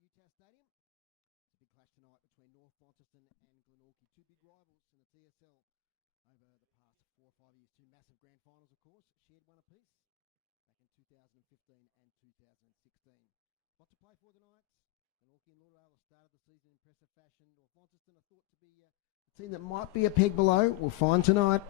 at UTAS Stadium. It's a big clash tonight between North Launceston and Glenorchy, two big rivals in the TSL over the past 4 or 5 years. Two massive grand finals, of course, shared one apiece back in 2015 and 2016. Lot to play for tonight. Glenorchy and Lauderdale have started the season in impressive fashion. North Launceston are thought to be a team that might be a peg below. We'll find tonight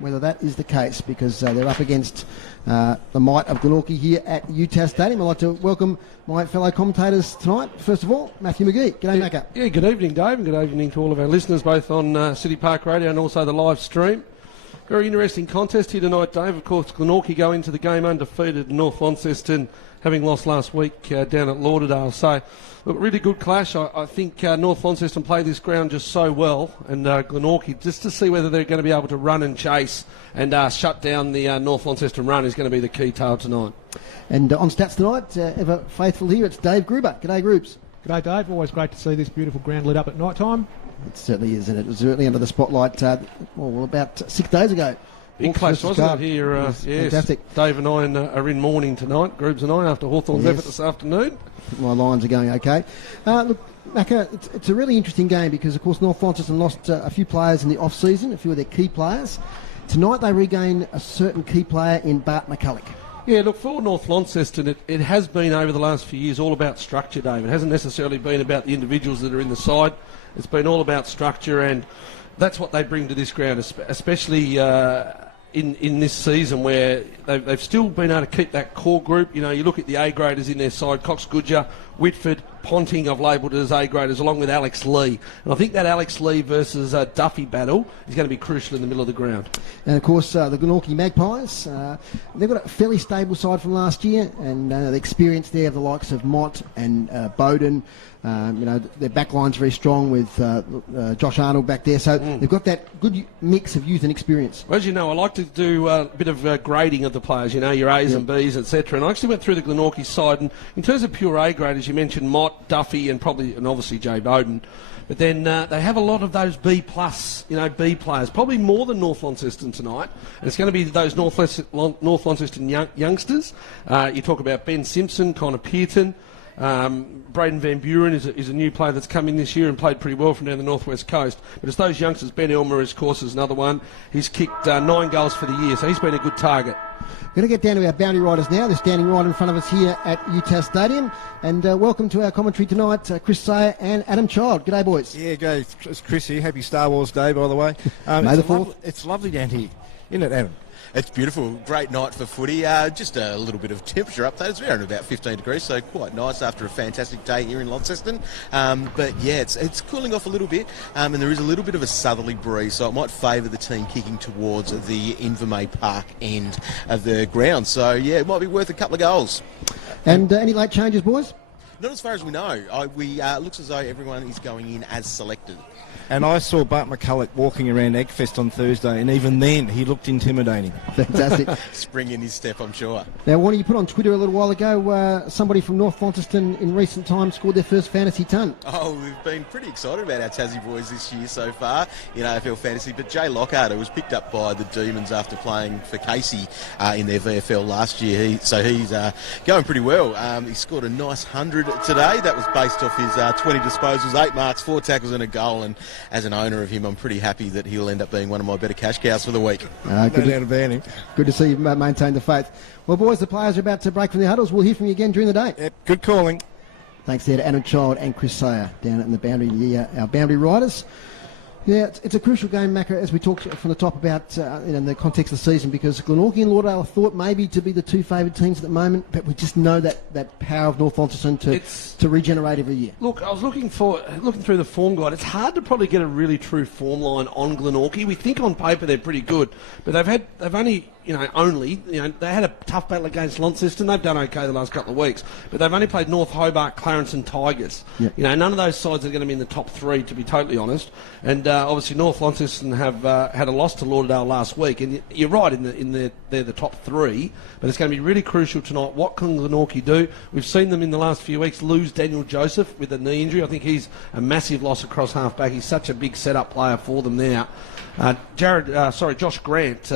whether that is the case, because they're up against the might of Glenorchy here at UTAS Stadium. I'd like to welcome my fellow commentators tonight. First of all, Matthew McGee. G'day, Macca. Yeah, good evening, Dave, and good evening to all of our listeners, both on City Park Radio and also the live stream. Very interesting contest here tonight, Dave. Of course, Glenorchy go into the game undefeated, and North Launceston having lost last week down at Lauderdale. So, look, really good clash. I think North Launceston play this ground just so well, and Glenorchy, just to see whether they're going to be able to run and chase and shut down the North Launceston run is going to be the key tale tonight. And on stats tonight, ever faithful here, it's Dave Gruber. G'day, Grubes. G'day, Dave. Always great to see this beautiful ground lit up at night time. It certainly is, and it was certainly under the spotlight about 6 days ago. Big clash, wasn't it, here? Yes, fantastic. Dave and I are in mourning tonight, Grubes and I, after Hawthorn's effort this afternoon. My lines are going okay. Look, Macca, it's a really interesting game because, of course, North Launceston lost a few players in the off-season, a few of their key players. Tonight they regain a certain key player in Bart McCulloch. Yeah, look, for North Launceston, it has been over the last few years all about structure, Dave. It hasn't necessarily been about the individuals that are in the side. It's been all about structure, and that's what they bring to this ground, especially in this season where they've still been able to keep that core group. You know, you look at the A-graders in their side, Cox Goodger, Whitford, Ponting I've labelled as A-graders, along with Alex Lee. And I think that Alex Lee versus Duffy battle is going to be crucial in the middle of the ground. And, of course, the Glenorchy Magpies, they've got a fairly stable side from last year, and the experience there of the likes of Mott and Bowden. Their backline's very strong with Josh Arnold back there, so they've got that good mix of youth and experience. Well, as you know, I like to do a bit of grading of the players, you know, your A's and B's, etc. And I actually went through the Glenorchy side, and in terms of pure A grade, as you mentioned, Mott, Duffy, and obviously Jay Bowden. But then they have a lot of those B plus, B players, probably more than North Launceston tonight. And it's going to be those North Launceston youngsters. You talk about Ben Simpson, Connor Pearton. Braden Van Buren is a new player that's come in this year and played pretty well from down the northwest coast. But it's those youngsters. Ben Elmer, of course, is another one. He's kicked 9 goals for the year, so he's been a good target. We're going to get down to our boundary riders now. They're standing right in front of us here at UTAS Stadium. And welcome to our commentary tonight, Chris Sayer and Adam Child. G'day, boys. Yeah, g'day. It's Chris here. Happy Star Wars Day, by the way. May the 4th. It's lovely down here, isn't it, Adam? It's beautiful. Great night for footy. Just a little bit of temperature update. It's around about 15 degrees, so quite nice after a fantastic day here in Launceston. But yeah, it's cooling off a little bit, and there is a little bit of a southerly breeze, so it might favour the team kicking towards the Invermay Park end of the ground. So yeah, it might be worth a couple of goals. And any late changes, boys? Not as far as we know. It looks as though everyone is going in as selected. And I saw Bart McCulloch walking around Eggfest on Thursday, and even then he looked intimidating. Fantastic. Spring in his step, I'm sure. Now, Warner, you put on Twitter a little while ago, somebody from North Launceston in recent times scored their first fantasy ton. Oh, we've been pretty excited about our Tassie boys this year so far in AFL fantasy. But Jay Lockhart was picked up by the Demons after playing for Casey in their VFL last year. He's going pretty well. He scored a nice 100 today. That was based off his 20 disposals, 8 marks, 4 tackles and a goal. And as an owner of him, I'm pretty happy that he'll end up being one of my better cash cows for the week. Good to see you maintain the faith. Well, boys, the players are about to break from their huddles. We'll hear from you again during the day. Yep, good calling. Thanks there to Adam Child and Chris Sayer down in the boundary, our boundary riders. Yeah, it's a crucial game, Macca, as we talked from the top about in the context of the season, because Glenorchy and Lauderdale are thought maybe to be the two favoured teams at the moment, but we just know that power of North Launceston to regenerate every year. Look, I was looking through the form guide. It's hard to probably get a really true form line on Glenorchy. We think on paper they're pretty good, but they've only they had a tough battle against Launceston. They've done okay the last couple of weeks, but they've only played North Hobart, Clarence and Tigers. Yep. None of those sides are going to be in the top 3, to be totally honest. And obviously North Launceston have had a loss to Lauderdale last week, and you're right, they're the top 3, but it's going to be really crucial tonight. What can Glenorchy do? We've seen them in the last few weeks lose Daniel Joseph with a knee injury. I think he's a massive loss across half-back. He's such a big set-up player for them now. Josh Grant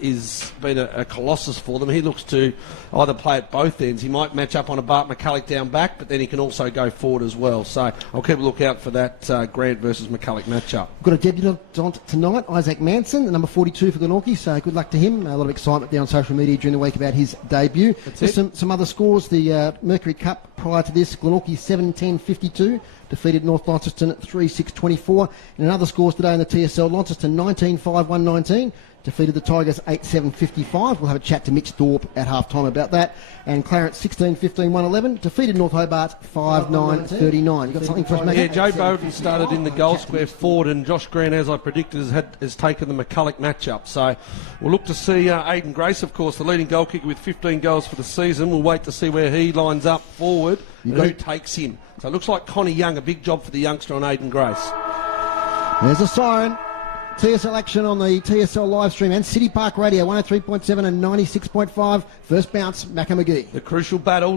is has been a colossus for them. He looks to either play at both ends. He might match up on a Bart McCulloch down back, but then he can also go forward as well. So I'll keep a look out for that Grant versus McCulloch matchup. Got a debutant tonight, Isaac Manson, the number 42 for Glenorchy, so good luck to him. A lot of excitement there on social media during the week about his debut. Just some other scores. The Mercury Cup prior to this, Glenorchy 7-10-52. Defeated North Launceston 3-6-24. And another scores today in the TSL, Launceston 19-5-1-19. Defeated the Tigers 8-7-55. We'll have a chat to Mitch Thorpe at half-time about that. And Clarence 16-15-1-11. Defeated North Hobart 5-9-39. You got something for us, Maggie? Yeah, Joe Bowden started in the goal square forward, and Josh Grant, as I predicted, has taken the McCulloch matchup. So we'll look to see Aiden Grace, of course, the leading goal kicker with 15 goals for the season. We'll wait to see where he lines up forward and who takes him. So it looks like Connie Young, a big job for the youngster on Aiden Grace. There's a siren. TSL action on the TSL live stream and City Park Radio, 103.7 and 96.5. First bounce, Macca McGee. The crucial battle,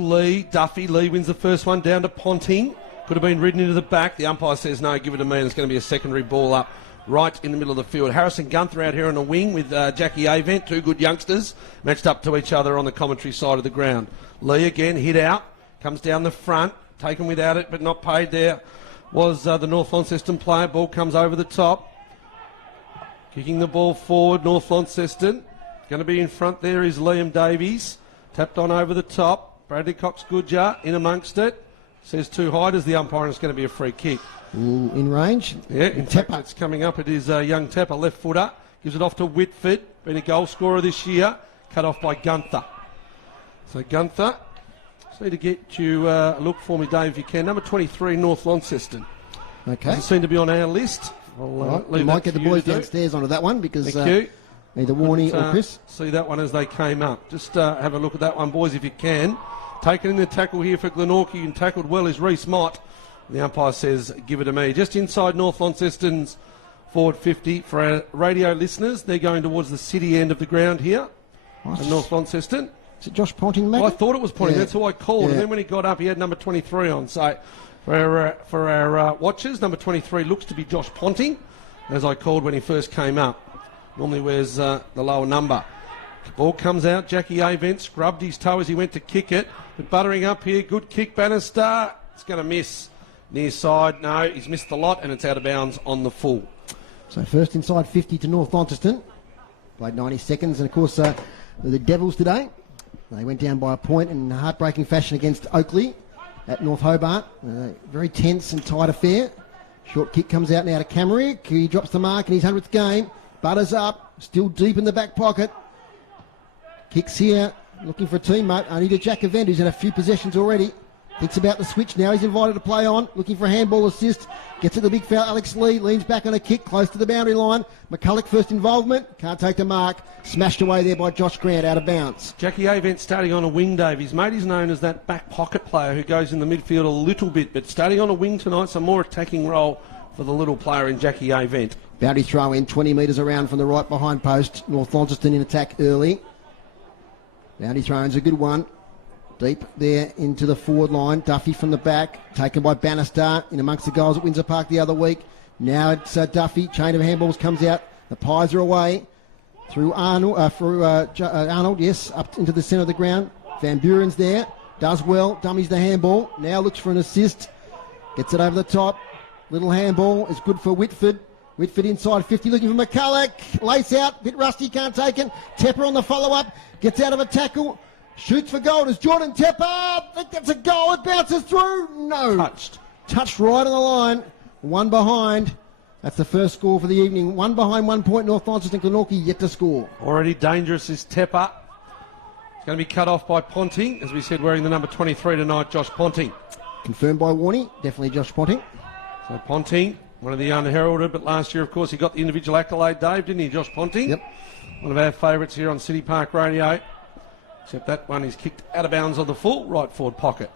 Duffy. Lee wins the first one down to Ponting. Could have been ridden into the back. The umpire says, no, give it to me, and it's going to be a secondary ball up right in the middle of the field. Harrison Gunther out here on the wing with Jackie Avent, two good youngsters, matched up to each other on the commentary side of the ground. Lee again, hit out, comes down the front, taken without it, but not paid there. Was the North Launceston player. Ball comes over the top. Kicking the ball forward, North Launceston. Going to be in front there is Liam Davies. Tapped on over the top. Bradley Cox-Goodger in amongst it. Says too high as the umpire, and it's going to be a free kick. Ooh, in range. Yeah, in fact, it's coming up. It is young Tepper, left footer. Gives it off to Whitford. Been a goal scorer this year. Cut off by Gunther. So Gunther, just need to get you a look for me, Dave, if you can. Number 23, North Launceston. Okay. Doesn't seem to be on our list. We might get the boys downstairs onto that one because either Warney or Chris. See that one as they came up. Just have a look at that one, boys, if you can. Taken in the tackle here for Glenorchy and tackled well is Reece Mott. The umpire says, give it to me. Just inside North Launceston's forward 50. For our radio listeners, they're going towards the city end of the ground here. Nice. North Launceston. Is it Josh Ponting, Matt? Well, I thought it was Ponting. Yeah. That's who I called. Yeah. And then when he got up, he had number 23 on. So for our watchers, number 23 looks to be Josh Ponting, as I called when he first came up. Normally wears the lower number. Ball comes out. Jackie Avent scrubbed his toe as he went to kick it. But buttering up here. Good kick, Bannister. It's going to miss. Near side. No, he's missed the lot, and it's out of bounds on the full. So first inside 50 to North Launceston. Played 90 seconds. And, of course, the Devils today, they went down by a point in heartbreaking fashion against Oakley at North Hobart. Very tense and tight affair. Short kick comes out now to Camerick. He drops the mark in his 100th game. Butters up. Still deep in the back pocket. Kicks here. Looking for a teammate. Only to Jack Avent, who's had a few possessions already. Thinks about the switch now. He's invited to play on. Looking for a handball assist. Gets at the big foul. Alex Lee leans back on a kick close to the boundary line. McCulloch first involvement. Can't take the mark. Smashed away there by Josh Grant out of bounds. Jackie Avent starting on a wing, Dave. His mate is known as that back pocket player who goes in the midfield a little bit, but starting on a wing tonight, some more attacking role for the little player in Jackie Avent. Boundary throw in 20 metres around from the right behind post. North Launceston in attack early. Boundary throw in's a good one. Deep there into the forward line. Duffy from the back. Taken by Bannister in amongst the goals at Windsor Park the other week. Now it's Duffy. Chain of handballs comes out. The Pies are away. Through Arnold. Arnold, yes. Up into the centre of the ground. Van Buren's there. Does well. Dummies the handball. Now looks for an assist. Gets it over the top. Little handball is good for Whitford. Whitford inside 50 looking for McCulloch. Lace out. Bit rusty. Can't take it. Tepper on the follow-up. Gets out of a tackle. Shoots for goal. Is Jordan Tepper. I think that's a goal. It bounces through. No. Touched right on the line. One behind. That's the first score for the evening. One behind, 1 point. North Launceston and Glenorchy yet to score. Already dangerous is Tepper. It's going to be cut off by Ponting. As we said, wearing the number 23 tonight, Josh Ponting. Confirmed by Warney. Definitely Josh Ponting. So Ponting, one of the unheralded, but last year, of course, he got the individual accolade, Dave, didn't he, Josh Ponting? Yep. One of our favourites here on City Park Radio. Except that one is kicked out of bounds on the full right forward pocket.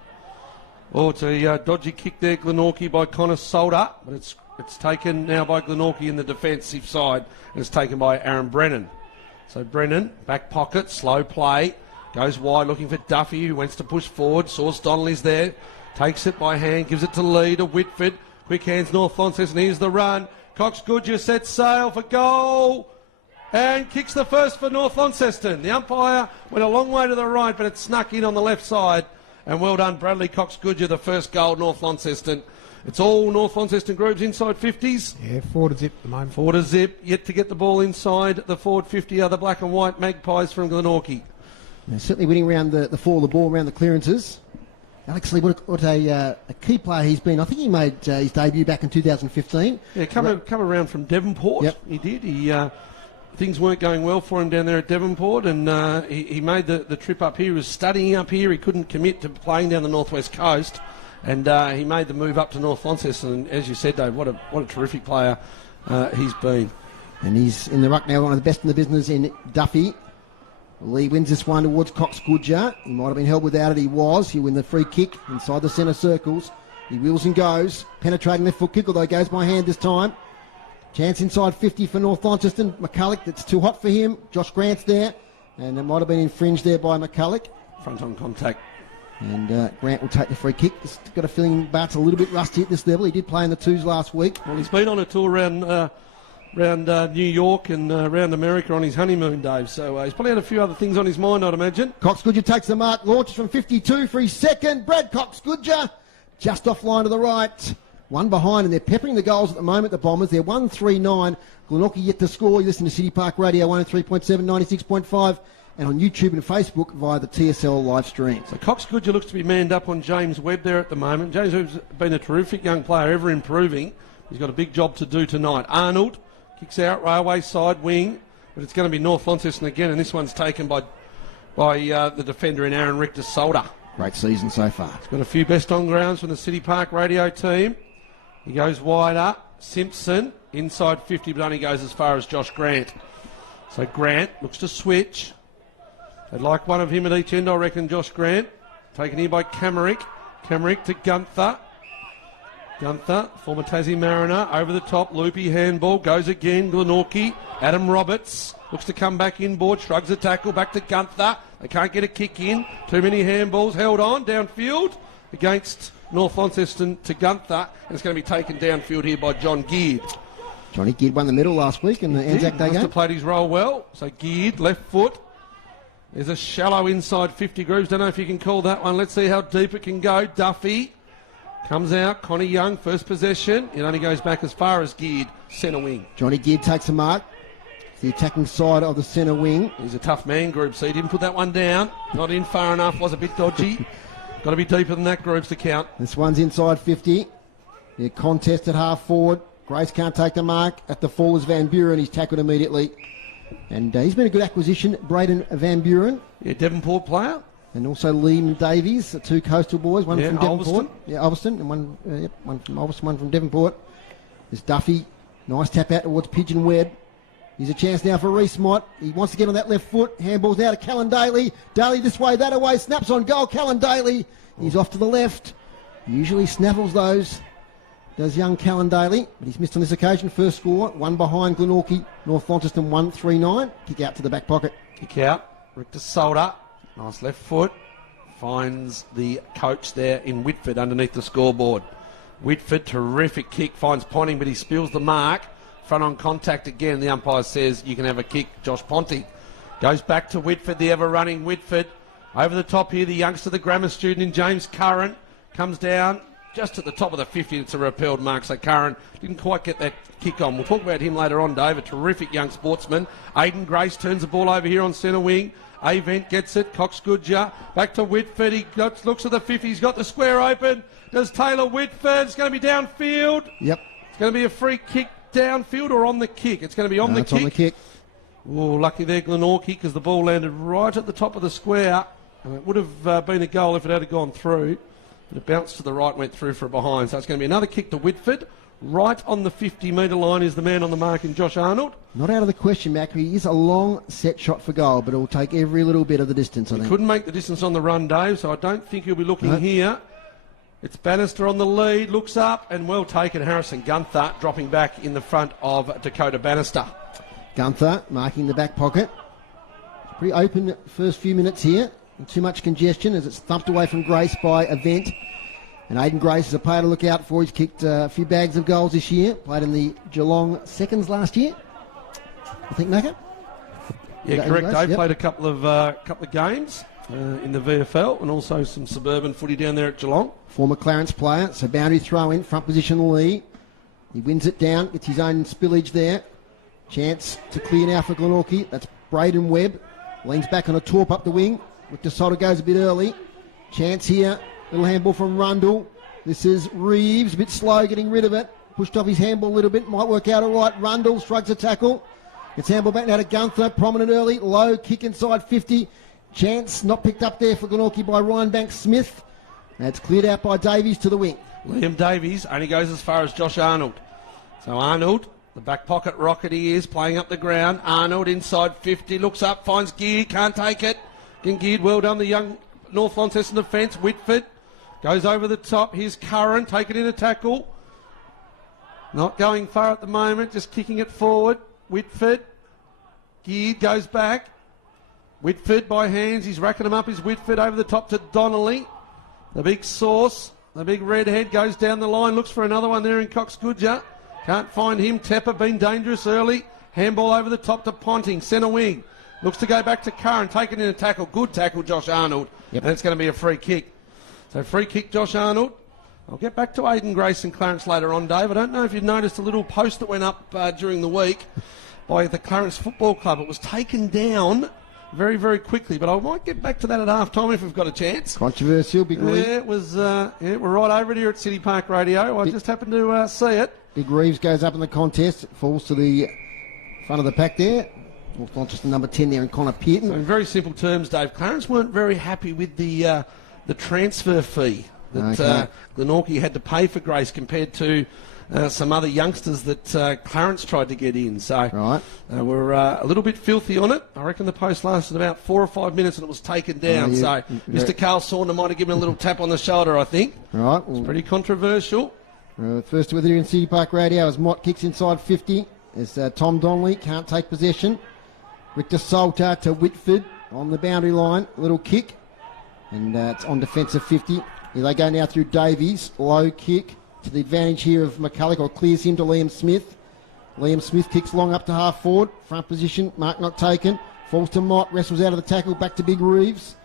Oh, it's a dodgy kick there, Glenorchy by Connor Solder, but it's taken now by Glenorchy in the defensive side, and it's taken by Aaron Brennan. So Brennan, back pocket, slow play, goes wide looking for Duffy, who wants to push forward. Sauce Donnelly's there, takes it by hand, gives it to Lee, to Whitford. Quick hands, North Launceston, here's the run. Cox-Goodger sets sail for goal. and kicks the first for North Launceston. The umpire went a long way to the right, but it snuck in on the left side. And well done, Bradley Cox-Goodger, the first goal, North Launceston. It's all North Launceston groups inside 50s. Yeah, 4 to zip at the moment. 4 to zip, yet to get the ball inside the forward 50 are the black and white Magpies from Glenorchy. They're certainly winning around the fall of the ball, around the clearances. Alex Lee, what a key player he's been. I think he made his debut back in 2015. Yeah, come around from Devonport. Yep. He did. Things weren't going well for him down there at Devonport, and he made the trip up here. He was studying up here. He couldn't commit to playing down the northwest coast, and he made the move up to North Launceston. And as you said, Dave, what a terrific player he's been. And he's in the ruck now, one of the best in the business in Duffy. Lee wins this one towards Cox-Goodger. He might have been held without it. He was. He'll win the free kick inside the centre circles. He wheels and goes. Penetrating left foot kick, although he goes by hand this time. Chance inside 50 for North Launceston. McCulloch, that's too hot for him. Josh Grant's there. And it might have been infringed there by McCulloch. Front on contact. And Grant will take the free kick. Just got a feeling Bart's a little bit rusty at this level. He did play in the twos last week. Well, he's been on a tour around New York and around America on his honeymoon, Dave. So he's probably had a few other things on his mind, I'd imagine. Cox-Goodger takes the mark. Launches from 52 for his second. Brad Cox-Goodger just offline to the right. One behind, and they're peppering the goals at the moment, the Bombers. They're 1-3-9. Glenorchy yet to score. You listen to City Park Radio 103.7, 96.5, and on YouTube and Facebook via the TSL live stream. So Cox-Goodger looks to be manned up on James Webb there at the moment. James Webb's been a terrific young player, ever improving. He's got a big job to do tonight. Arnold kicks out, railway side wing, but it's going to be North Launceston again, and this one's taken by the defender in Aaron Richter-Solder. Great season so far. He's got a few best on grounds from the City Park Radio team. He goes wide up. Simpson inside 50, but only goes as far as Josh Grant. So Grant looks to switch. They'd like one of him at each end, I reckon, Josh Grant. Taken here by Camerick. Camerick to Gunther. Gunther, former Tassie Mariner, over the top, loopy handball, goes again, Glenorchy. Adam Roberts looks to come back inboard, shrugs a tackle, back to Gunther. They can't get a kick in. Too many handballs held on, downfield against North Launceston to Gunther. And it's going to be taken downfield here by John Geard. Johnny Geard won the medal last week in the Anzac Day game. Must have played his role well. So Geard, left foot. There's a shallow inside 50 grooves. Don't know if you can call that one. Let's see how deep it can go. Duffy comes out. Connie Young, first possession. It only goes back as far as Geard, centre wing. Johnny Geard takes a mark. The attacking side of the centre wing. He's a tough man, group, so he didn't put that one down. Not in far enough, was a bit dodgy. Got to be deeper than that, groups, to count. This one's inside 50. The contest at half forward. Grace can't take the mark. At the fall is Van Buren. He's tackled immediately. And he's been a good acquisition, Braden Van Buren. Yeah, Devonport player. And also Liam Davies, the two coastal boys, one from Devonport. Ulverston. Yeah, Ulverston, and one from Ulverston, one from Devonport. There's Duffy. Nice tap out towards Pigeon Webb. Here's a chance now for Reese Mott. He wants to get on that left foot. Handballs out to Callan Daly. Daly this way, that away. Snaps on goal. Callan Daly. He's off to the left. Usually snaffles those. Does young Callan Daly. But he's missed on this occasion. First score. One behind Glenorchy. North Launceston 1-3-9. Kick out to the back pocket. Kick out. Richter-Solder. Nice left foot. Finds the coach there in Whitford underneath the scoreboard. Whitford, terrific kick. Finds Ponting, but he spills the mark. Front on contact again. The umpire says you can have a kick. Josh Ponting goes back to Whitford, the ever-running Whitford. Over the top here, the youngster, the grammar student in James Curran, comes down just at the top of the 50. It's a repelled mark, so Curran didn't quite get that kick on. We'll talk about him later on, Dave. A terrific young sportsman. Aidan Grace turns the ball over here on centre wing. Avent gets it. Cox-Goodger back to Whitford. He looks at the 50. He's got the square open. Does Taylor Whitford? It's going to be downfield. Yep. It's going to be a free kick. Downfield or on the kick? It's going to be on the kick. On the kick. Oh, lucky there, Glenorchy, because the ball landed right at the top of the square. It would have been a goal if it had gone through, but it bounced to the right, went through for a behind. So it's going to be another kick to Whitford. Right on the 50-metre line is the man on the mark in Josh Arnold. Not out of the question, Mac. He is a long set shot for goal, but it will take every little bit of the distance, I think. He couldn't make the distance on the run, Dave, so I don't think he'll be looking here. It's Bannister on the lead, looks up, and well taken. Harrison Gunther dropping back in the front of Dakota Bannister. Gunther marking the back pocket. Pretty open first few minutes here. And too much congestion as it's thumped away from Grace by Event. And Aidan Grace is a player to look out for. He's kicked a few bags of goals this year. Played in the Geelong Seconds last year. I think, Naka? Yeah, correct, Dave. Yep. Played a couple of games in the VFL and also some suburban footy down there at Geelong. Former Clarence player, so boundary throw in, front position Lee. He wins it down, gets his own spillage there. Chance to clear now for Glenorchy. That's Braden Webb. Leans back on a torp up the wing. With DeSoto goes a bit early. Chance here. Little handball from Rundle. This is Reeves, a bit slow getting rid of it. Pushed off his handball a little bit. Might work out all right. Rundle shrugs a tackle. It's handball back now to Gunther. Prominent early. Low kick inside 50. Chance not picked up there for Glenorchy by Ryan Banks-Smith. That's cleared out by Davies to the wing. Liam Davies only goes as far as Josh Arnold. So Arnold, the back pocket rocket he is, playing up the ground. Arnold inside 50, looks up, finds Geared, can't take it. Geared, well done, the young North Launceston defence. Whitford goes over the top. Here's Curran, taken in a tackle. Not going far at the moment, just kicking it forward. Whitford. Geared goes back. Whitford by hands, he's racking them up. Is Whitford over the top to Donnelly. The big sauce, the big redhead goes down the line, looks for another one there in Cox Goodger. Can't find him. Tepper been dangerous early. Handball over the top to Ponting, centre wing. Looks to go back to Curran, taken in a tackle. Good tackle, Josh Arnold. Yep. And it's going to be a free kick. So free kick, Josh Arnold. I'll get back to Aidan Grace and Clarence later on, Dave. I don't know if you've noticed a little post that went up during the week by the Clarence Football Club. It was taken down very, very quickly, but I might get back to that at half-time if we've got a chance. Controversial, big Reeves. Yeah, it was. We're right over it here at City Park Radio. I just happened to see it. Big Reeves goes up in the contest, falls to the front of the pack there. North Launceston number 10 there, and Connor Pearton. So in very simple terms, Dave, Clarence weren't very happy with the transfer fee that Glenorchy had to pay for Grace compared to some other youngsters that Clarence tried to get in. So Right. we're a little bit filthy on it. I reckon the post lasted about 4 or 5 minutes and it was taken down. So Mr. Carl Saunders might have given him a little tap on the shoulder, I think. Right. Well, Pretty controversial. first with you in City Park Radio as Mott kicks inside 50. As Tom Donnelly can't take possession. Victor Salter to Whitford on the boundary line. Little kick. And it's on defensive 50. Here they go now through Davies. Low kick to the advantage here of McCulloch, or clears him to Liam Smith. Liam Smith kicks long up to half forward. Front position. Mark not taken. Falls to Mott. Wrestles out of the tackle. Back to Big Reeves.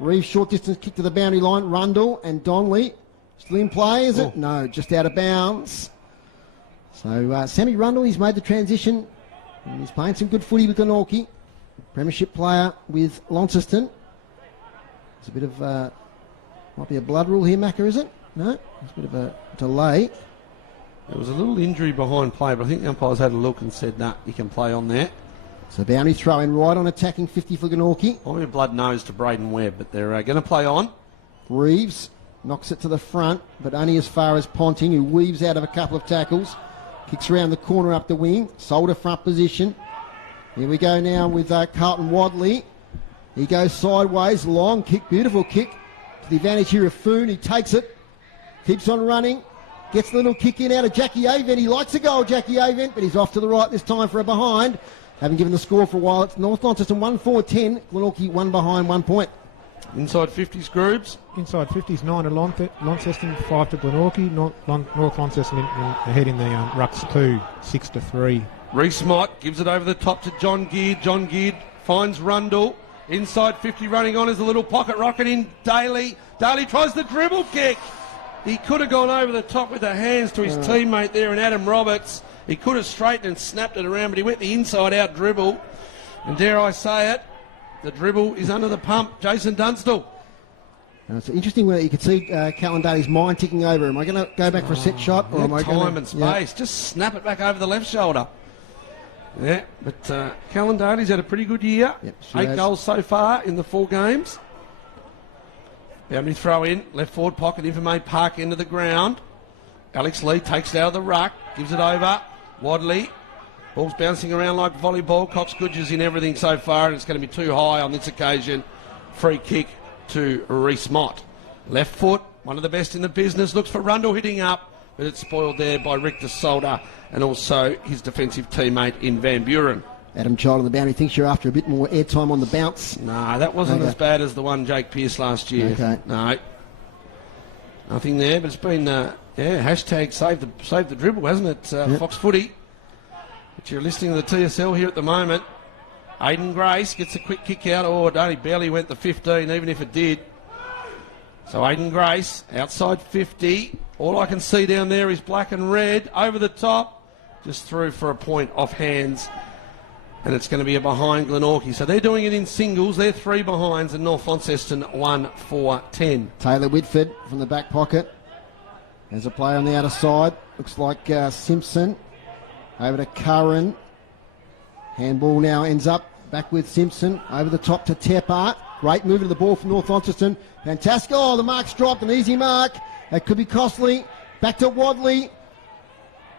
Reeves short distance kick to the boundary line. Rundle and Donnelly. Still in play, is it? No, just out of bounds. So Sammy Rundle, he's made the transition. And he's playing some good footy with Glenorchy. Premiership player with Launceston. It's a bit of, might be a blood rule here, Macca, is it? No? It's a bit of a delay. There was a little injury behind play, but I think the umpires had a look and said, nah, you can play on there. So boundary throw in right on attacking 50 for Glenorchy. I'll be a blood nose to Braden Webb, but they're going to play on. Reeves knocks it to the front, but only as far as Ponting, who weaves out of a couple of tackles. Kicks around the corner up the wing. Solder front position. Here we go now with Carlton Wadley. He goes sideways. Long kick. Beautiful kick. To the advantage here of Foon. He takes it. Keeps on running. Gets the little kick in out of Jackie Avent. He likes a goal, Jackie Avent, but he's off to the right this time for a behind. Haven't given the score for a while. It's North Launceston 1-4-10. Glenorchy 1 behind, 1 point. Inside 50s, Groobs. Inside 50s, 9 to Launceston, 5 to Glenorchy. North Launceston ahead in the rucks 2, 6 to 3. Reese Mott gives it over the top to John Geared. John Geared finds Rundle. Inside 50 running on is a little pocket rocket in Daly. Daly tries the dribble kick. He could have gone over the top with the hands to his teammate there and Adam Roberts. He could have straightened and snapped it around, but he went the inside-out dribble. And dare I say it, the dribble is under the pump. Jason Dunstall. It's interesting where you can see Callan Daly's mind ticking over. Am I going to go back for a set shot? Or am I time gonna, and space. Just snap it back over the left shoulder. Yeah, but Callan Daly's had a pretty good year. Yep, sure 8 has. goals so far in the 4 games. Boundary throw in, left forward pocket, Invermaid Park into the ground. Alex Lee takes it out of the ruck, gives it over. Wadley, ball's bouncing around like volleyball. Cox Goodger's in everything so far, and it's going to be too high on this occasion. Free kick to Reese Mott. Left foot, one of the best in the business, looks for Rundle hitting up, but it's spoiled there by Rick DeSolder and also his defensive teammate in Van Buren. Adam Child on the boundary thinks you're after a bit more airtime on the bounce. No, that wasn't as bad as the one Jake Pearce last year. Okay. No. Nothing there, but it's been, hashtag save the dribble, hasn't it, Yep. Fox Footy? But you're listening to the TSL here at the moment. Aiden Grace gets a quick kick out. Oh, it only barely went the 15, even if it did. So Aiden Grace, outside 50. All I can see down there is black and red. Over the top. Just through for a point off hands. And it's going to be a behind Glenorchy. So they're doing it in singles. They're 3 behinds and North Launceston 1-4-10. Taylor Whitford from the back pocket. There's a player on the outer side. Looks like Simpson. Over to Curran. Handball now ends up back with Simpson. Over the top to Tepper. Great movement of the ball from North Launceston. Fantastic. Oh, the mark's dropped. An easy mark. That could be costly. Back to Wadley.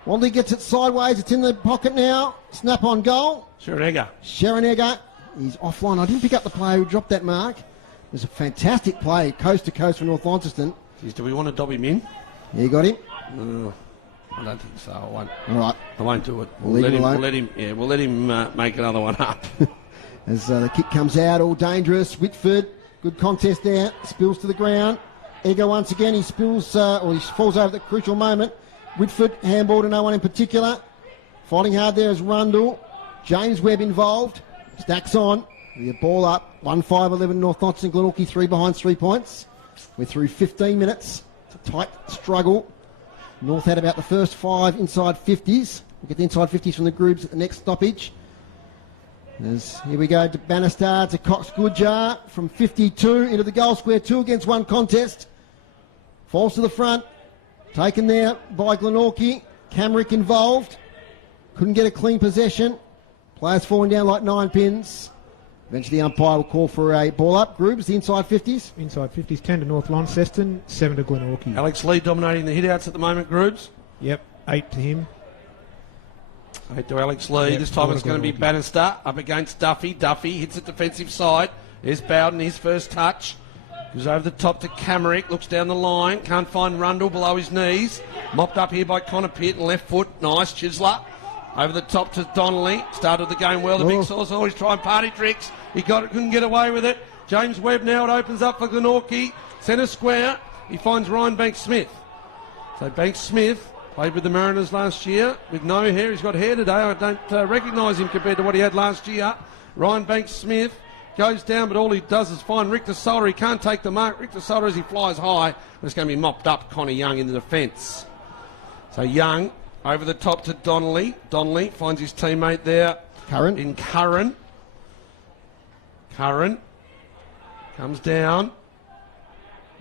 Wadley gets it sideways. It's in the pocket now. Snap on goal. Sharon Egger. He's offline. I didn't pick up the player who dropped that mark. It was a fantastic play, coast to coast for North Launceston. Jeez, do we want to dob him in? Yeah, you got him? I don't think so. I won't. All right. I won't do it. We'll let him make another one up. As the kick comes out, all dangerous. Whitford, good contest there. Spills to the ground. Egger once again. He spills, he falls over at the crucial moment. Whitford, handball to no one in particular. Fighting hard there is Rundle. James Webb involved. Stacks on. The ball up. 1-5-11 North Launceston. Glenorchy 3 behind 3 points. We're through 15 minutes. It's a tight struggle. North had about the first 5 inside 50s. We'll get the inside 50s from the groups at the next stoppage. Here we go to Bannister, to Cox Goodjar from 52 into the goal square. 2 against 1 contest. Falls to the front. Taken there by Glenorchy. Camrick involved. Couldn't get a clean possession. Players falling down like 9 pins. Eventually the umpire will call for a ball up. Groups, the inside 50s. Inside 50s, 10 to North Launceston, 7 to Glenorchy. Alex Lee dominating the hit-outs at the moment, Groups. Yep, 8 to him. 8 to Alex Lee. Yep, this time it's going to be Bannister up against Duffy. Duffy hits it defensive side. There's Bowden, his first touch. Goes over the top to Camrick. Looks down the line. Can't find Rundle below his knees. Mopped up here by Connor Pitt. Left foot. Nice. Chisler. Over the top to Donnelly. Started the game well. The big sauce always trying party tricks. He got it. Couldn't get away with it. James Webb now. It opens up for Glenorchy. Centre square. He finds Ryan Banks-Smith. So Banks-Smith played with the Mariners last year with no hair. He's got hair today. I don't recognise him compared to what he had last year. Ryan Banks-Smith goes down, but all he does is find Richter Solder. He can't take the mark. Richter Solder, as he flies high, it's going to be mopped up. Connor Young in the defence. So Young over the top to Donnelly. Donnelly finds his teammate there. Curran. Curran comes down.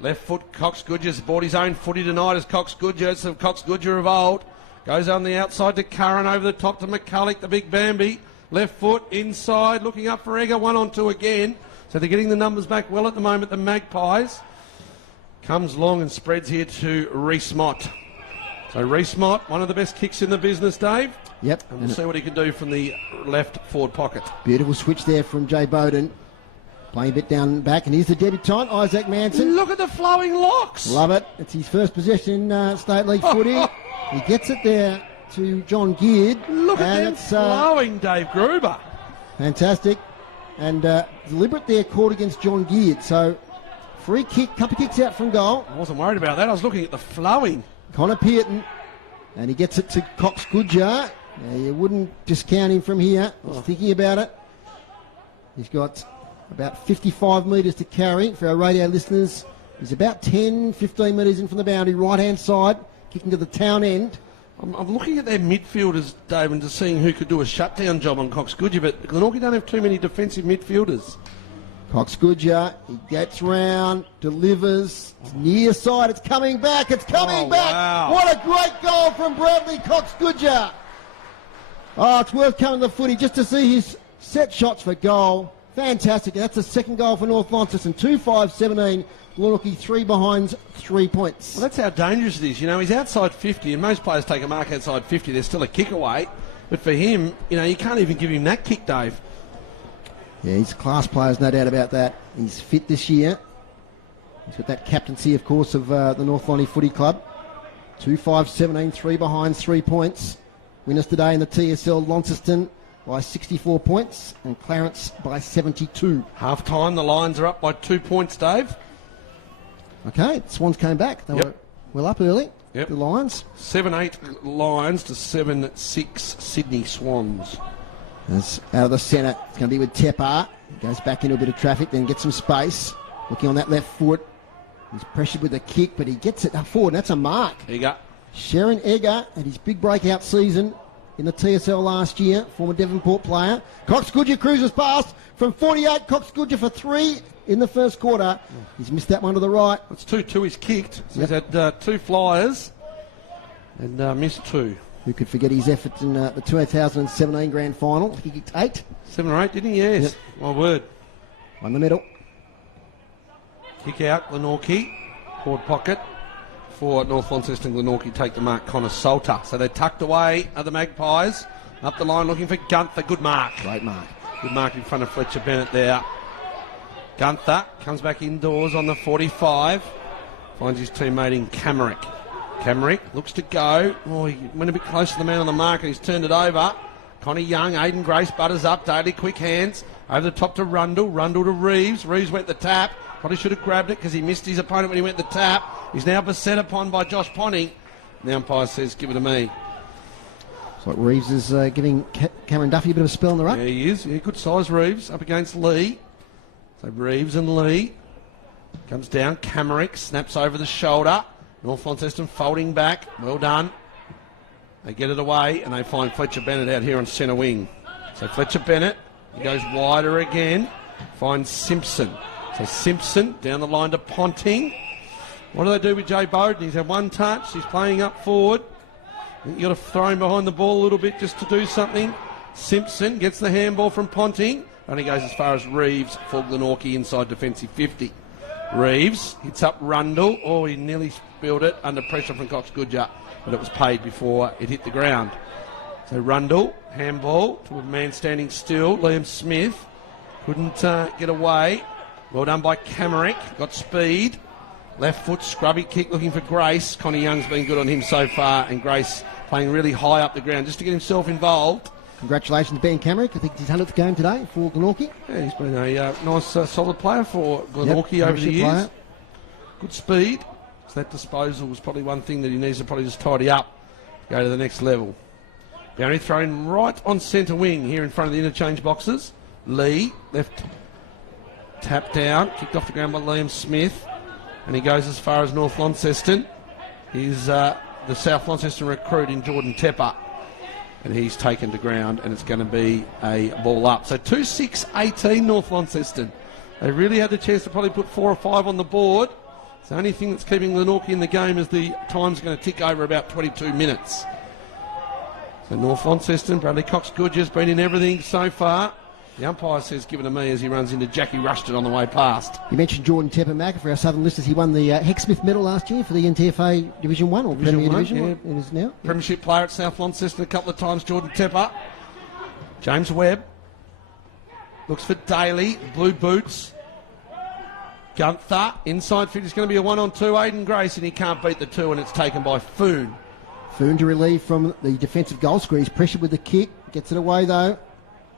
Left foot, Cox Goodger's bought his own footy tonight as Cox Goodger. It's the Cox Goodger of old. Goes on the outside to Curran, over the top to McCulloch, the big Bambi. Left foot, inside, looking up for Egger, 1-on-2 again. So they're getting the numbers back well at the moment, the Magpies. Comes long and spreads here to Reese Mott. So Reese Mott, one of the best kicks in the business, Dave. Yep. And we'll see what he can do from the left forward pocket. Beautiful switch there from Jay Bowden. Playing a bit down back, and here's the debutant, Isaac Manson. Look at the flowing locks. Love it. It's his first possession in State League footy. He gets it there to John Geard. Look at them flowing, Dave Gruber. Fantastic. And deliberate there caught against John Geard. So free kick, couple of kicks out from goal. I wasn't worried about that. I was looking at the flowing. Connor Pearton. And he gets it to Cox Goodjar. Now, you wouldn't discount him from here. He's thinking about it. He's got about 55 metres to carry for our radio listeners. He's about 10, 15 metres in from the boundary, right-hand side, kicking to the town end. I'm looking at their midfielders, Dave, and just seeing who could do a shutdown job on Cox Goodjar, but Glenorchy don't have too many defensive midfielders. Cox Goodjar, he gets round, delivers, it's near side, it's coming back, it's coming back! Wow. What a great goal from Bradley Cox Goodjar! Oh, it's worth coming to the footy just to see his set shots for goal. Fantastic. That's the second goal for North Launceston. 2-5-17. Glenorchy 3 behind 3 points. Well, that's how dangerous it is. You know, he's outside 50, and most players take a mark outside 50. There's still a kick away. But for him, you know, you can't even give him that kick, Dave. Yeah, he's a class player, no doubt about that. He's fit this year. He's got that captaincy, of course, of the North Lonnie Footy Club. 2-5-17, 3 behind 3 points. Winners today in the TSL, Launceston by 64 points and Clarence by 72. Half time, the Lions are up by 2 points, Dave. Okay, Swans came back. They were well up early. Yep. The Lions. 7-8 Lions to 7-6 Sydney Swans. As out of the centre, it's going to be with Tepper. Goes back into a bit of traffic, then gets some space. Looking on that left foot. He's pressured with a kick, but he gets it up forward, and that's a mark. Egger. Sharon Egger had his big breakout season in the TSL last year, former Devonport player. Cox Goodger cruises past from 48. Cox Goodger for 3 in the first quarter. He's missed that one to the right. It's 2-2 he's kicked. So he's had 2 flyers and missed 2. Who could forget his effort in the 2017 grand final? He kicked 8. 7 or 8, didn't he? Yes. Yep. My word. Won the medal. Kick out, Glenorchy. Forward pocket for North Launceston. Glenorchy take the mark, Connor Salter. So they're tucked away, are the Magpies. Up the line looking for Gunther. Good mark. Great mark. Good mark in front of Fletcher Bennett there. Gunther comes back indoors on the 45. Finds his teammate in Camerick. Camerick looks to go. Oh, he went a bit close to the man on the mark and he's turned it over. Connie Young, Aiden Grace butters up. Daly, quick hands. Over the top to Rundle. Rundle to Reeves. Reeves went the tap. Probably should have grabbed it because he missed his opponent when he went the tap. He's now beset upon by Josh Ponting. The umpire says, give it to me. It's like Reeves is giving Cameron Duffy a bit of a spell in the ruck. Yeah, he is. Yeah, good size Reeves up against Lee. So Reeves and Lee. Comes down. Camerick snaps over the shoulder. North Launceston folding back. Well done. They get it away and they find Fletcher Bennett out here on centre wing. So Fletcher Bennett, he goes wider again. Finds Simpson. So Simpson down the line to Ponting. What do they do with Jay Bowden? He's had 1 touch. He's playing up forward. You've got to throw him behind the ball a little bit just to do something. Simpson gets the handball from Ponting. Only goes as far as Reeves for Glenorchy inside defensive 50. Reeves hits up Rundle. Oh, he nearly spilled it under pressure from Cox Goodger, but it was paid before it hit the ground. So Rundle, handball to a man standing still. Liam Smith couldn't get away. Well done by Camerick. Got speed. Left foot scrubby kick looking for Grace. Connie Young's been good on him so far, and Grace playing really high up the ground just to get himself involved. Congratulations, Ben Camerick. I think it's his 100th game today for Glenorchy. Yeah, he's been a nice, solid player for Glenorchy over the years. Player. Good speed. So that disposal was probably one thing that he needs to probably just tidy up to go to the next level. Boundary thrown right on centre wing here in front of the interchange boxes. Lee, left tap down, kicked off the ground by Liam Smith, and he goes as far as North Launceston. He's the South Launceston recruit in Jordan Tepper, and he's taken to ground, and it's going to be a ball up. So 2-6-18 North Launceston. They really had the chance to probably put 4 or 5 on the board. It's the only thing that's keeping Glenorchy in the game is the time's going to tick over about 22 minutes. So North Launceston, Bradley Cox Goodger's been in everything so far. The umpire says, give it to me as he runs into Jackie Rushton on the way past. You mentioned Jordan Tepper-Macker for our Southern listeners. He won the Hecksmith medal last year for the NTFA Division 1 or Premier Division 1. It is now. Premiership player at South Launceston a couple of times, Jordan Tepper. James Webb looks for Daly, blue boots. Gunther, inside 50, it's going to be a 1-on-2. Aiden Grace, and he can't beat the 2, and it's taken by Foon. Foon to relieve from the defensive goal square. He's pressured with the kick. Gets it away, though.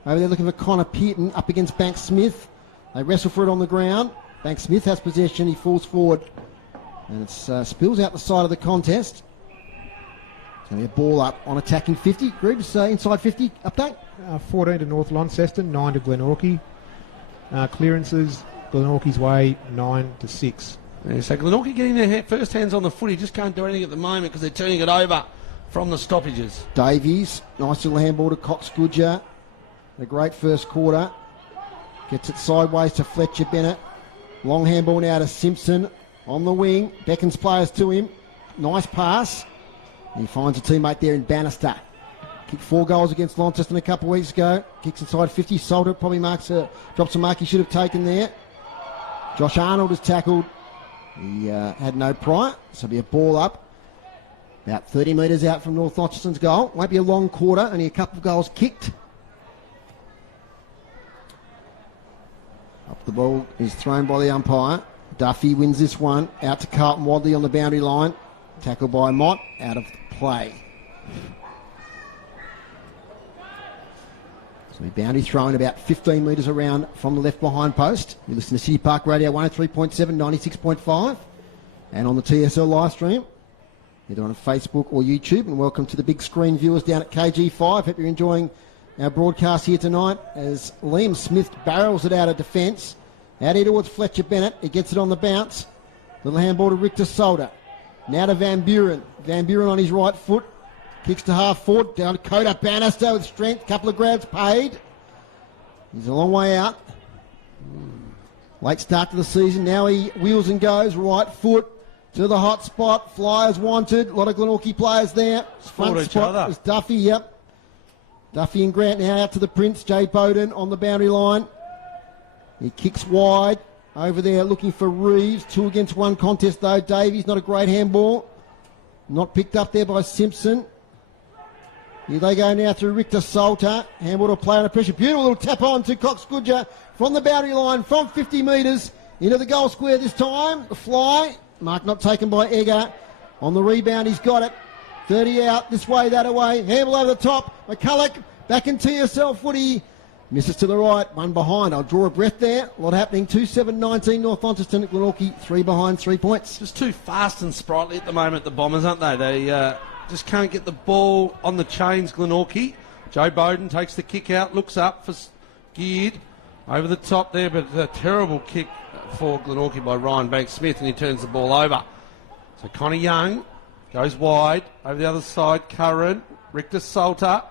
Over there looking for Connor Pearton up against Banks Smith. They wrestle for it on the ground. Banks Smith has possession. He falls forward. And it spills out the side of the contest. It's going to be a ball up on attacking 50. Griggs, inside 50, update. 14 to North Launceston, 9 to Glenorchy. Clearances, Glenorchy's way, 9-6. Yeah, so Glenorchy getting their first hands on the footy, just can't do anything at the moment because they're turning it over from the stoppages. Davies, nice little handball to Cox Goodger. A great first quarter. Gets it sideways to Fletcher Bennett. Long handball now to Simpson on the wing. Beckons players to him. Nice pass. He finds a teammate there in Bannister. Kicked 4 goals against Launceston a couple of weeks ago. Kicks inside 50. Salter probably drops a mark he should have taken there. Josh Arnold is tackled. He had no prior, so it'll be a ball up. About 30 metres out from North Launceston's goal. Won't be a long quarter, only a couple of goals kicked. Up the ball is thrown by the umpire. Duffy wins this one. Out to Carlton Wadley on the boundary line. Tackled by Mott. Out of play. So the boundary thrown about 15 metres around from the left behind post. You listen to City Park Radio 103.7, 96.5. And on the TSL live stream. Either on Facebook or YouTube. And welcome to the big screen viewers down at KG5. Hope you're enjoying our broadcast here tonight as Liam Smith barrels it out of defence. Out here towards Fletcher Bennett. He gets it on the bounce. Little handball to Richter Solder. Now to Van Buren. Van Buren on his right foot. Kicks to half forward. Down to Coda Bannister with strength. Couple of grabs paid. He's a long way out. Late start to the season. Now he wheels and goes. Right foot to the hot spot. Flyers wanted. A lot of Glenorchy players there. Front spot was Duffy. Yep. Duffy and Grant now out to the Prince. Jay Bowden on the boundary line. He kicks wide. Over there looking for Reeves. 2 against 1 contest though. Davies, not a great handball. Not picked up there by Simpson. Here they go now through Richter Salter. Handball to play under pressure. Beautiful little tap on to Cox Goodger from the boundary line from 50 metres into the goal square this time. The fly. Mark not taken by Egger. On the rebound he's got it. 30 out, this way, that away. Handball over the top. McCulloch back in TSL footy. Misses to the right, 1 behind. I'll draw a breath there. A lot happening. 2-7-19 North Launceston at Glenorchy. 3 behind, 3 points. Just too fast and sprightly at the moment, the Bombers, aren't they? They just can't get the ball on the chains, Glenorchy. Joe Bowden takes the kick out, looks up for Geared. Over the top there, but a terrible kick for Glenorchy by Ryan Banks-Smith, and he turns the ball over. So Connor Young goes wide. Over the other side, Curran, Richter Salter.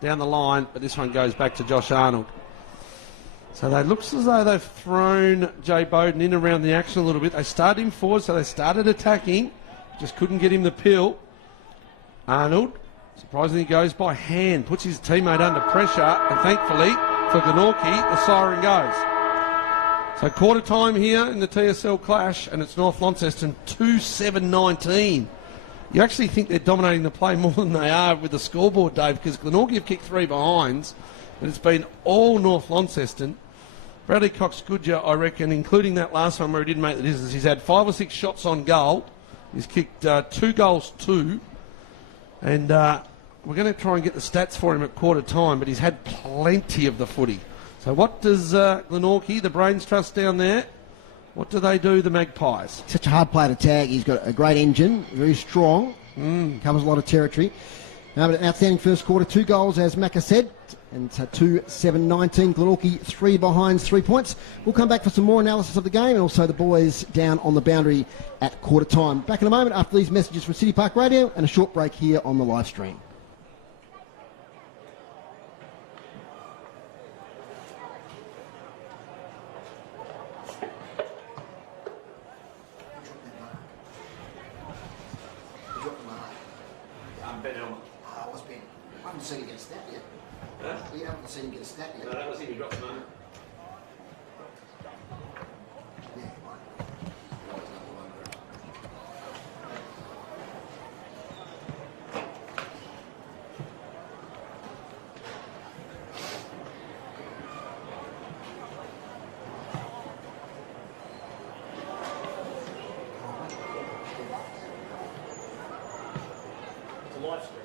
Down the line, but this one goes back to Josh Arnold. So it looks as though they've thrown Jay Bowden in around the action a little bit. They started him forward, so they started attacking. Just couldn't get him the pill. Arnold, surprisingly, goes by hand, puts his teammate under pressure, and thankfully for Glenorchy, the siren goes. So quarter time here in the TSL clash, and it's North Launceston 2-7-19. You actually think they're dominating the play more than they are with the scoreboard, Dave, because Glenorchy have kicked 3 behinds, but it's been all North Launceston. Bradley Cox-Goodger, I reckon, including that last one where he didn't make the distance, he's had 5 or 6 shots on goal. He's kicked 2 goals, 2. And we're going to try and get the stats for him at quarter time, but he's had plenty of the footy. So what does Glenorchy, the Brains Trust down there, what do they do, the Magpies? Such a hard player to tag. He's got a great engine, very strong, covers a lot of territory. But an outstanding first quarter, 2 goals, as Macca said, and 2-7-19. Glenorchy 3 behinds, 3 points. We'll come back for some more analysis of the game and also the boys down on the boundary at quarter time. Back in a moment after these messages from City Park Radio and a short break here on the live stream. I haven't seen him get a snap yet. Huh? You haven't seen him get a snap yet. No, that was him. He dropped the money. It's a live stream.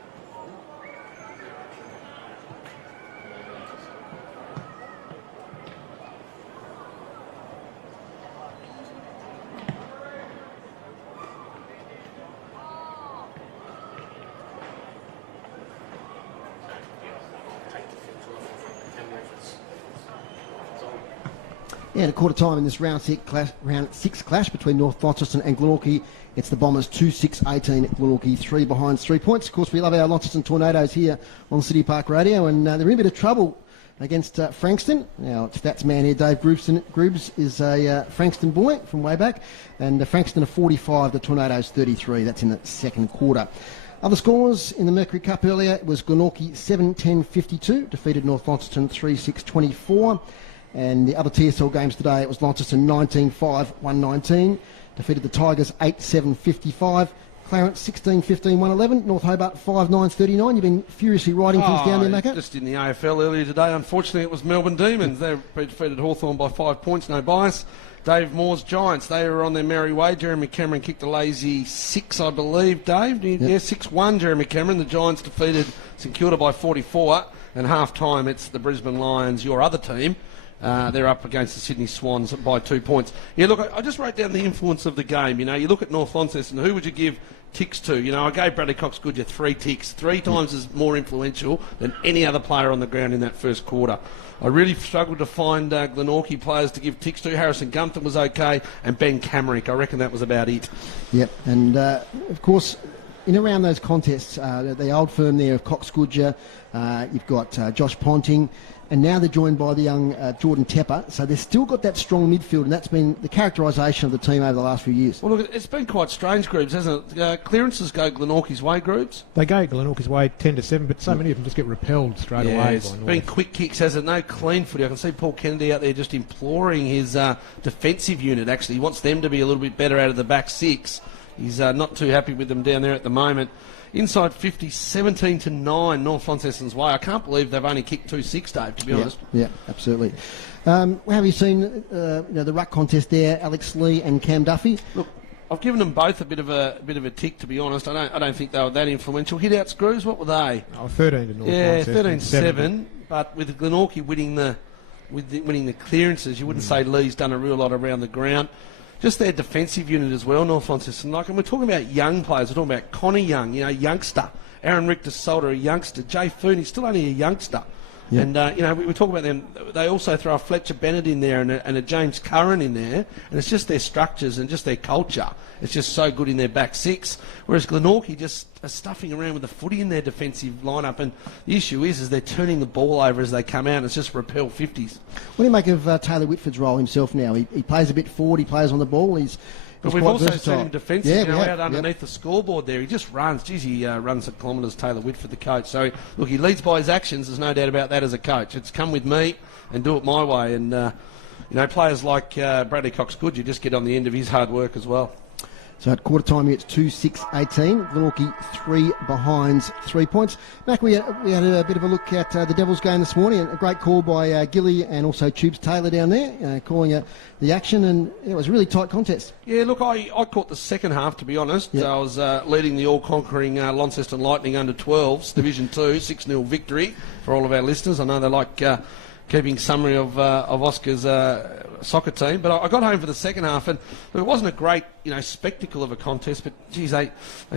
Yeah, at a quarter time in this round 6 clash between North Launceston and Glenorchy. It's the Bombers 2-6-18 Glenorchy, 3 behind, 3 points. Of course, we love our Launceston Tornadoes here on City Park Radio, and they're in a bit of trouble against Frankston. Now, stats man here, Dave Grubbs is a Frankston boy from way back, and Frankston are 45, the Tornadoes 33. That's in the second quarter. Other scores in the Mercury Cup earlier, it was Glenorchy 7-10-52, defeated North Launceston 3-6-24. And the other TSL games today, it was Launceston 19-5-119, defeated the Tigers 8-7-55, Clarence 16-15-111, North Hobart 5-9-39. You've been furiously writing things down there, Macca. Just in the AFL earlier today, unfortunately it was Melbourne Demons. They defeated Hawthorn by 5 points, no bias. Dave Moore's Giants, they were on their merry way. Jeremy Cameron kicked a lazy 6, I believe, Dave. Yep. Yeah, 6-1 Jeremy Cameron. The Giants defeated St Kilda by 44. And half-time, it's the Brisbane Lions, your other team, they're up against the Sydney Swans by 2 points. Yeah, look, I just wrote down the influence of the game. You know, you look at North Launceston, who would you give ticks to? You know, I gave Bradley Cox-Goodyear 3 ticks, 3 times as more influential than any other player on the ground in that first quarter. I really struggled to find Glenorchy players to give ticks to. Harrison Gunther was okay, and Ben Camerick. I reckon that was about it. Yep, and of course, in around those contests, the old firm there of Cox-Goodyear, you've got Josh Ponting, and now they're joined by the young Jordan Tepper. So they've still got that strong midfield, and that's been the characterisation of the team over the last few years. Well, look, it's been quite strange, Groups, hasn't it? Clearances go Glenorchy's way, Groups. They go Glenorchy's way 10-7, but so many of them just get repelled straight away. It's been quick kicks, hasn't it? No clean footy. I can see Paul Kennedy out there just imploring his defensive unit, actually. He wants them to be a little bit better out of the back 6. He's not too happy with them down there at the moment. Inside 50, 17-9, North Launceston's way. I can't believe they've only kicked 2-6, Dave, to be honest. Yeah, absolutely. Have you seen the ruck contest there, Alex Lee and Cam Duffy? Look, I've given them both a bit of a tick, to be honest. I don't think they were that influential. Hit-out screws, what were they? 13 to North Launceston. 13-7, but with Glenorchy winning the clearances, you wouldn't say Lee's done a real lot around the ground. Just their defensive unit as well, North Launceston. And we're talking about young players. We're talking about Connor Young, youngster. Aaron Richter-Salter, a youngster. Jay Foon, he's still only a youngster. Yeah. And, we talk about them. They also throw a Fletcher Bennett in there and a James Curran in there. And it's just their structures and just their culture. It's just so good in their back 6. Whereas Glenorchy just are stuffing around with the footy in their defensive lineup. And the issue is they're turning the ball over as they come out. And it's just repel 50s. What do you make of Taylor Whitford's role himself now? He plays a bit forward. He plays on the ball. But we've also seen him defensive out underneath the scoreboard there. He just runs. Geez, he runs at kilometres, Taylor Whitford, the coach. So, look, he leads by his actions. There's no doubt about that as a coach. It's come with me and do it my way. And, players like Bradley Cox-Goodyear just get on the end of his hard work as well. So at quarter time, it's 2-6-18. Glenorchy 3 behinds 3 points. Mac, we had a bit of a look at the Devils game this morning. A great call by Gilly and also Tubes Taylor down there, calling the action, and it was a really tight contest. Yeah, look, I caught the second half, to be honest. Yep. I was leading the all-conquering Launceston Lightning under-12s, Division 2, 6-0 victory for all of our listeners. I know they like keeping summary of Oscar's soccer team, but I got home for the second half, and it wasn't a great spectacle of a contest, but geez, they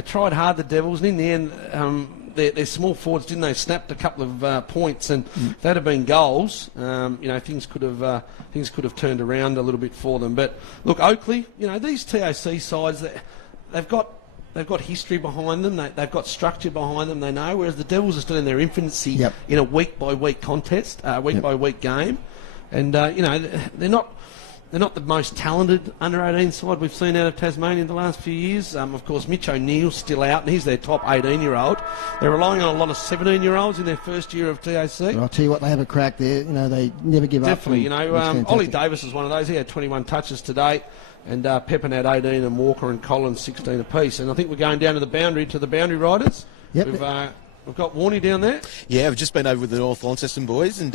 tried hard, the Devils, and in the end their small forwards, didn't they, snapped a couple of points, and if that had been goals, things could have turned around a little bit for them. But look, Oakley, these TAC sides, they've got history behind them. They've got structure behind them. They know. Whereas the Devils are still in their infancy in a week-by-week contest, week-by-week game, and they're not the most talented under-18 side we've seen out of Tasmania in the last few years. Of course, Mitch O'Neill's still out, and he's their top 18-year-old. They're relying on a lot of 17-year-olds in their first year of TAC. Well, I'll tell you what, they have a crack there. They never give up. Definitely. Ollie Davis is one of those. He had 21 touches today. And Pepin had 18 and Walker and Collins 16 apiece. And I think we're going down to the boundary riders. Yep. We've got Warney down there. Yeah, I've just been over with the North Launceston boys, and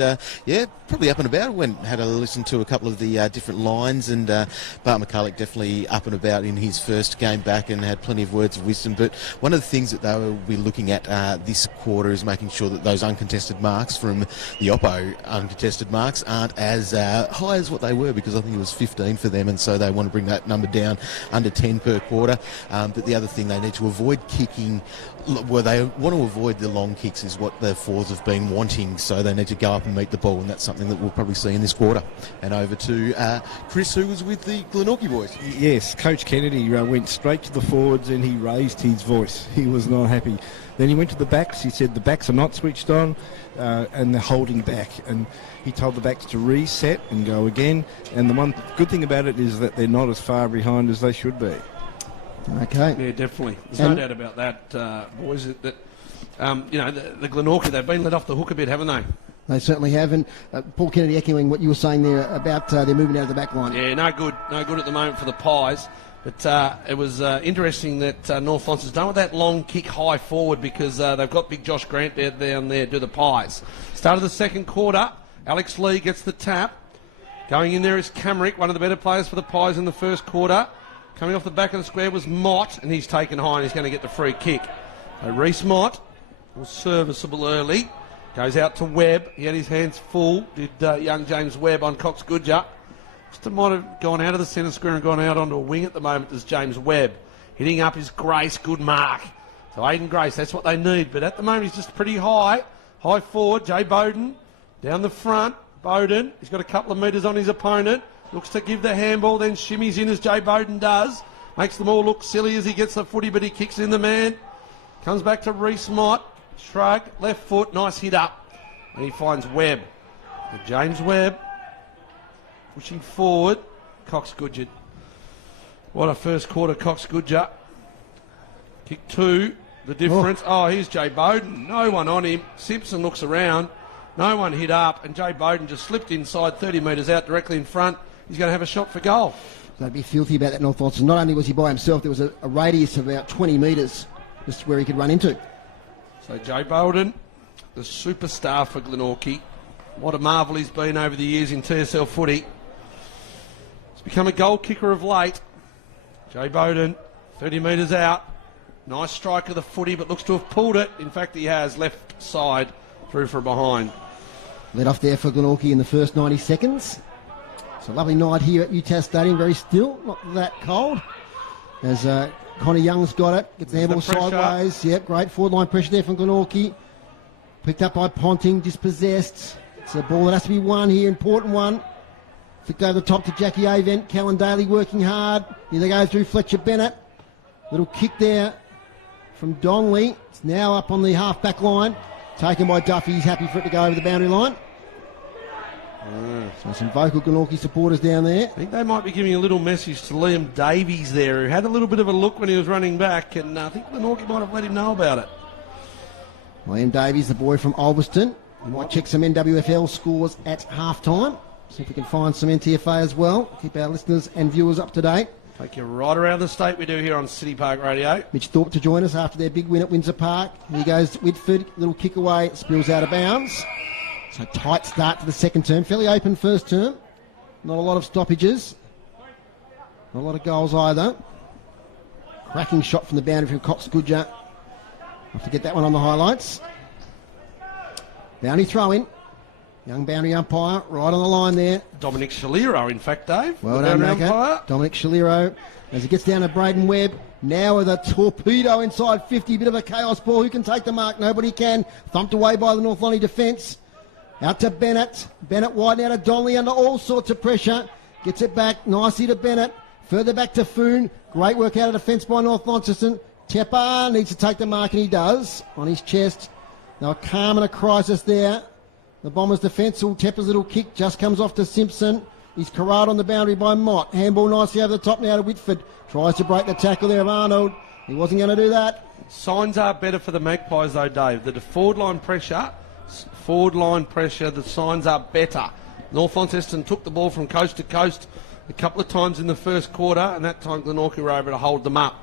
probably up and about. Had a listen to a couple of the different lines, and Bart McCulloch definitely up and about in his first game back and had plenty of words of wisdom. But one of the things that they will be looking at this quarter is making sure that those uncontested marks from the Oppo uncontested marks aren't as high as what they were, because I think it was 15 for them, and so they want to bring that number down under 10 per quarter. But the other thing they need to avoid kicking, where they want to avoid the long kicks, is what the fours have been wanting, so they need to go up and meet the ball, and that's something that we'll probably see in this quarter. And over to Chris, who was with the Glenorchy boys. Yes, Coach Kennedy went straight to the forwards and he raised his voice. He was not happy. Then he went to the backs. He said the backs are not switched on and they're holding back, and he told the backs to reset and go again. And the one good thing about it is that they're not as far behind as they should be. Okay. Yeah, definitely. There's no doubt about that, boys. The Glenorchy, they've been let off the hook a bit, haven't they? They certainly have. And Paul Kennedy echoing what you were saying there about their movement out of the back line. Yeah, no good at the moment for the Pies. But it was interesting that North Launceston's done with that long kick high forward, because they've got big Josh Grant down there to the Pies. Start of the second quarter, Alex Lee gets the tap. Going in there is Camerick, one of the better players for the Pies in the first quarter. Coming off the back of the square was Mott, and he's taken high and he's going to get the free kick. So Reece Mott was serviceable early. Goes out to Webb. He had his hands full, did young James Webb on Cox Goodger. Just might have gone out of the centre square and gone out onto a wing at the moment as James Webb. Hitting up is Grace, good mark. So Aiden Grace, that's what they need. But at the moment he's just pretty high. High forward, Jay Bowden. Down the front, Bowden. He's got a couple of metres on his opponent. Looks to give the handball, then shimmies in as Jay Bowden does. Makes them all look silly as he gets the footy, but he kicks in the man. Comes back to Reese Mott. Shrug, left foot, nice hit up. And he finds Webb. And James Webb pushing forward. Cox Goodger. What a first quarter, Cox Goodger. Kick 2. The difference. Oh, here's Jay Bowden. No one on him. Simpson looks around. No one hit up. And Jay Bowden just slipped inside 30 metres out directly in front. He's going to have a shot for goal. They'd be filthy about that North Launceston. Not only was he by himself, there was a radius of about 20 metres just where he could run into. So Jay Bowden, the superstar for Glenorchy. What a marvel he's been over the years in TSL footy. He's become a goal kicker of late. Jay Bowden, 30 metres out. Nice strike of the footy, but looks to have pulled it. In fact, he has. Left side, through for behind. Let off there for Glenorchy in the first 90 seconds. It's a lovely night here at UTAS Stadium. Very still, not that cold. As Connor Young's got it. Gets the handball sideways. Yep, great forward line pressure there from Glenorchy. Picked up by Ponting, dispossessed. It's a ball that has to be won here, important one. Flicked over the top to Jackie Avent. Callan Daly working hard. Here they go through Fletcher Bennett. Little kick there from Donnelly. It's now up on the half-back line. Taken by Duffy. He's happy for it to go over the boundary line. So some vocal Glenorchy supporters down there. I think they might be giving a little message to Liam Davies there, who had a little bit of a look when he was running back, and I think Glenorchy might have let him know about it. Liam Davies, the boy from Ulverston. We might check some NWFL scores at half-time. See if we can find some NTFA as well. Keep our listeners and viewers up to date. Take you right around the state we do here on City Park Radio. Mitch Thorpe to join us after their big win at Windsor Park. Here goes Whitford, little kick away, spills out of bounds. So tight start to the second term. Fairly open first term. Not a lot of stoppages. Not a lot of goals either. Cracking shot from the boundary from Cox Goodger. I'll have to get that one on the highlights. Boundary throw in. Young boundary umpire right on the line there. Dominic Shaliro, in fact, Dave. Well done, Racker. Dominic Shaliro as he gets down to Braden Webb. Now with a torpedo inside 50. Bit of a chaos ball. Who can take the mark? Nobody can. Thumped away by the North Lonnie defence. Out to Bennett. Bennett wide now to Donnelly under all sorts of pressure. Gets it back nicely to Bennett. Further back to Foon. Great work out of defence by North Launceston. Tepper needs to take the mark, and he does on his chest. They were calm in a crisis there. The Bombers' defence. Tepper's little kick just comes off to Simpson. He's corralled on the boundary by Mott. Handball nicely over the top now to Whitford. Tries to break the tackle there of Arnold. He wasn't going to do that. Signs are better for the Magpies though, Dave. The forward line pressure, the signs are better. North Launceston took the ball from coast to coast a couple of times in the first quarter, and that time Glenorchy were able to hold them up.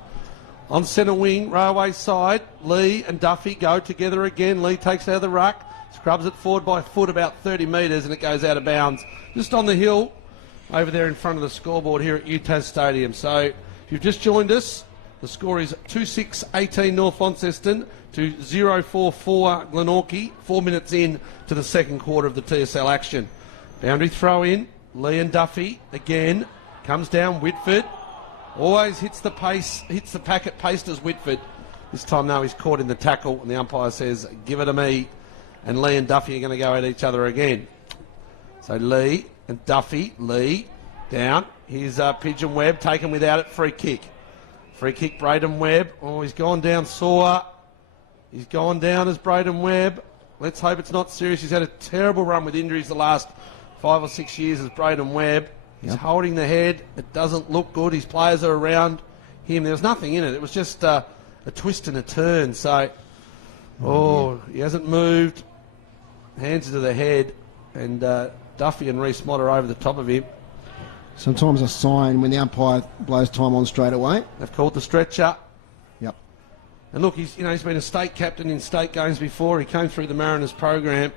On centre wing, railway side, Lee and Duffy go together again. Lee takes out of the ruck, scrubs it forward by foot about 30 metres, and it goes out of bounds just on the hill over there in front of the scoreboard here at UTAS Stadium. So if you've just joined us, the score is 2-6-18 North Launceston to 0-4-4 Glenorchy. 4 minutes in to the second quarter of the TSL action. Boundary throw in. Lee and Duffy again. Comes down Whitford. Always hits the packet pace as Whitford. This time though he's caught in the tackle and the umpire says give it to me. And Lee and Duffy are going to go at each other again. So Lee and Duffy. Lee down. Here's Pigeon Webb taken without it. Free kick. Free kick, Braden Webb. Oh, he's gone down sore. He's gone down as Braden Webb. Let's hope it's not serious. He's had a terrible run with injuries the last 5 or 6 years as Braden Webb. He's holding the head. It doesn't look good. His players are around him. There was nothing in it. It was just a twist and a turn. So, he hasn't moved. Hands to the head. And Duffy and Reese Mott are over the top of him. Sometimes a sign when the umpire blows time on straight away. They've called the stretcher. Yep. And look, he's been a state captain in state games before. He came through the Mariners program.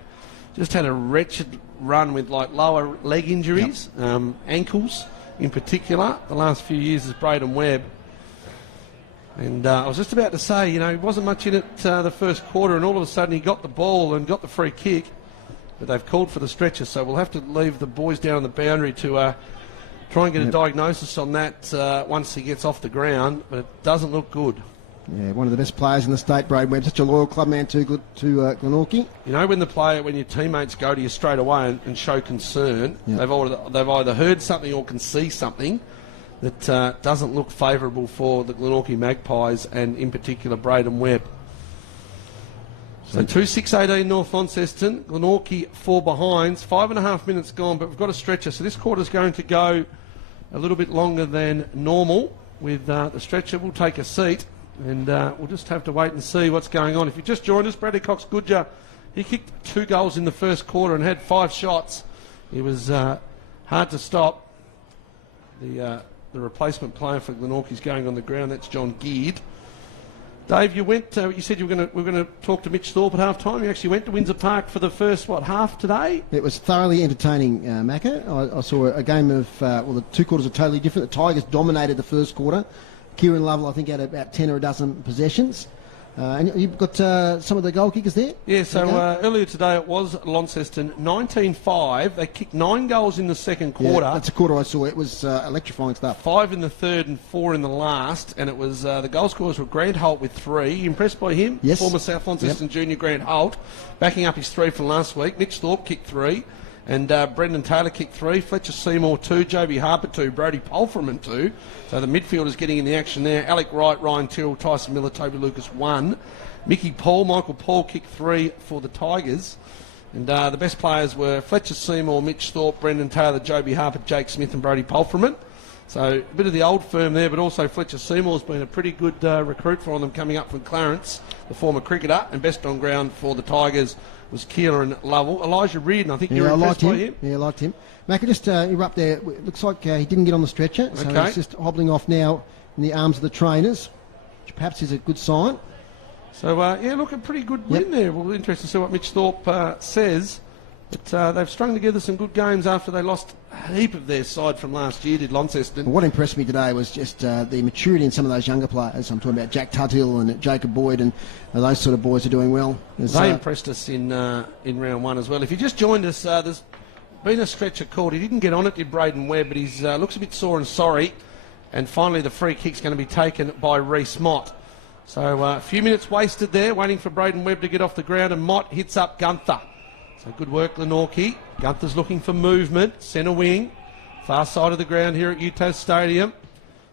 Just had a wretched run with like lower leg injuries, ankles in particular. The last few years is Braden Webb. And I was just about to say, he wasn't much in it the first quarter, and all of a sudden he got the ball and got the free kick. But they've called for the stretcher, so we'll have to leave the boys down on the boundary to try and get a diagnosis on that once he gets off the ground. But it doesn't look good. Yeah, one of the best players in the state, Braden Webb. Such a loyal clubman to Glenorchy. When your teammates go to you straight away and show concern, they've either heard something or can see something that doesn't look favourable for the Glenorchy Magpies, and in particular Braden Webb. So 2-6-18 North Launceston, Glenorchy 4 behinds, 5.5 minutes gone, but we've got a stretcher. So this quarter's going to go a little bit longer than normal with the stretcher. We'll take a seat and we'll just have to wait and see what's going on. If you just joined us, Bradley Cox-Goodger, he kicked 2 goals in the first quarter and had 5 shots. It was hard to stop. The replacement player for Glenorchy's going on the ground. That's John Geard. Dave, you went. You said we were going to talk to Mitch Thorpe at half time. You actually went to Windsor Park for the first half today. It was thoroughly entertaining, Macca. I saw a game of the 2 quarters are totally different. The Tigers dominated the first quarter. Kieran Lovell, I think, had about 10 or a dozen possessions. And you've got some of the goal kickers there? Yeah, so earlier today it was Launceston 19-5. They kicked 9 goals in the second quarter. Yeah, that's a quarter I saw. It was electrifying stuff. 5 in the third and 4 in the last. And it was the goal scorers were Grant Holt with 3. You impressed by him? Yes. Former South Launceston junior Grant Holt, backing up his 3 from last week. Mitch Thorpe kicked 3. And Brendan Taylor kicked 3, Fletcher Seymour 2, Joby Harper 2, Brody Polferman 2. So the midfielders getting in the action there. Alec Wright, Ryan Tyrrell, Tyson Miller, Toby Lucas 1. Mickey Paul, Michael Paul kicked 3 for the Tigers. And the best players were Fletcher Seymour, Mitch Thorpe, Brendan Taylor, Joby Harper, Jake Smith and Brody Polferman. So a bit of the old firm there, but also Fletcher Seymour's been a pretty good recruit for them coming up from Clarence, the former cricketer, and best on ground for the Tigers was Keelan Lovell. Elijah Reardon, I think you were impressed by him. Yeah, I liked him. Macca, just you're up there. It looks like he didn't get on the stretcher, so he's just hobbling off now in the arms of the trainers, which perhaps is a good sign. So, look, a pretty good win there. We'll be interested to see what Mitch Thorpe says. But they've strung together some good games after they lost a heap of their side from last year, did Launceston. What impressed me today was just the maturity in some of those younger players. I'm talking about Jack Tuthill and Jacob Boyd, and those sort of boys are doing well. They impressed us in round 1 as well. If you just joined us, there's been a stretcher called. He didn't get on it, did Braden Webb, but he looks a bit sore and sorry. And finally, the free kick's going to be taken by Reece Mott. So a few minutes wasted there, waiting for Braden Webb to get off the ground, and Mott hits up Gunther. So good work, Glenorchy. Gunther's looking for movement. Centre wing. Far side of the ground here at UTAS Stadium.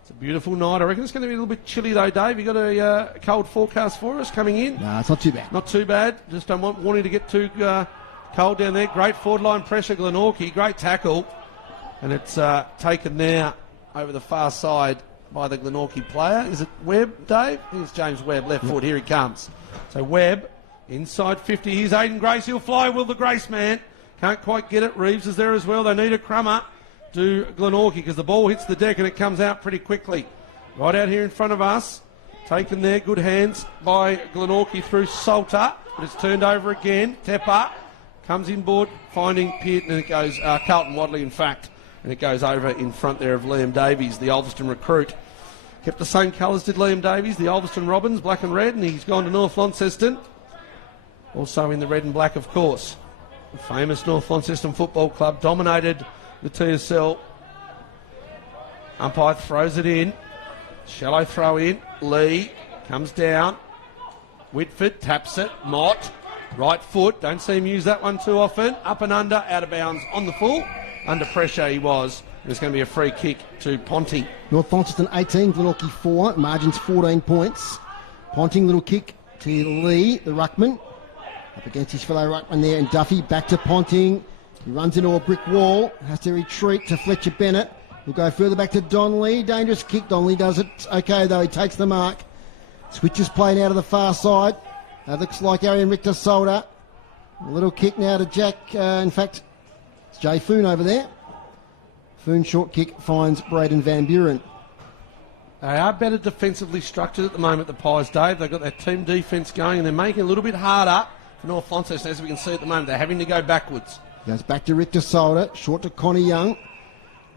It's a beautiful night. I reckon it's going to be a little bit chilly though, Dave. You got a cold forecast for us coming in? No, it's not too bad. Not too bad. Just don't want wanting to get too cold down there. Great forward line pressure, Glenorchy. Great tackle. And it's taken there over the far side by the Glenorchy player. Is it Webb, Dave? Here's James Webb, left foot. Here he comes. So Webb. Inside 50, here's Aidan Grace. He'll fly, will the Grace man. Can't quite get it. Reeves is there as well. They need a crummer to Glenorchy because the ball hits the deck and it comes out pretty quickly. Right out here in front of us. Taken there, good hands by Glenorchy through Salter. But it's turned over again. Tepper comes inboard, finding Peart, and it goes, Carlton Wadley in fact. And it goes over in front there of Liam Davies, the Ulverston recruit. Kept the same colours, did Liam Davies, the Ulverston Robins, black and red, and he's gone to North Launceston. Also in the red and black, of course. The famous North Launceston Football Club dominated the TSL. Umpire throws it in. Shallow throw in. Lee comes down. Whitford taps it. Mott. Right foot. Don't see him use that one too often. Up and under. Out of bounds on the full. Under pressure he was. There's going to be a free kick to Ponting. North Launceston 18, Glenorchy 4. Margins 14 points. Ponting, little kick to Lee, the ruckman. Up against his fellow ruckman there, and Duffy back to Ponting. He runs into a brick wall, has to retreat to Fletcher Bennett. He'll go further back to Don Lee. Dangerous kick. Don Lee does it okay though. He takes the mark. Switches playing out of the far side. That looks like Arian Richter Solder. A little kick now to Jack. In fact, it's Jay Foon over there. Foon short kick finds Braden Van Buren. They are better defensively structured at the moment, the Pies, Dave. They've got that team defence going and they're making it a little bit harder for North Launceston, as we can see at the moment. They're having to go backwards. Goes back to Richter Solder, short to Connie Young.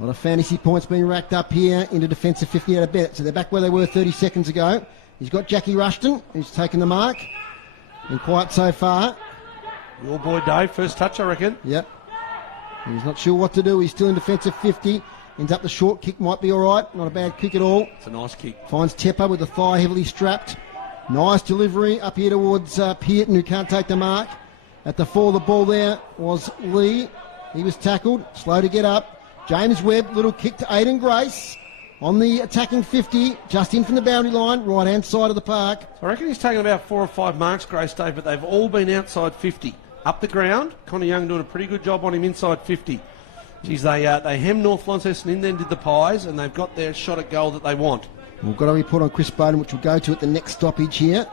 A lot of fantasy points being racked up here into defensive 50 out of bet. So they're back where they were 30 seconds ago. He's got Jackie Rushton, who's taken the mark. Been quiet so far. Your boy Dave, first touch, I reckon. Yep. He's not sure what to do. He's still in defensive 50. Ends up the short kick, might be all right. Not a bad kick at all. It's a nice kick. Finds Tepper with the thigh heavily strapped. Nice delivery up here towards Pearton, who can't take the mark. At the fall, the ball there was Lee. He was tackled, slow to get up. James Webb, little kick to Aidan Grace on the attacking 50, just in from the boundary line, right-hand side of the park. I reckon he's taken about 4 or 5 marks, Grace, Dave, but they've all been outside 50. Up the ground, Connor Young doing a pretty good job on him inside 50. Geez, they hemmed North Launceston in, then did the Pies, and they've got their shot at goal that they want. We've got a report on Chris Bowden, which we'll go to at the next stoppage here.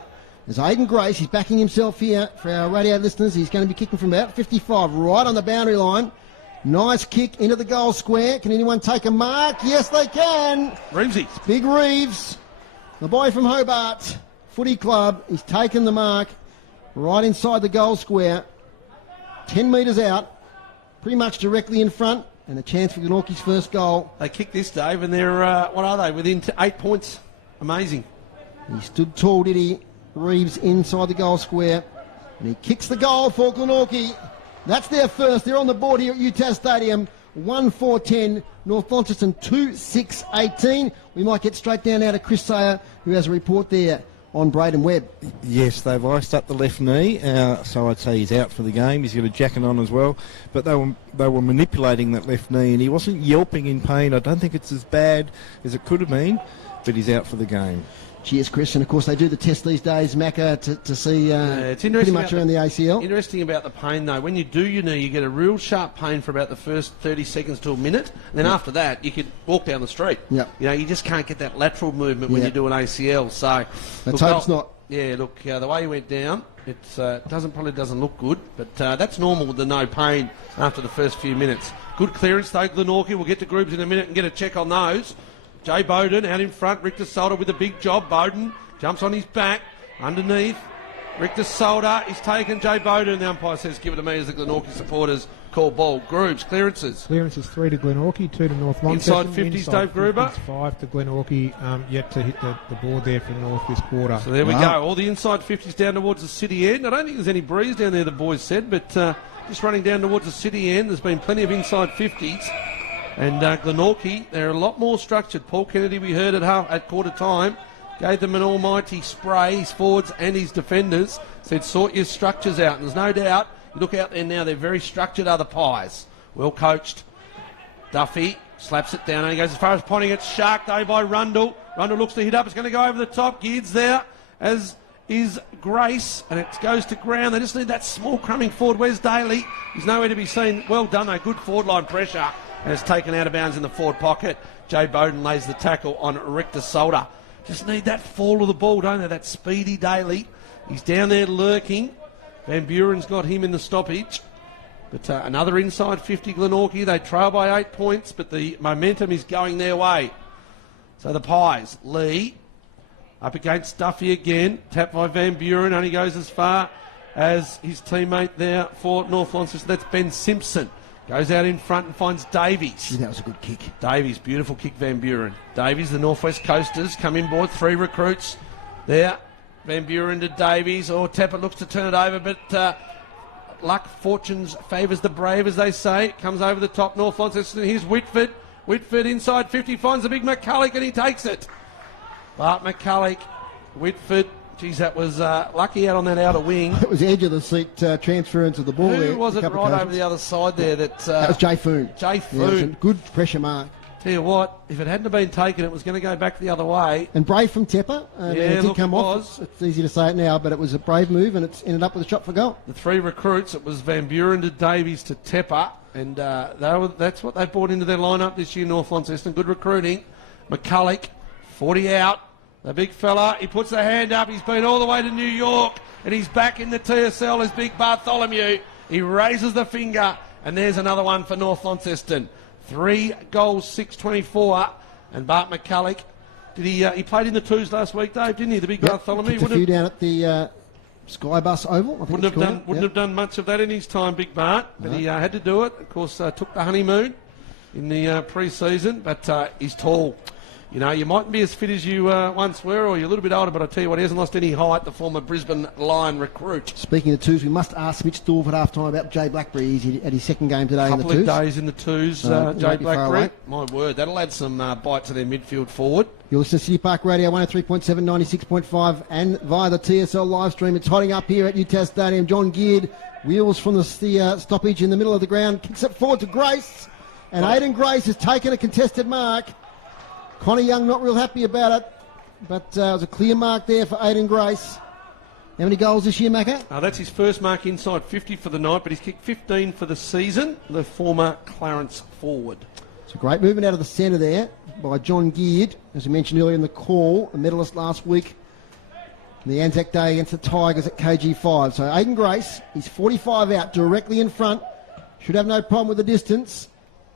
There's Aidan Grace, he's backing himself here for our radio listeners. He's going to be kicking from about 55, right on the boundary line. Nice kick into the goal square. Can anyone take a mark? Yes, they can. Reevesy. Big Reeves, the boy from Hobart Footy Club. He's taken the mark right inside the goal square. 10 metres out, pretty much directly in front, and a chance for Glenorchy's first goal. They kicked this, Dave, and they're, what are they, within 8 points? Amazing. He stood tall, did he? Reeves inside the goal square, and he kicks the goal for Glenorchy. That's their first. They're on the board here at UTAS Stadium. 1-4-10. North Launceston 2-6-18. We might get straight down now to Chris Sayer, who has a report there on Braden Webb. Yes, they've iced up the left knee, so I'd say he's out for the game. He's got a jacket on as well, but they were manipulating that left knee, and he wasn't yelping in pain. I don't think it's as bad as it could have been, but he's out for the game. Cheers, Chris. And of course, they do the test these days, Macca, to see it's pretty much around the ACL. Interesting about the pain, though. When you do your knee, you get a real sharp pain for about the first 30 seconds to a minute. And then after that, you could walk down the street. Yep. You know, you just can't get that lateral movement when you do an ACL. So let's hope it's not. Yeah, look, the way he went down, it probably doesn't look good. But that's normal with the no pain after the first few minutes. Good clearance, though, Glenorchy. We'll get to groups in a minute and get a check on those. Jay Bowden out in front. Richter Solder with a big job. Bowden jumps on his back, underneath. Richter Solder is taken. Jay Bowden, the umpire says, give it to me as the Glenorchy supporters call ball. Grooves, clearances. Clearances 3 to Glenorchy, 2 to North Launceston. Inside 50s, Dave Gruber. 5 to Glenorchy, yet to hit the board there for North this quarter. So there we go. All the inside 50s down towards the city end. I don't think there's any breeze down there, the boys said, but just running down towards the city end. There's been plenty of inside 50s. And Glenorchy, they're a lot more structured. Paul Kennedy, we heard at quarter time, gave them an almighty spray, his forwards and his defenders. Said, sort your structures out. And there's no doubt, you look out there now, they're very structured, other Pies. Well coached. Duffy slaps it down and he goes as far as pointing it. Shark, though, by Rundle. Rundle looks to hit up. It's going to go over the top. Geard's there, as is Grace. And it goes to ground. They just need that small crumbing forward. Where's Daly? He's nowhere to be seen. Well done, though. Good forward line pressure. And it's taken out of bounds in the forward pocket. Jay Bowden lays the tackle on Richter Solder. Just need that fall of the ball, don't they? That speedy Daly. He's down there lurking. Van Buren's got him in the stoppage. But another inside 50 Glenorchy. They trail by 8 points, but the momentum is going their way. So the Pies. Lee up against Duffy again. Tapped by Van Buren. Only goes as far as his teammate there for North Launceston. That's Ben Simpson. Goes out in front and finds Davies. Yeah, that was a good kick. Davies, beautiful kick, Van Buren. Davies, the Northwest Coasters, come in board. 3 recruits there. Van Buren to Davies. Tepper looks to turn it over, but luck, fortunes favours the brave, as they say. Comes over the top, North Launceston. Here's Whitford. Whitford inside 50, finds the big McCulloch, and he takes it. But McCulloch, Whitford, geez, that was lucky out on that outer wing. It was edge of the seat transference of the ball. Who there. was it right over the other side there? That was Jay Foon. Jay Yeah, it was a Foon. good pressure mark. Tell you what, if it hadn't been taken, it was going to go back the other way. And brave from Tepper. Yeah, it did come it off. was. It's easy to say it now, but it was a brave move, and it's ended up with a shot for goal. The 3 recruits, it was Van Buren to Davies to Tepper, and that's what they brought into their lineup this year, North Launceston. Good recruiting. McCulloch, 40 out. The big fella, he puts the hand up. He's been all the way to New York, and he's back in the TSL as Big Bartholomew. He raises the finger, and there's another one for North Launceston. 3 goals, 6-24, and Bart McCulloch. Did he played in the twos last week, Dave? Didn't he? The Big Bartholomew. Kicked a few down at the Skybus Oval. Wouldn't have done much of that in his time, Big Bart, but he had to do it. Of course, took the honeymoon. in the pre-season, but he's tall. You know, you mightn't be as fit as you once were, or you're a little bit older, but I tell you what, he hasn't lost any height, the former Brisbane Lion recruit. Speaking of twos, we must ask Mitch Dorf at half time about Jay Blackberry. He's at his second game today in the twos. Couple of days in the twos, Jay Blackberry. My word, that'll add some bite to their midfield forward. You're listening to City Park Radio 103.7, 96.5, and via the TSL live stream. It's hotting up here at UTAS Stadium. John Geard wheels from the stoppage in the middle of the ground, kicks it forward to Grace, and Aidan Grace has taken a contested mark. Connie Young not real happy about it, but it was a clear mark there for Aidan Grace. How many goals this year, Macca? That's his first mark inside 50 for the night, but he's kicked 15 for the season, the former Clarence forward. It's a great movement out of the centre there by John Geard, as we mentioned earlier in the call, a medalist last week in the Anzac Day against the Tigers at KG5. So Aidan Grace, he's 45 out, directly in front, should have no problem with the distance.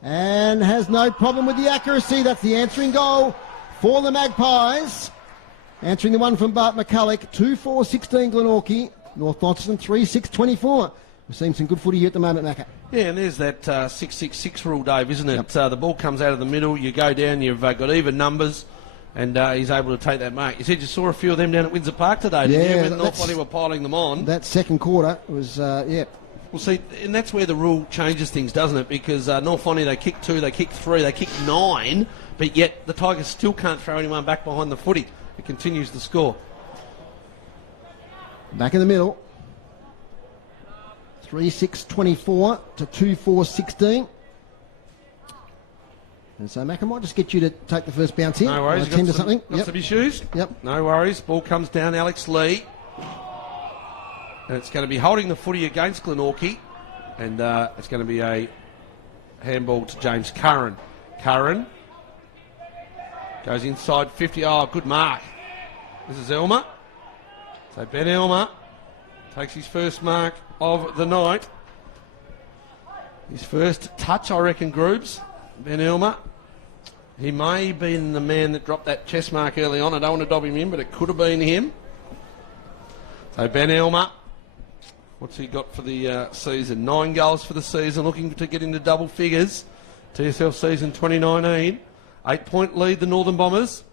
And has no problem with the accuracy. That's the answering goal for the Magpies. Answering the one from Bart McCulloch. 2-4-16 Glenorchy. North Launceston 3-6-24. We're seeing some good footy here at the moment, Macca. Yeah, and there's that 6-6-6 rule, Dave, isn't it? Yep. The ball comes out of the middle, you go down, you've got even numbers, and he's able to take that mark. You said you saw a few of them down at Windsor Park today, didn't you? When North Launceston were piling them on. That second quarter was, Well, see, and that's where the rule changes things, doesn't it? Because North Launceston, they kick 2, they kick 3, they kick 9, but yet the Tigers still can't throw anyone back behind the footy. It continues to score. Back in the middle. 3-6-24 to 2-4-16. And so, Mac, I might just get you to take the first bounce here. No worries. Got some issues? Yep. No worries. Ball comes down, Alex Lee. And it's going to be holding the footy against Glenorchy. And it's going to be a handball to James Curran. Curran goes inside 50. Oh, good mark. This is Elmer. So Ben Elmer takes his first mark of the night. His first touch, I reckon, Groobs. Ben Elmer. He may have been the man that dropped that chest mark early on. I don't want to dob him in, but it could have been him. So Ben Elmer. What's he got for the season? 9 goals for the season, looking to get into double figures. TSL season 2019. 8-point lead, the Northern Bombers.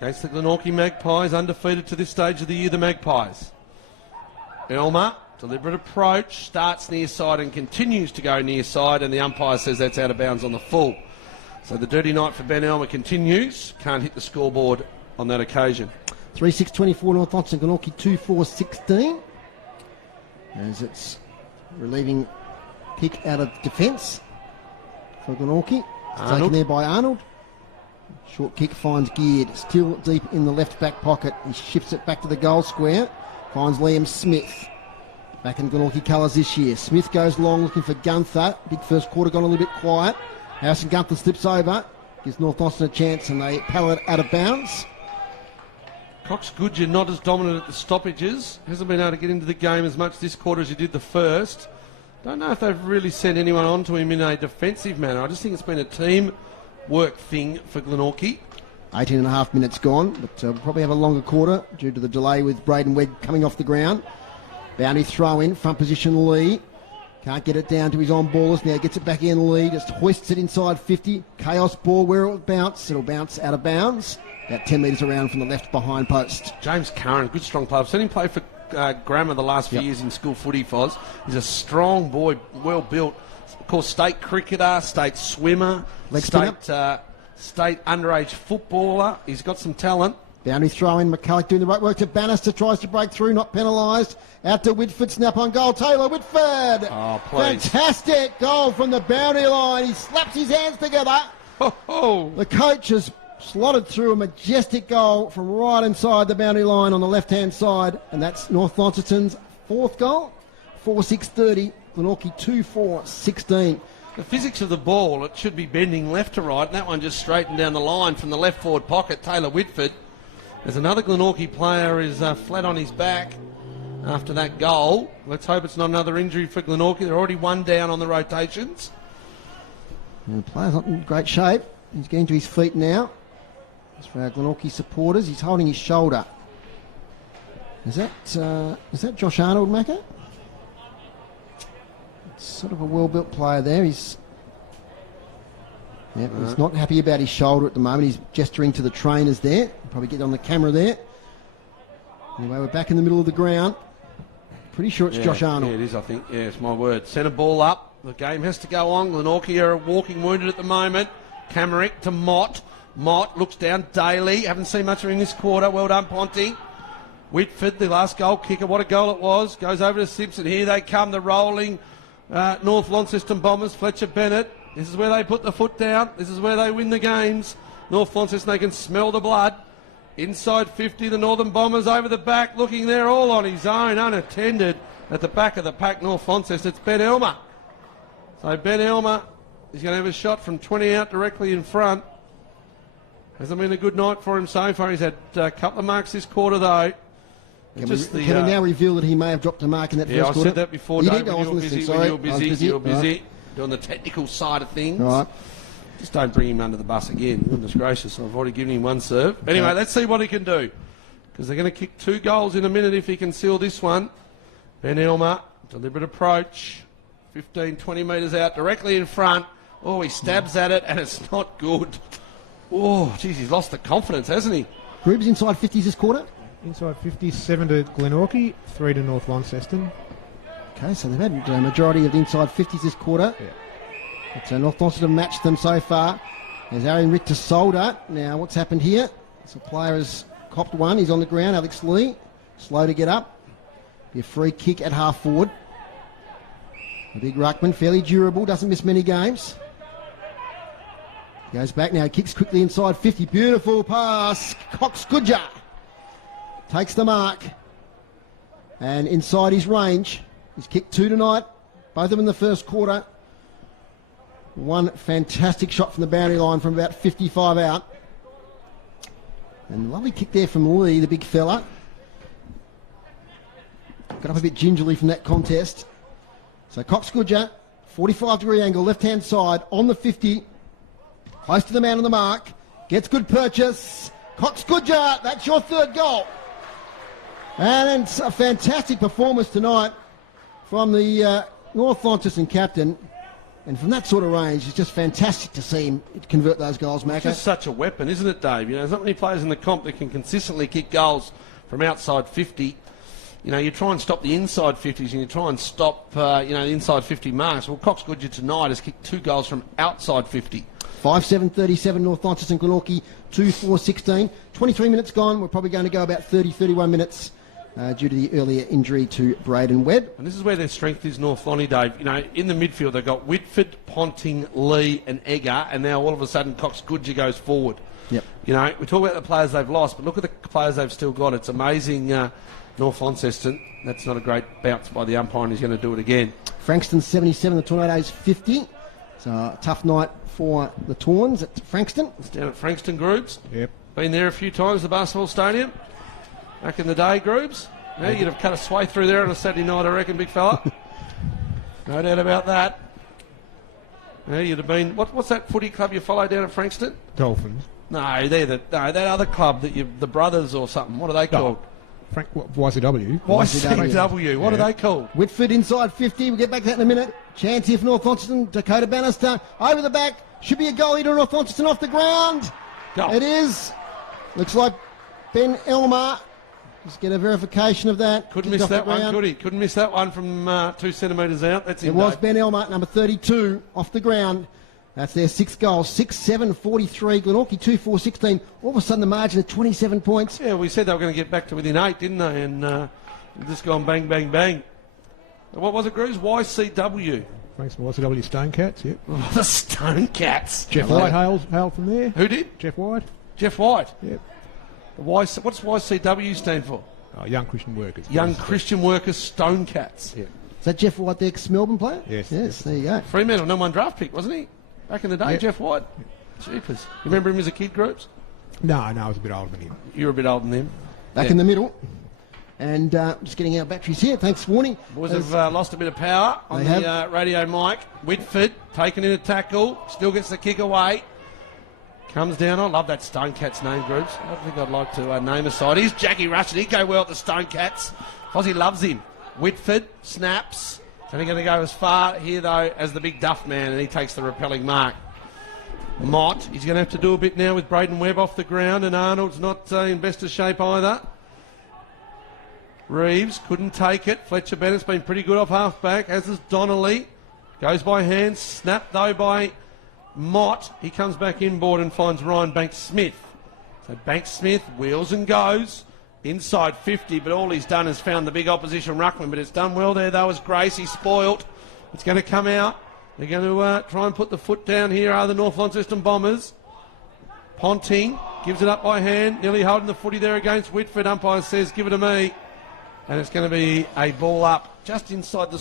Against the Glenorchy Magpies, undefeated to this stage of the year, the Magpies. Elmer, deliberate approach, starts near side and continues to go near side, and the umpire says that's out of bounds on the full. So the dirty night for Ben Elmer continues. Can't hit the scoreboard on that occasion. 3-6-24 North Launceston, Glenorchy 2-4-16. As it's relieving kick out of defence for Glenorchy. It's taken there by Arnold. Short kick finds Geard, still deep in the left back pocket. He shifts it back to the goal square. Finds Liam Smith. Back in Glenorchy colours this year. Smith goes long looking for Gunther. Big first quarter gone a little bit quiet. Harrison Gunther slips over. Gives North Launceston a chance and they pallet it out of bounds. Cox Goodyear not as dominant at the stoppages. Hasn't been able to get into the game as much this quarter as he did the first. Don't know if they've really sent anyone on to him in a defensive manner. I just think it's been a team work thing for Glenorchy. 18 and a half minutes gone, but we'll probably have a longer quarter due to the delay with Braden Wegg coming off the ground. Bounty throw in, front position Lee. Can't get it down to his on-ballers. Now gets it back in Lee, just hoists it inside 50. Chaos ball, where it'll bounce out of bounds. About 10 metres around from the left behind post. James Curran, good strong player. I've seen him play for Grammar the last few years in school footy, Foz. He's a strong boy, well built. Of course, state cricketer, state swimmer, state underage footballer. He's got some talent. Boundary throw in, McCulloch doing the right work to Bannister, tries to break through, not penalised. Out to Whitford, snap on goal. Taylor Whitford. Oh, please. Fantastic goal from the boundary line. He slaps his hands together. The coach has slotted through a majestic goal from right inside the boundary line on the left-hand side, and that's North Launceston's fourth goal. 4-6-30, Glenorchy 2-4-16. The physics of the ball, it should be bending left to right, and that one just straightened down the line from the left forward pocket, Taylor Whitford. As another Glenorchy player is flat on his back after that goal. Let's hope it's not another injury for Glenorchy. They're already one down on the rotations. And the player's not in great shape. He's getting to his feet now. As for our Glenorchy supporters, he's holding his shoulder. Is that Josh Arnold, Macca? It's sort of a well-built player there. He's Yeah, he's not happy about his shoulder at the moment. He's gesturing to the trainers there. Probably get on the camera there. Anyway, we're back in the middle of the ground. Pretty sure it's Josh Arnold. Yeah, it is, I think. Yeah, it's my word. Centre ball up. The game has to go on. Glenorchy are walking wounded at the moment. Camerick to Mott. Mott looks down Daly. Haven't seen much of him this quarter. Well done, Ponty. Whitford, the last goal kicker. What a goal it was. Goes over to Simpson. Here they come, the rolling North Launceston Bombers. Fletcher Bennett. This is where they put the foot down. This is where they win the games. North Launceston, they can smell the blood. Inside 50, the Northern Bombers over the back, looking there all on his own, unattended. At the back of the pack, North Launceston, it's Ben Elmer. So Ben Elmer is going to have a shot from 20 out directly in front. Hasn't been a good night for him so far. He's had a couple of marks this quarter, though. Can we now reveal that he may have dropped a mark in that first quarter? Yeah, I said that before, Dave. You were busy. You were busy. Doing the technical side of things. Right. Just don't bring him under the bus again. Goodness gracious, I've already given him one serve. Anyway, let's see what he can do. Because they're going to kick 2 goals in a minute if he can seal this one. Ben Elmer, deliberate approach. 15, 20 metres out, directly in front. Oh, he stabs at it, and it's not good. Oh, geez, he's lost the confidence, hasn't he? Groobs inside 50s this quarter? Inside 50, 7 to Glenorchy, 3 to North Launceston. Okay, so they've had a majority of the inside 50s this quarter. Yeah. So North Launceston have matched them so far. There's Aaron Rick to Solder. Now, what's happened here? So player has copped one. He's on the ground. Alex Lee, slow to get up. Be a free kick at half forward. A big ruckman, fairly durable, doesn't miss many games. Goes back now, kicks quickly inside 50. Beautiful pass. Cox Goodger takes the mark. And inside his range. He's kicked 2 tonight. Both of them in the first quarter. One fantastic shot from the boundary line from about 55 out. And lovely kick there from Lee, the big fella. Got up a bit gingerly from that contest. So Cox Goodger, 45-degree angle, left-hand side, on the 50. Close to the man on the mark. Gets good purchase. Cox Goodger, that's your 3rd goal. And it's a fantastic performance tonight from the North Launceston captain. And from that sort of range, it's just fantastic to see him convert those goals, Macca. It's just such a weapon, isn't it, Dave? You know, there's not many players in the comp that can consistently kick goals from outside 50. You know, you try and stop the inside 50s and you try and stop, the inside 50 marks. Well, Cox Goodger tonight has kicked 2 goals from outside 50. 5-7-37 North Launceston, Glenorchy 2-4-16. 23 minutes gone. We're probably going to go about 30-31 minutes. Due to the earlier injury to Braden Webb. And this is where their strength is, North Lonnie, Dave. You know, in the midfield, they've got Whitford, Ponting, Lee and Egger, and now all of a sudden Cox Goodger goes forward. Yep. You know, we talk about the players they've lost, but look at the players they've still got. It's amazing, North Launceston. That's not a great bounce by the umpire, and he's going to do it again. Frankston 77, the Tornadoes 50. So a tough night for the Torns at Frankston. It's down at Frankston, Groobs. Yep. Been there a few times, the basketball stadium. Back in the day, Groobs. Yeah, you'd have cut a sway through there on a Saturday night, I reckon, big fella. No doubt about that. Yeah, you'd have been... What's that footy club you follow down at Frankston? Dolphins. No, that other club that the brothers or something. What are they called? YCW. YCW. What are they called? Whitford inside 50. We'll get back to that in a minute. Chance here for North Launceston. Dakota Bannister over the back. Should be a goal here to North Launceston off the ground. Goal. It is. Looks like Ben Elmer. Just get a verification of that. Couldn't miss that one, could he? Couldn't miss that one from 2 centimetres out. That's it. Was Ben Elmer, number 32, off the ground. That's their 6 goals. 6-7-43. Glenorchy 2-4-16. All of a sudden the margin of 27 points. Yeah, we said they were going to get back to within 8, didn't they? And just gone bang, bang, bang. What was it, Grews? YCW. Thanks for YCW Stone Cats, yep. Oh, the Stone Cats. Jeff White hailed from there. Who did? Jeff White. Jeff White? Yep. What's YCW stand for? Oh, Young Christian Workers. Young Christian Workers Stone Cats. Yeah. Is that Jeff White, the ex-Melbourne player? Yes. There you go. Fremantle, no one draft pick, wasn't he? Back in the day, Yep. Jeff White. Jeepers. You remember him as a kid, Groups? No, I was a bit older than him. You were a bit older than him. Back in the middle. And just getting our batteries here. Thanks, Warning. Boys have lost a bit of power on the radio mic. Whitford taken in a tackle. Still gets the kick away. Comes down. I love that Stone Cats name, Groups. I don't think I'd like to name a side. Here's Jackie Rushton. He'd go well at the Stone Cats. Fozzie loves him. Whitford snaps. Only going to go as far here, though, as the big Duff man, and he takes the repelling mark. Mott, he's going to have to do a bit now with Braden Webb off the ground, and Arnold's not in best of shape either. Reeves couldn't take it. Fletcher Bennett's been pretty good off half-back, as is Donnelly. Goes by hand, snapped though by Mott. He comes back inboard and finds Ryan Banks-Smith. So Banks-Smith wheels and goes. Inside 50, but all he's done is found the big opposition ruckman, but it's done well there though as Gracie spoilt. It's going to come out. They're going to try and put the foot down here, are the North Launceston Bombers. Ponting gives it up by hand, nearly holding the footy there against Whitford. Umpire says, give it to me. And it's going to be a ball up just inside the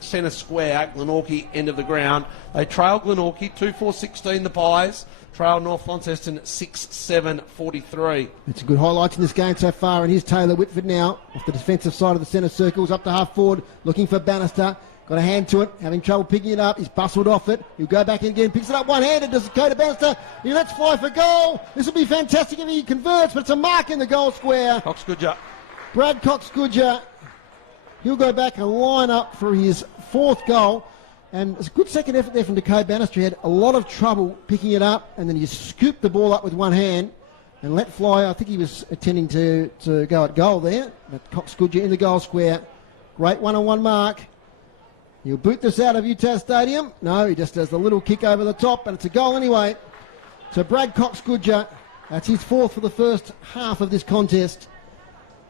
centre square, Glenorchy end of the ground. They trail Glenorchy, 2-4-16 the Pies. Trail North Launceston 6-7-43. It's a good highlights in this game so far, and here's Taylor Whitford now off the defensive side of the centre circles, up to half forward, looking for Bannister. Got a hand to it, having trouble picking it up. He's bustled off it. He'll go back in again, picks it up one-handed, does Dakota Bannister. He lets fly for goal. This will be fantastic if he converts, but it's a mark in the goal square. Cox-Goodger. Brad Cox-Goodger, he'll go back and line up for his fourth goal. And it's a good second effort there from Dakota Bannister. He had a lot of trouble picking it up, and then he scooped the ball up with one hand and let fly. I think he was intending to go at goal there. But Cox-Goodger in the goal square. Great one-on-one mark. He'll boot this out of UTAS Stadium. No, he just does the little kick over the top, and it's a goal anyway. So Brad Cox-Goodger, that's his fourth for the first half of this contest.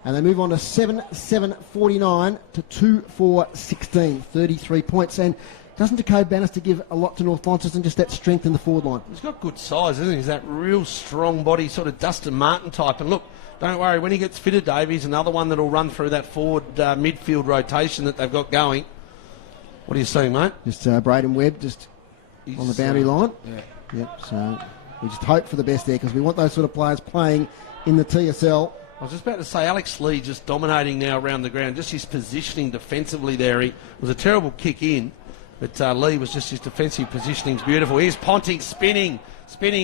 And they move on to 7-7-49 to 2-4-16, 33 points. And doesn't Dakota Bannister give a lot to North Launceston, just that strength in the forward line? He's got good size, isn't he? He's that real strong body, sort of Dustin Martin type. And look, don't worry, when he gets fitted, Dave, he's another one that'll run through that forward midfield rotation that they've got going. What are you saying, mate? Just Braden Webb, just on the boundary line. Yeah. Yep, so we just hope for the best there because we want those sort of players playing in the TSL. I was just about to say, Alex Lee just dominating now around the ground, just his positioning defensively there. He was a terrible kick in, but Lee was just his defensive positioning's beautiful. Here's Ponting spinning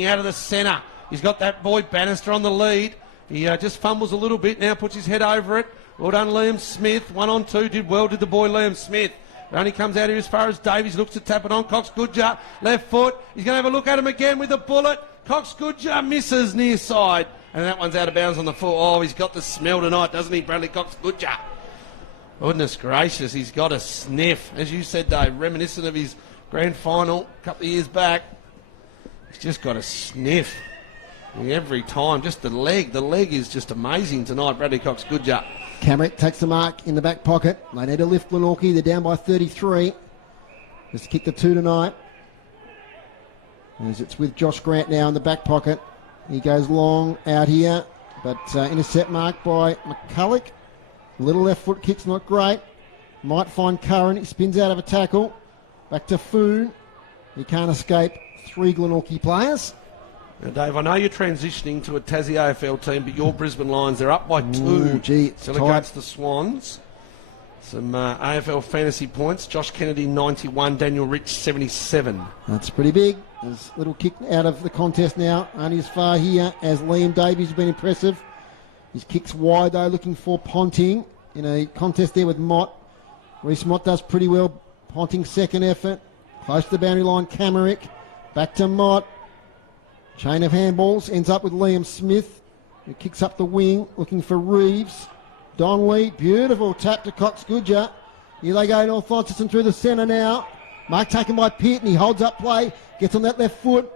out of the centre. He's got that boy Bannister on the lead. He just fumbles a little bit now, puts his head over it. Well done, Liam Smith. 1-on-2, did well, did the boy Liam Smith. It only comes out here as far as Davies looks to tap it on. Cox-Goodger, left foot. He's going to have a look at him again with a bullet. Cox-Goodger misses near side. And that one's out of bounds on the foot. Oh, he's got the smell tonight, doesn't he, Bradley Cox-Goodger? Goodness gracious, he's got a sniff. As you said, Dave, reminiscent of his grand final a couple of years back. He's just got a sniff. Every time, just the leg. The leg is just amazing tonight, Bradley Cox-Goodger. Camrick takes the mark in the back pocket. They need to lift Glenorchy. They're down by 33. Just kick the 2 tonight. As it's with Josh Grant now in the back pocket. He goes long out here, but intercept mark by McCulloch. Little left foot kick's not great. Might find Curran. He spins out of a tackle. Back to Foon. He can't escape 3 Glenorchy players. Now, Dave, I know you're transitioning to a Tassie AFL team, but your Brisbane Lions, they're up by 2. Ooh, gee, it's still tight. against the Swans. Some AFL fantasy points. Josh Kennedy, 91. Daniel Rich, 77. That's pretty big. There's a little kick out of the contest now. Only as far here as Liam Davies has been impressive. His kick's wide, though, looking for Ponting in a contest there with Mott. Reece Mott does pretty well. Ponting's second effort. Close to the boundary line, Camrick. Back to Mott. Chain of handballs, ends up with Liam Smith, who kicks up the wing, looking for Reeves. Donnelly, beautiful tap to Cox-Goodger. Here they go, North Launceston through the centre now. Mark taken by Pitt, and he holds up play, gets on that left foot,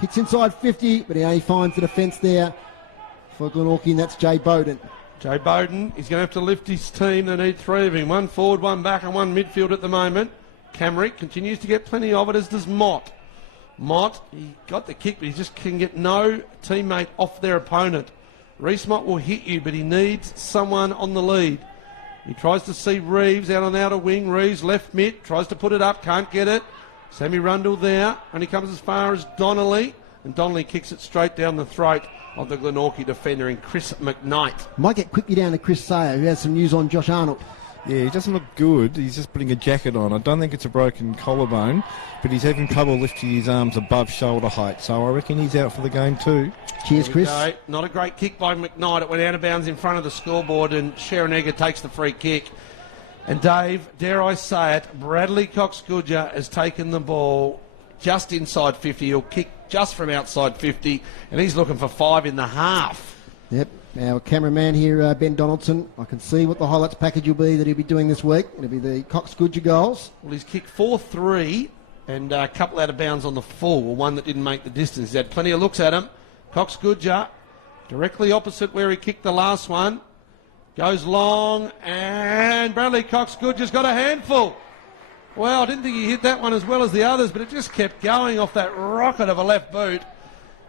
kicks inside 50, but he only finds the defence there for Glenorchy, and that's Jay Bowden. Jay Bowden, he's going to have to lift his team. They need 3 of him, 1 forward, 1 back, and 1 midfield at the moment. Camrick continues to get plenty of it, as does Mott. Mott, he got the kick, but he just can get no teammate off their opponent. Reece Mott will hit you, but he needs someone on the lead. He tries to see Reeves out on the outer wing. Reeves left mid, tries to put it up, can't get it. Sammy Rundle there, and he comes as far as Donnelly, and Donnelly kicks it straight down the throat of the Glenorchy defender in Chris McKnight. Might get quickly down to Chris Sayer, who has some news on Josh Arnold. Yeah, he doesn't look good. He's just putting a jacket on. I don't think it's a broken collarbone, but he's having trouble lifting his arms above shoulder height. So I reckon he's out for the game too. Cheers, Chris. Go. Not a great kick by McKnight. It went out of bounds in front of the scoreboard, and Sharon Egger takes the free kick. And Dave, dare I say it, Bradley Cox-Goodger has taken the ball just inside 50. He'll kick just from outside 50, and he's looking for 5.5. Yep. Our cameraman here, Ben Donaldson, I can see what the highlights package will be that he'll be doing this week. It'll be the Cox Goodger goals. Well, he's kicked 4-3 and a couple out of bounds on the full, one that didn't make the distance. He's had plenty of looks at him. Cox Goodger, directly opposite where he kicked the last one, goes long, and Bradley Cox Goodger's got a handful. Well, I didn't think he hit that one as well as the others, but it just kept going off that rocket of a left boot.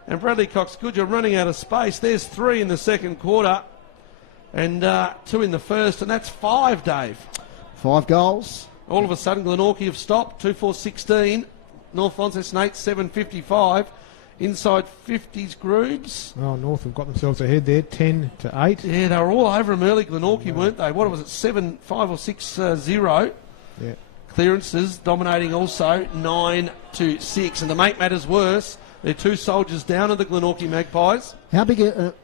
And Bradley Cox Goodger running out of space. There's 3 in the second quarter and 2 in the first, and that's 5, Dave. 5 goals. All of a sudden, Glenorchy have stopped. 2-4-16. North Launceston 8, 7-55. Inside 50s grooves. Oh, North have got themselves ahead there, 10-8. Yeah, they were all over them early, Glenorchy, weren't they? What was it, 7-5 or 6-0? Yeah. Clearances dominating also 9-6. And to make matters worse, they're 2 soldiers down at the Glenorchy Magpies. How big of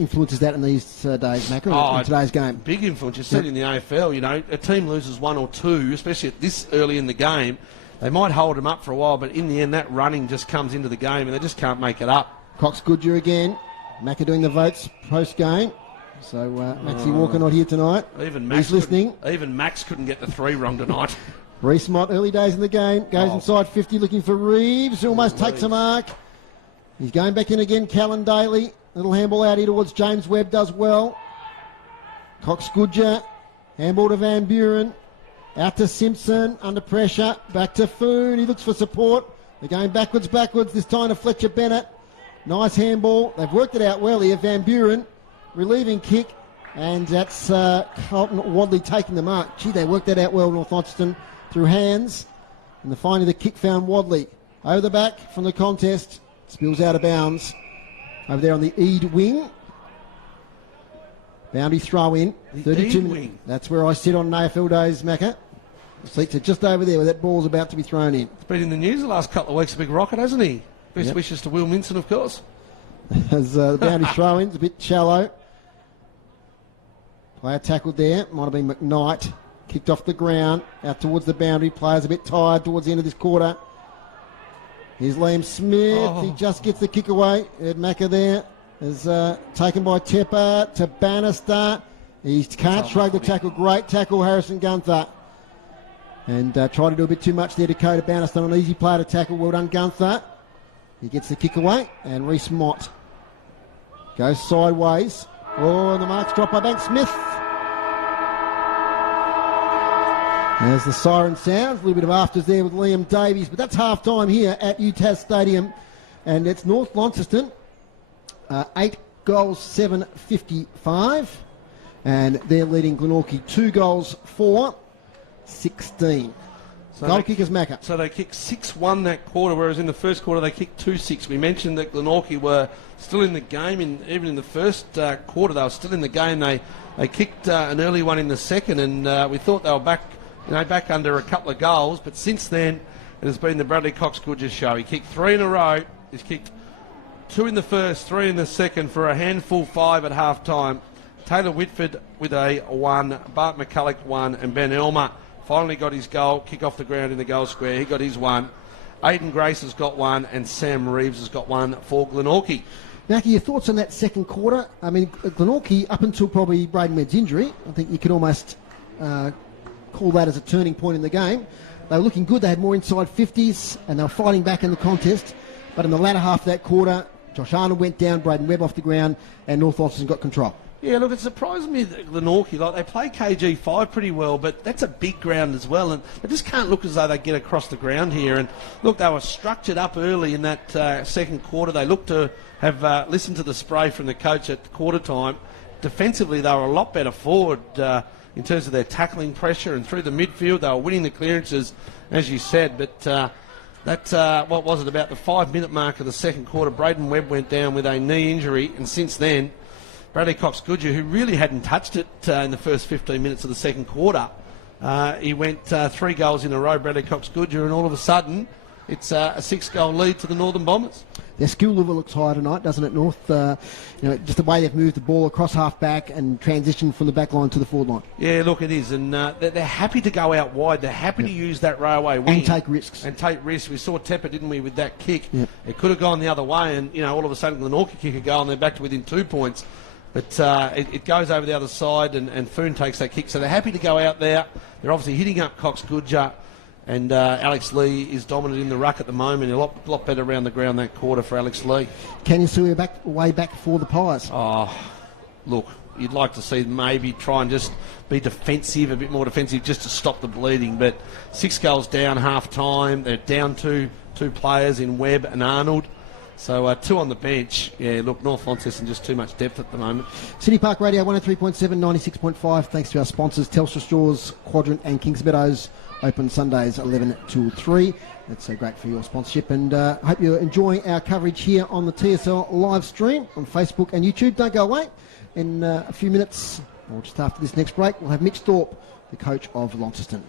influence is that in these days, Macca, in today's game? Big influence. You see it in the AFL, you know. A team loses 1 or 2, especially at this early in the game. They might hold them up for a while, but in the end, that running just comes into the game and they just can't make it up. Cox Goodger again. Macca doing the votes post-game. So Maxie Walker not here tonight. He's listening. Even Max couldn't get the 3 wrong tonight. Reese Mott, early days in the game, goes inside 50 looking for Reeves, who almost takes a mark. He's going back in again, Callan Daly. Little handball out here towards James Webb, does well. Cox Goodger, handball to Van Buren. Out to Simpson, under pressure, back to Foon, he looks for support. They're going backwards, this time to Fletcher Bennett. Nice handball, they've worked it out well here, Van Buren, relieving kick, and that's Carlton Wadley taking the mark. Gee, they worked that out well, North Launceston, through hands, and the finally the kick found Wadley. Over the back from the contest, spills out of bounds. Over there on the Eade wing. Boundary throw in, 32 minutes. That's where I sit on AFL days, Macca. The seats are just over there where that ball's about to be thrown in. It's been in the news the last couple of weeks, a big rocket, hasn't he? Best wishes to Will Minson, of course. As the boundary throw in's a bit shallow. Player tackled there, might have been McKnight. Kicked off the ground, out towards the boundary. Players a bit tired towards the end of this quarter. Here's Liam Smith. He just gets the kick away. Ed Macca there is taken by Tepper to Bannister. He can't shrug the tackle. Great tackle, Harrison Gunther. And tried to do a bit too much there, Dakota Bannister. An easy player to tackle. Well done, Gunther. He gets the kick away. And Reese Mott goes sideways. Oh, and the mark's dropped by Bank Smith. As the siren sounds, a little bit of afters there with Liam Davies, but that's half-time here at UTAS Stadium, and it's North Launceston, 8 goals, 7-55, and they're leading Glenorchy 2 goals, 4-16. So goal kickers Macca. So they kicked 6-1 that quarter, whereas in the first quarter they kicked 2-6. We mentioned that Glenorchy were still in the game, even in the first quarter they were still in the game. They kicked an early one in the second, and we thought they were back under a couple of goals, but since then it has been the Bradley Cox Goodger show. He kicked 3 in a row. He's kicked 2 in the first, 3 in the second for a handful 5 at half time. Taylor Whitford with a 1, Bart McCulloch 1, and Ben Elmer finally got his goal, kick off the ground in the goal square. He got his 1. Aidan Grace has got 1, and Sam Reeves has got 1 for Glenorchy. Naki, your thoughts on that second quarter? I mean, Glenorchy, up until probably Braden Webb's injury, I think you could almost call that as a turning point in the game. They were looking good. They had more inside 50s, and they were fighting back in the contest. But in the latter half of that quarter, Josh Arnold went down, Braden Webb off the ground, and North Launceston got control. Yeah, look, it surprised me that Glenorchy, they play KG5 pretty well, but that's a big ground as well, and they just can't look as though they get across the ground here. And look, they were structured up early in that second quarter. They looked to have listened to the spray from the coach at quarter time. Defensively, they were a lot better forward in terms of their tackling pressure, and through the midfield they were winning the clearances, as you said. But what was it, about the 5-minute mark of the second quarter, Braden Webb went down with a knee injury, and since then Bradley Cox Goodger, who really hadn't touched it in the first 15 minutes of the second quarter, he went 3 goals in a row, Bradley Cox Goodger, and all of a sudden it's a 6-goal lead to the Northern Bombers. their skill level looks higher tonight, doesn't it, North? Just the way they've moved the ball across half-back and transitioned from the back line to the forward line. Yeah, look, it is. And they're happy to go out wide. They're happy to use that railway wing. And take risks. We saw Tepper, didn't we, with that kick. Yep. It could have gone the other way, and, all of a sudden Glenorchy kick a goal and they're back to within 2 points. But it goes over the other side, and Foon takes that kick. So they're happy to go out there. They're obviously hitting up Cox Goodger, and Alex Lee is dominant in the ruck at the moment. A lot better around the ground that quarter for Alex Lee. Can you see a way back for the Pies? Oh, look, you'd like to see maybe try and just be defensive, a bit more defensive, just to stop the bleeding. But 6 goals down half-time. They're down two players in Webb and Arnold. So 2 on the bench. Yeah, look, North Launceston just too much depth at the moment. City Park Radio 103.7, 96.5. Thanks to our sponsors, Telstra Stores, Quadrant and Kings Meadows. Open Sundays 11 till 3. That's great for your sponsorship. And I hope you're enjoying our coverage here on the TSL live stream on Facebook and YouTube. Don't go away. In a few minutes, or just after this next break, we'll have Mitch Thorpe, the coach of Launceston.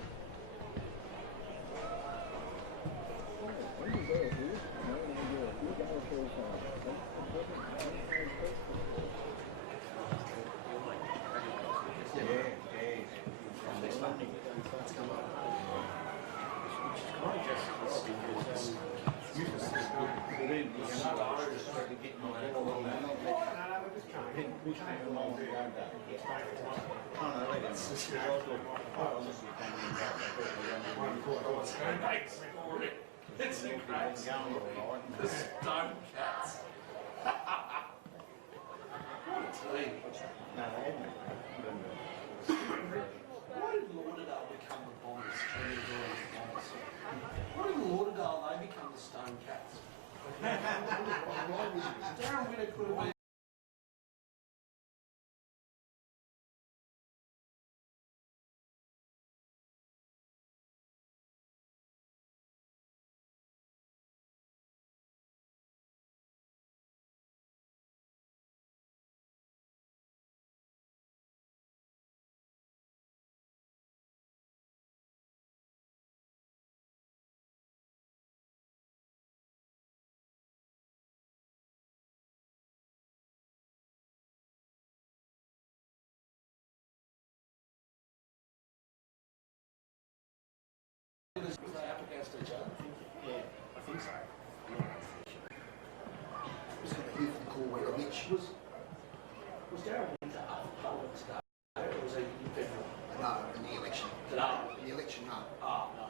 No, in the election. Today? In the election, no. Oh, no.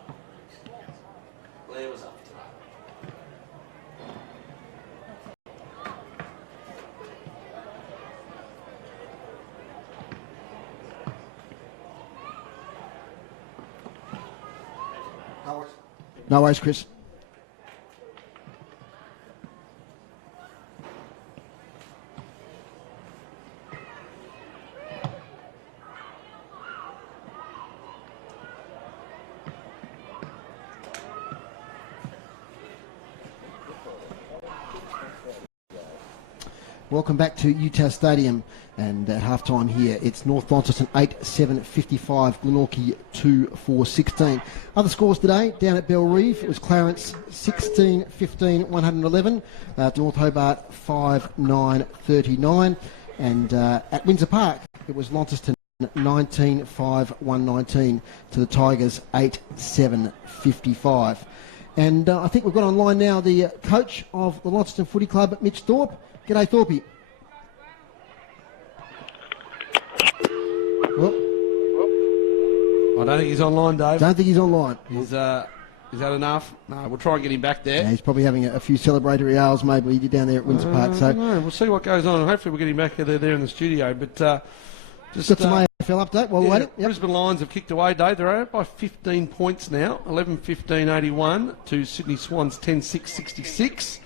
Blair was up today. No worries, Chris. Welcome back to UTAS Stadium, and at half-time here it's North Launceston 8-7-55, Glenorchy 2-4-16. Other scores today, down at Bellerive, it was Clarence 16-15-111, to North Hobart 5-9-39, and at Windsor Park it was Launceston 19-5-119 to the Tigers 8-7-55. And I think we've got online now the coach of the Launceston Footy Club, Mitch Thorpe. G'day, Thorpe. Well, I don't think he's online, Dave. Don't think he's online. Is that enough? No, we'll try and get him back there. Yeah, he's probably having a few celebratory hours maybe down there at Windsor Park. So no, we'll see what goes on. Hopefully we'll get him back there in the studio. But just got some AFL update while we're waiting. Yep. Brisbane Lions have kicked away, Dave. They're out by 15 points now, 11-15-81 to Sydney Swans 10-6-66.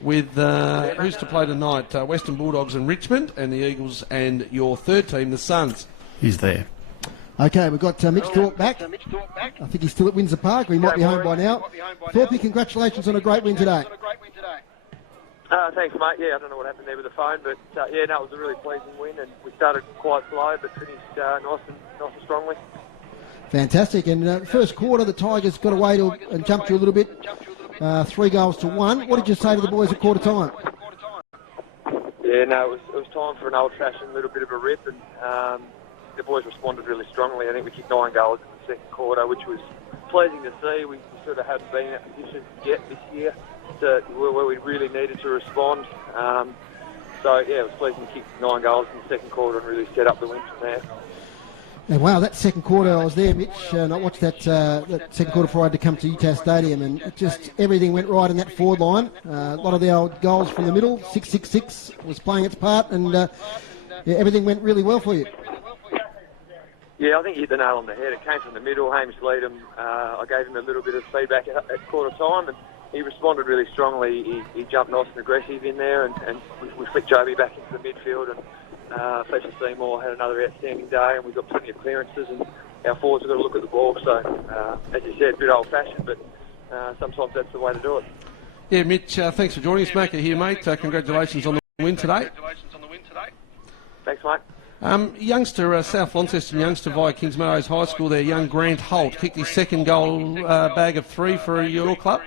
With who's to play tonight? Western Bulldogs and Richmond, and the Eagles and your third team, the Suns. He's there. Okay, we've got Mitch Thorpe back. I think he's still at Windsor Park, or he might be home by now. Thorpe, congratulations on a great win today. Thanks, mate. Yeah, I don't know what happened there with the phone, but it was a really pleasing win, and we started quite slow, but finished nice and strongly. Fantastic. And first quarter, the Tigers got away and jumped you a little bit. 3-1. What did you say to the boys at quarter time? Yeah, no, it was time for an old-fashioned little bit of a rip, and the boys responded really strongly. I think we kicked 9 goals in the second quarter, which was pleasing to see. We sort of hadn't been in that position yet this year where we really needed to respond. So, yeah, it was pleasing to kick 9 goals in the second quarter and really set up the win from there. And wow, that second quarter, I was there, Mitch, and I watched that second quarter before I had to come to UTAS Stadium, and it just everything went right in that forward line. A lot of the old goals from the middle, 6-6-6 was playing its part, and everything went really well for you. Yeah, I think you hit the nail on the head. It came from the middle. Hamish Leadham, I gave him a little bit of feedback at quarter time, and he responded really strongly. He jumped nice and aggressive in there, and we flicked Joby back into the midfield, and Fletcher Seymour had another outstanding day, and we've got plenty of clearances, and our forwards have got to look at the ball. So, as you said, a bit old-fashioned, but sometimes that's the way to do it. Yeah, Mitch, thanks for joining us, Maker here, mate. Congratulations on the win today. Thanks, mate. Youngster, South Launceston youngster via Kings Meadows High School there, young Grant Holt, kicked his second goal bag of 3 for your club.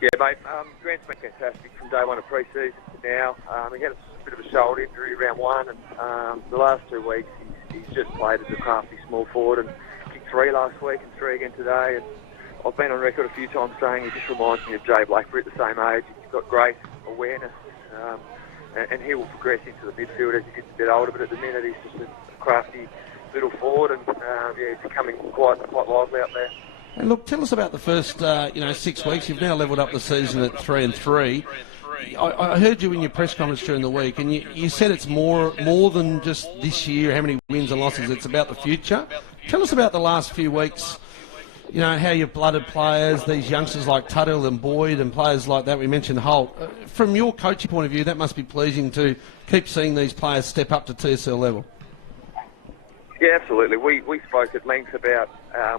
Yeah, mate. Grant's been fantastic from day one of pre-season to now. He had a bit of a shoulder injury round 1, and the last 2 weeks he's just played as a crafty small forward and kicked 3 last week and 3 again today. And I've been on record a few times saying he just reminds me of Jay Blackburn at the same age. He's got great awareness, and he will progress into the midfield as he gets a bit older. But at the minute he's just a crafty little forward, and he's becoming quite lively up there. And look, tell us about the first 6 weeks. You've now levelled up the season at 3-3. I heard you in your press conference during the week, and you said it's more than just this year, how many wins and losses. It's about the future. Tell us about the last few weeks. You know, how you've blooded players, these youngsters like Tuttle and Boyd and players like that. We mentioned Holt. From your coaching point of view, that must be pleasing to keep seeing these players step up to TSL level. Yeah, absolutely. We spoke at length about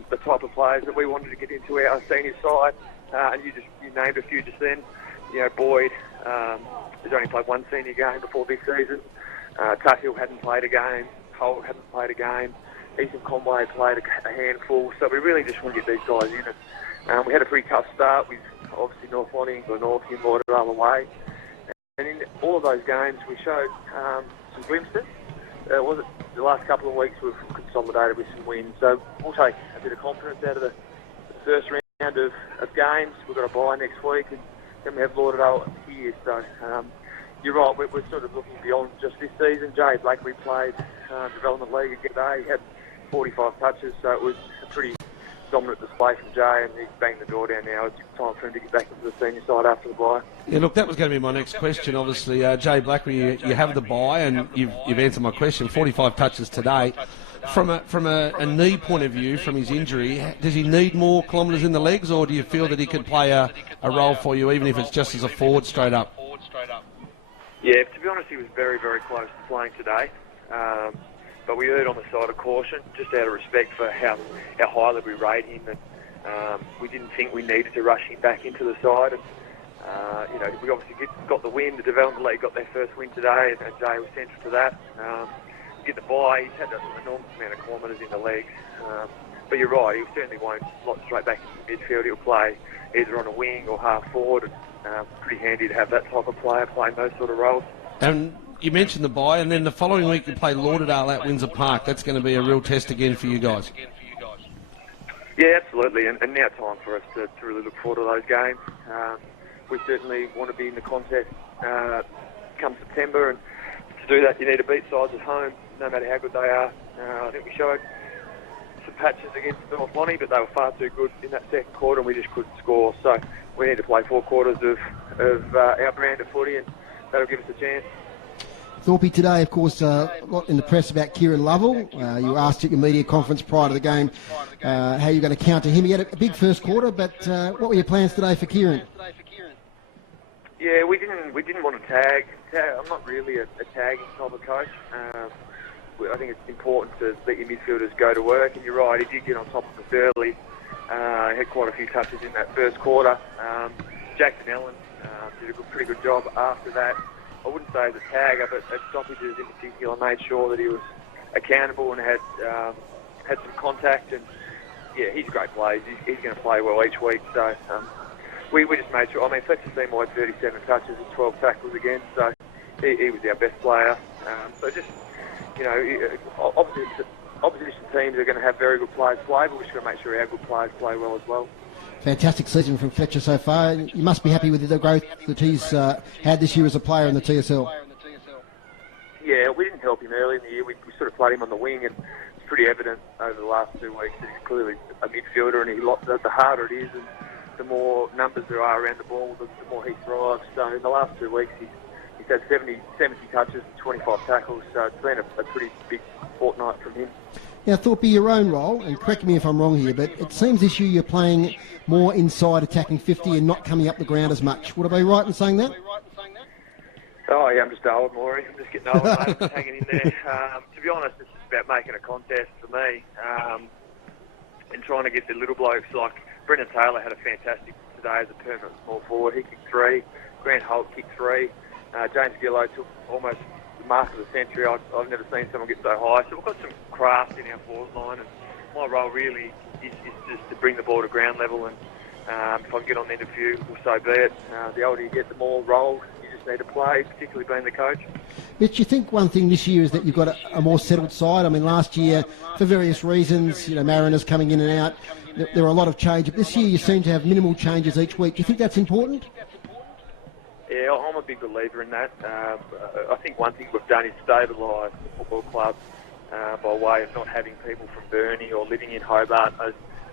the type of players that we wanted to get into our senior side, and you named a few just then. You know, Boyd has only played 1 senior game before this season. Tuthill hadn't played a game. Holt hadn't played a game. Ethan Conway played a handful. So we really just want to get these guys in. And we had a pretty tough start with obviously North Launceston, Glenorchy and Lauderdale away. And in all of those games we showed some glimpses. The last couple of weeks we've consolidated with some wins. So we'll take a bit of confidence out of the first round of games. We've got a bye next week, and then we have Lauderdale here. So you're right, we're sort of looking beyond just this season. Jay Blackley played Development League again today. He had 45 touches, so it was a pretty dominant display from Jay, and he's banged the door down now. It's time for him to get back into the senior side after the bye. Yeah, look, that was going to be my next question. Obviously, Jay Blackley, you have the bye, and you've answered my question. 45 touches today. From a knee point of view, from his injury, does he need more kilometres in the legs, or do you feel that he could play a role for you, even if it's just as a forward straight up? Yeah, to be honest, he was very, very close to playing today. But we erred on the side of caution, just out of respect for how highly we rate him, and we didn't think we needed to rush him back into the side. And we obviously got the win. The Development League got their first win today, and Jay was central to that. Get the bye. He's had an enormous amount of kilometres in the legs. But you're right, he certainly won't slot straight back into midfield. He'll play either on a wing or half forward. Pretty handy to have that type of player playing those sort of roles. And you mentioned the bye, and then the following week you play Lauderdale at Windsor Park. That's going to be a real test again for you guys. Yeah, absolutely, and now time for us to really look forward to those games. We certainly want to be in the contest come September, and to do that you need to beat sides at home, no matter how good they are. I think we showed some patches against North Launceston, but they were far too good in that second quarter, and we just couldn't score. So we need to play 4 quarters of our brand of footy, and that'll give us a chance. Thorpe today, of course, a lot in the press about Kieran Lovell. You asked at your media conference prior to the game how you're going to counter him. He had a big first quarter, but what were your plans today for Kieran? Yeah, we didn't want to tag. I'm not really a tagging type of coach. I think it's important to let your midfielders go to work, and you're right, he did get on top of us early. He had quite a few touches in that first quarter. Jackson Allen did a pretty good job after that. I wouldn't say as a tagger, but at stoppages in particular, made sure that he was accountable and had some contact. And yeah, he's a great player. He's going to play well each week. So we just made sure. I mean, Fletcher's team had 37 touches and 12 tackles again. So he was our best player. So just, you know, opposition teams are going to have very good players play, but we're just going to make sure our good players play well as well. Fantastic season from Fletcher so far. You must be happy with the growth that he's had this year as a player in the TSL. Yeah, we didn't help him early in the year. We sort of played him on the wing, and it's pretty evident over the last 2 weeks that he's clearly a midfielder, and the harder it is and the more numbers there are around the ball, the more he thrives. So in the last 2 weeks, he's had 70 touches and 25 tackles, so it's been a pretty big fortnight from him. Now, Thorpe, your own role, and correct me if I'm wrong here, but it seems this year you're playing more inside attacking 50 and not coming up the ground as much. Would I be right in saying that? Oh, yeah, I'm just old, Maury. I'm just getting old, mate. I'm hanging in there. To be honest, it's just about making a contest for me and trying to get the little blokes. Like Brendan Taylor had a fantastic today as a permanent small forward. He kicked 3. Grant Holt kicked 3. James Gillow took almost the mark of the century. I've never seen someone get so high. So we've got some craft in our forward line, and my role really is just to bring the ball to ground level, and if I can get on the end of a few, so be it. The older you get, the more roles you just need to play, particularly being the coach. Mitch, you think one thing this year is that you've got a more settled side? I mean, last year, for various reasons, you know, Mariners coming in and out, there were a lot of change. But this year you seem to have minimal changes each week. Do you think that's important? Yeah, I'm a big believer in that. I think one thing we've done is stabilise the football club by way of not having people from Burnie or living in Hobart.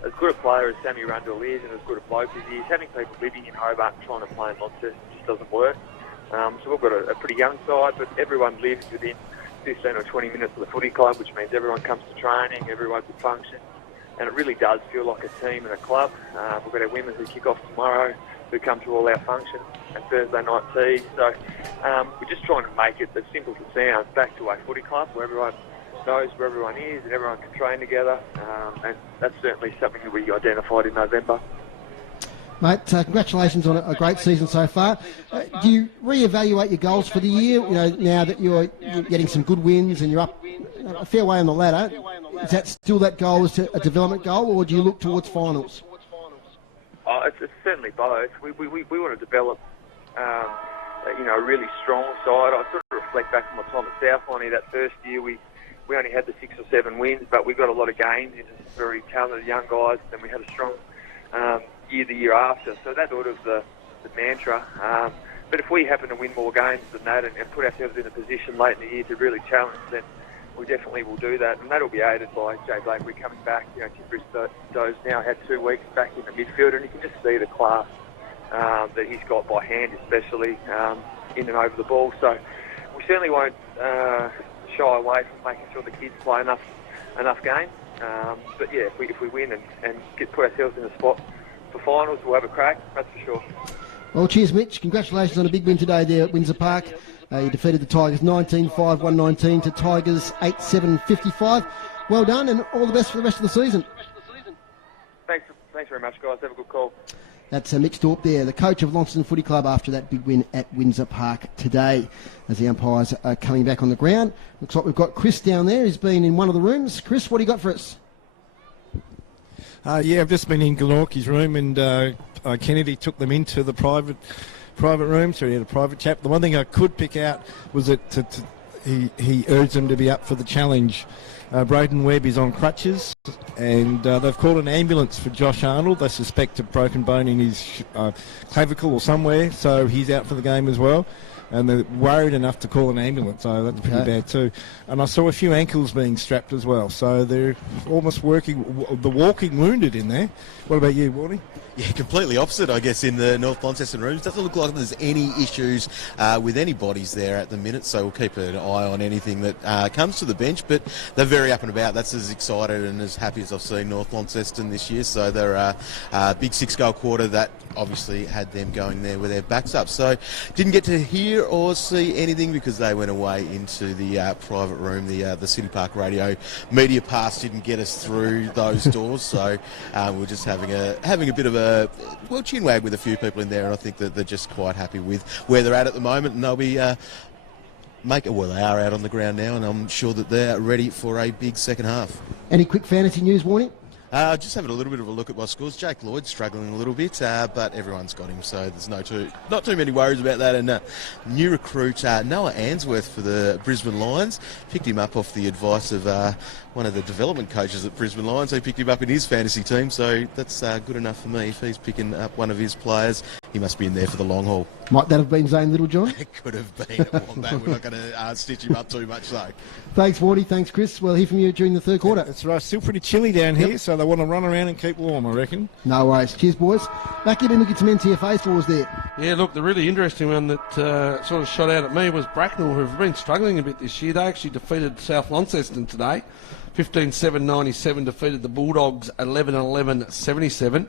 As good a player as Sammy Rundle is, and as good a bloke as he is, having people living in Hobart and trying to play in Launceston just doesn't work. So we've got a pretty young side, but everyone lives within 15 or 20 minutes of the footy club, which means everyone comes to training, everyone can function, and it really does feel like a team and a club. We've got our women who kick off tomorrow, who come to all our functions, and Thursday night tea. So we're just trying to make it as simple as it sounds, back to a footy club where everyone knows where everyone is and everyone can train together, and that's certainly something that we identified in November. Mate, congratulations on a great season so far. Do you re-evaluate your goals for the year? You know, now that you're getting some good wins and you're up a fair way on the ladder, is that still that goal, is a development goal, or do you look towards finals? It's certainly both. We want to develop, a really strong side. I sort of reflect back on my time at South Lonnie. That first year we only had the 6 or 7 wins, but we got a lot of games into very talented young guys, and we had a strong year the year after. So that's sort of the mantra. But if we happen to win more games than that and put ourselves in a position late in the year to really challenge, then we definitely will do that, and that'll be aided by Jay Blakely coming back. You know, Tim Bristow's now had 2 weeks back in the midfield, and you can just see the class that he's got by hand, especially in and over the ball. So we certainly won't shy away from making sure the kids play enough games. But yeah, if we win and put ourselves in a spot for finals, we'll have a crack, that's for sure. Well, cheers, Mitch. Congratulations on a big win today there at Windsor Park. You defeated the Tigers 19-5, 119 to Tigers 8-7, 55. Well done, and all the best for the rest of the season. Thanks very much, guys. Have a good call. That's Mitch Thorpe there, the coach of Launceston Footy Club, after that big win at Windsor Park today. As the umpires are coming back on the ground, looks like we've got Chris down there. He's been in one of the rooms. Chris, what do you got for us? Yeah, I've just been in Glenorchy's room, and Kennedy took them into the private room, so he had a private chat. The one thing I could pick out was that he urged them to be up for the challenge. Braden Webb is on crutches, and they've called an ambulance for Josh Arnold. They suspect a broken bone in his clavicle or somewhere, so he's out for the game as well. And they're worried enough to call an ambulance, so that's pretty bad too. And I saw a few ankles being strapped as well, so they're almost the walking wounded in there. What about you, Warnie? Yeah, completely opposite, I guess, in the North Launceston rooms. Doesn't look like there's any issues with any bodies there at the minute, so we'll keep an eye on anything that comes to the bench. But they're very up and about. That's as excited and as happy as I've seen North Launceston this year. So they're a big 6-goal quarter that obviously had them going there with their backs up. So didn't get to hear or see anything because they went away into the private room. The City Park Radio media pass didn't get us through those doors, so we're just having a bit of a chin wag with a few people in there, and I think that they're just quite happy with where they're at the moment, and they'll be they are out on the ground now, and I'm sure that they're ready for a big second half. Any quick fantasy news, Warnie? Just having a little bit of a look at my scores. Jake Lloyd's struggling a little bit, but everyone's got him, so there's not too many worries about that. And new recruit Noah Answorth for the Brisbane Lions picked him up off the advice of one of the development coaches at Brisbane Lions. He picked him up in his fantasy team, so that's good enough for me. If he's picking up one of his players, he must be in there for the long haul. Might that have been Zane Littlejohn? It could have been at Wombat. We're not going to stitch him up too much, though. Thanks, Wardy. Thanks, Chris. We'll hear from you during the third quarter. That's right. Still pretty chilly down here, so they want to run around and keep warm, I reckon. No worries. Cheers, boys. Back in, look at some NTFA scores there. Yeah, look, the really interesting one that sort of shot out at me was Bracknell, who've been struggling a bit this year. They actually defeated South Launceston today. 15-7-97, defeated the Bulldogs 11-11-77.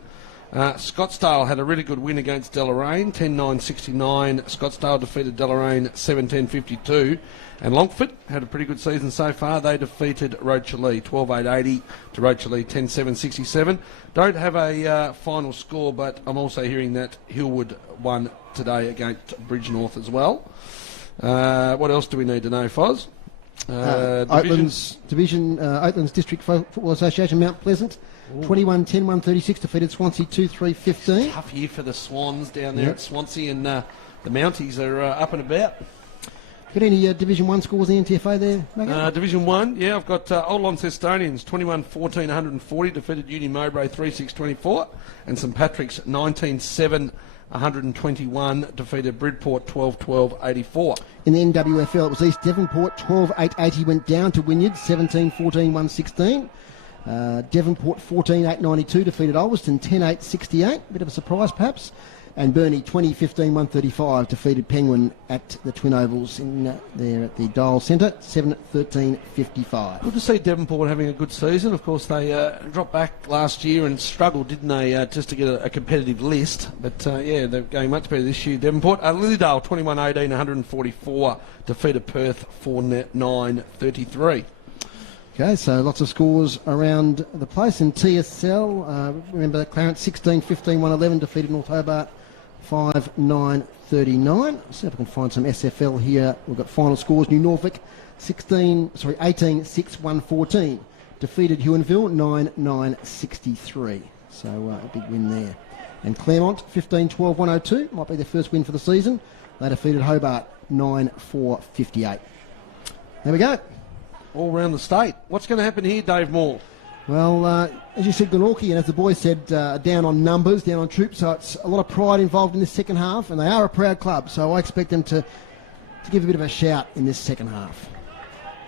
Scottsdale had a really good win against Deloraine, 10-9-69. Scottsdale defeated Deloraine 17-52. And Longford had a pretty good season so far. They defeated Rochalee 12-8-80 to Rochalee 10-7-67. Don't have a final score, but I'm also hearing that Hillwood won today against Bridge North as well. What else do we need to know, Foz? Oatlands District Football Association, Mount Pleasant, 21-10-136, defeated Swansea 2-3-15. Tough year for the Swans down there at Swansea, and the Mounties are up and about. Got any Division 1 scores in the NTFA there? Division 1, yeah, I've got Old Launcestonians 21-14-140, defeated Uni Mowbray 3-6-24, and St Patrick's 19-7-121, defeated Bridport 12-12-84. In the NWFL, it was East Devonport 12-8-80, went down to Wynyard 17-14-116. Devonport 14-8-92, defeated Ulverston 10-8-68, bit of a surprise perhaps. And Burnie 20-15-135, defeated Penguin at the Twin Ovals there at the Dial Centre 7-13-55. Good to see Devonport having a good season. Of course, they dropped back last year and struggled, didn't they, just to get a competitive list. But, they're going much better this year. Devonport, Lilydale 21-18-144, defeated Perth 4-9-33. Okay, so lots of scores around the place. In TSL, remember Clarence 16-15-111, defeated North Hobart 5-9-39. See if I can find some SFL here. We've got final scores. New Norfolk 18-6-114, defeated Huonville 9-9-63. So a big win there. And Claremont 15-12-102, might be their first win for the season. They defeated Hobart 9-4-58. There we go. All around the state. What's going to happen here, Dave Moore? Well, as you said, Glenorchy, and as the boys said, down on numbers, down on troops, so it's a lot of pride involved in this second half, and they are a proud club, so I expect them to give a bit of a shout in this second half.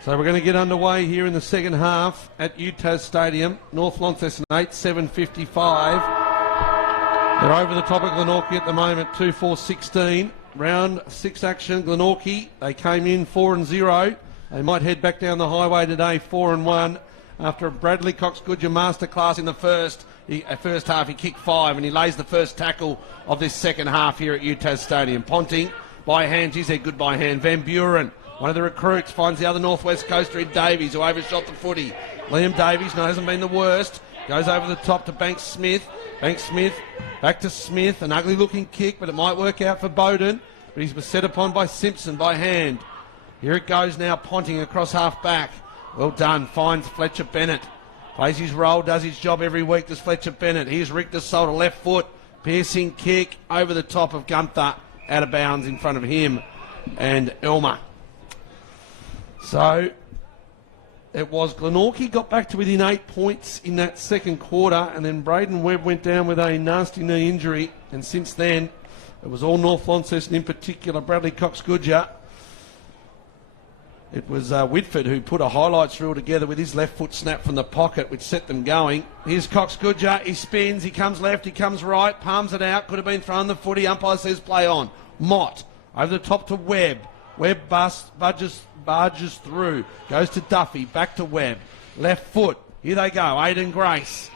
So we're going to get underway here in the second half at UTAS Stadium. North Launceston 8, 7:55. They're over the top of Glenorchy at the moment, 2-4-16. Round 6 action, Glenorchy, they came in 4-0. They might head back down the highway today, 4-1. After a Bradley Cox-Goodyear masterclass in the first half, he kicked 5 and he lays the first tackle of this second half here at UTAS Stadium. Ponting by hand, she said good by hand. Van Buren, one of the recruits, finds the other Northwest Coaster in Davies, who overshot the footy. Liam Davies, no, hasn't been the worst. Goes over the top to Banks Smith. Banks Smith, back to Smith. An ugly looking kick, but it might work out for Bowden. But he's set upon by Simpson by hand. Here it goes now, Ponting across half back. Well done, finds Fletcher Bennett. Plays his role, does his job every week, does Fletcher Bennett. Here's Richter Salter, left foot, piercing kick over the top of Gunther, out of bounds in front of him and Elmer. So it was Glenorchy got back to within 8 points in that second quarter, and then Braden Webb went down with a nasty knee injury, and since then it was all North Launceston, in particular Bradley Cox-Goodyear. It was Whitford who put a highlights reel together with his left foot snap from the pocket, which set them going. Here's Cox-Goodyear. He spins. He comes left. He comes right. Palms it out. Could have been thrown the footy. Umpire says play on. Mott over the top to Webb. Webb barges through. Goes to Duffy. Back to Webb. Left foot. Here they go. Aiden Grace.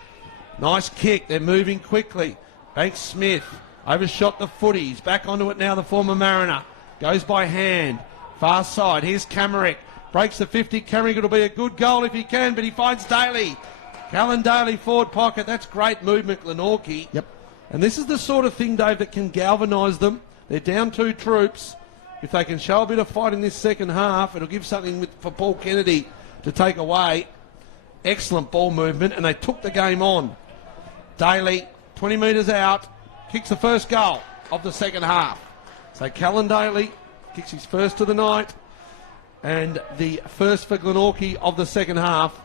Nice kick. They're moving quickly. Banks Smith overshot the footy. He's back onto it now, the former Mariner. Goes by hand. Far side, here's Camerick. Breaks the 50. Camerick, it'll be a good goal if he can, but he finds Daly. Callan Daly, forward pocket. That's great movement, Glenorchy. Yep. And this is the sort of thing, Dave, that can galvanise them. They're down 2 troops. If they can show a bit of fight in this second half, it'll give something for Paul Kennedy to take away. excellent ball movement, and they took the game on. Daly, 20 metres out, kicks the first goal of the second half. So Callan Daly kicks his first of the night, and the first for Glenorchy of the second half.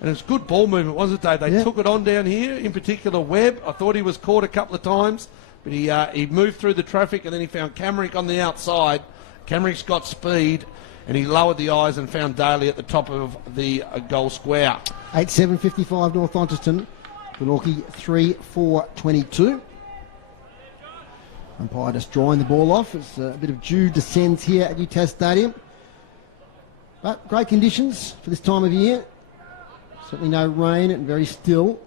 And it was good ball movement, wasn't it, Dave? They took it on down here, in particular Webb. I thought he was caught a couple of times, but he moved through the traffic, and then he found Camrick on the outside. Camrick's got speed, and he lowered the eyes and found Daly at the top of the goal square. 8-7-55 North Launceston. Glenorchy 3-4-22. Umpire just drawing the ball off. It's a bit of dew descends here at UTAS Stadium. But great conditions for this time of year. Certainly no rain and very still.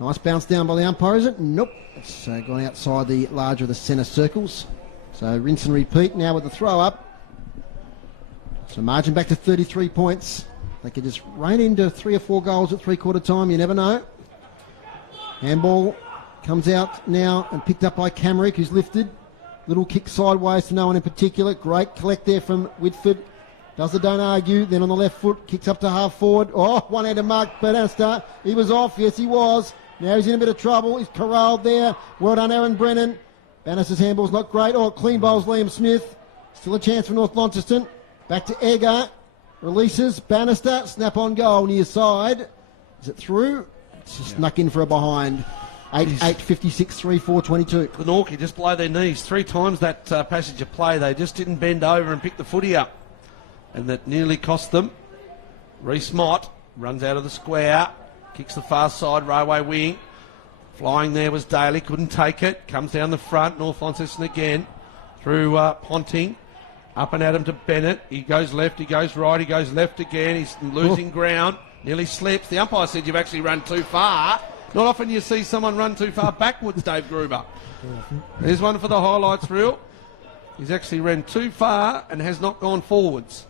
Nice bounce down by the umpire, is it? Nope. It's gone outside the larger of the centre circles. So rinse and repeat now with the throw up. So margin back to 33 points. They could just rain into 3 or 4 goals at three-quarter time. You never know. Handball comes out now and picked up by Camrick, who's lifted. Little kick sideways to no one in particular. Great collect there from Whitford. Does the don't argue. Then on the left foot, kicks up to half forward. Oh, one-handed mark, Bannister. He was off. Yes, he was. Now he's in a bit of trouble. He's corralled there. Well done, Aaron Brennan. Bannister's handball's not great. Oh, clean bowls Liam Smith. Still a chance for North Launceston. Back to Egger. Releases. Bannister. Snap on goal near side. Is it through? It's just snuck in for a behind. 8-56, 3-4-22. Glenorchy just below their knees. 3 times that passage of play. They just didn't bend over and pick the footy up. And that nearly cost them. Reece Mott runs out of the square. Kicks the far side, railway wing. Flying there was Daly, couldn't take it. Comes down the front, North Launceston again. Through Ponting. Up and at him to Bennett. He goes left, he goes right, he goes left again. He's losing ground. Nearly slips. The umpire said you've actually run too far. Not often you see someone run too far backwards, Dave Gruber. There's one for the highlights reel. He's actually ran too far and has not gone forwards.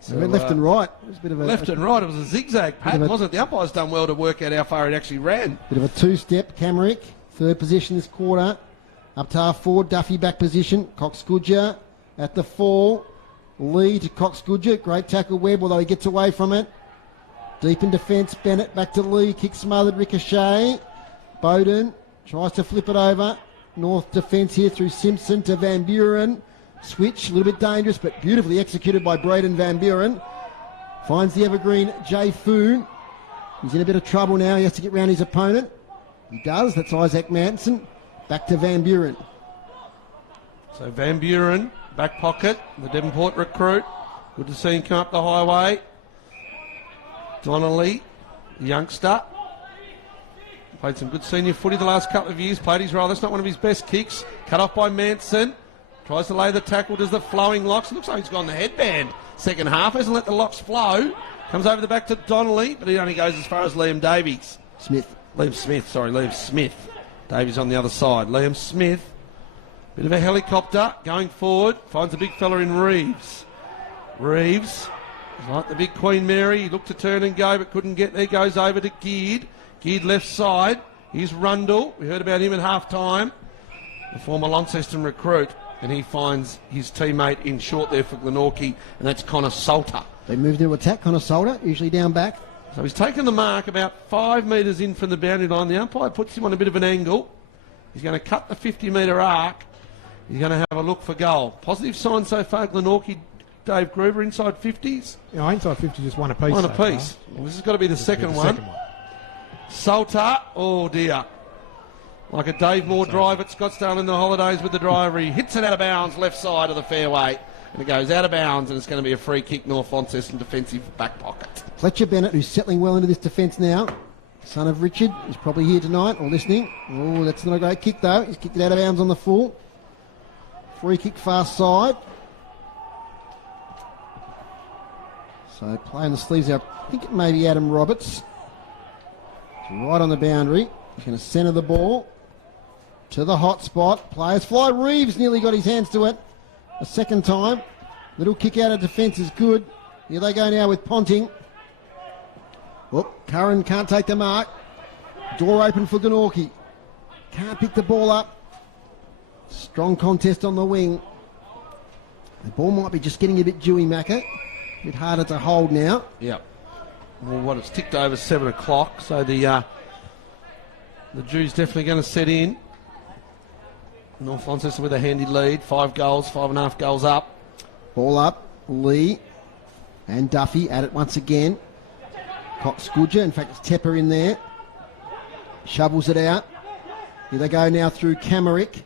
So went left and right. It was a bit of a left and right. It was a zigzag pattern, wasn't it? The umpire's done well to work out how far it actually ran. Bit of a two-step. Camrick, third position this quarter. Up to half forward. Duffy back position. Cox-Goodger at the fall. Lee to Cox-Goodger. Great tackle Webb, although he gets away from it. Deep in defence. Bennett back to Lee. Kick smothered. Ricochet. Bowden tries to flip it over. North defence here through Simpson to Van Buren. Switch, a little bit dangerous, but beautifully executed by Braden Van Buren. Finds the evergreen Jay Foon. He's in a bit of trouble now. He has to get round his opponent. He does. That's Isaac Manson. Back to Van Buren. So Van Buren, back pocket, the Devonport recruit. Good to see him come up the highway. Donnelly, the youngster. Played some good senior footy the last couple of years. Played his role. That's not one of his best kicks. Cut off by Manson. Tries to lay the tackle, does the flowing locks. Looks like he's gone the headband. Second half, hasn't let the locks flow. Comes over the back to Donnelly, but he only goes as far as Liam Smith. Davies on the other side. Liam Smith, bit of a helicopter going forward. Finds a big fella in Reeves. Reeves, like the big Queen Mary. He looked to turn and go, but couldn't get there. Goes over to Geard. Geard left side. Here's Rundle. We heard about him at half time. The former Launceston recruit. And he finds his teammate in short there for Glenorchy, and that's Connor Salter. They move to attack. Connor Salter, usually down back. So he's taken the mark about 5 metres in from the boundary line. The umpire puts him on a bit of an angle. He's going to cut the 50-metre arc. He's going to have a look for goal. Positive sign so far, Glenorchy, Dave Gruber, inside 50s. Yeah, inside 50, just one apiece. One apiece. Well, this has got to be the second one. Salter, oh dear. Like a Dave Moore drive at Scottsdale in the holidays with the driver. He hits it out of bounds, left side of the fairway. And it goes out of bounds, and it's going to be a free kick, North Launceston defensive back pocket. Fletcher Bennett, who's settling well into this defence now. Son of Richard, is probably here tonight or listening. Oh, that's not a great kick, though. He's kicked it out of bounds on the full. Free kick far side. So playing the sleeves out. I think it may be Adam Roberts. It's right on the boundary. He's going to centre the ball to the hot spot. Players fly. Reeves nearly got his hands to it a second time. Little kick out of defence is good. Here they go now with Ponting. Oh, Curran can't take the mark. Door open for Glenorchy. Can't pick the ball up. Strong contest on the wing. The ball might be just getting a bit dewy, Macca. A bit harder to hold now. Yep. Well, it's ticked over 7 o'clock, so the Jew's definitely going to set in. North Launceston with a handy lead, 5 goals, 5.5 goals up. Ball up, Lee and Duffy at it once again. Cox Goodger, in fact it's Tepper in there. Shovels it out. Here they go now through Camerick.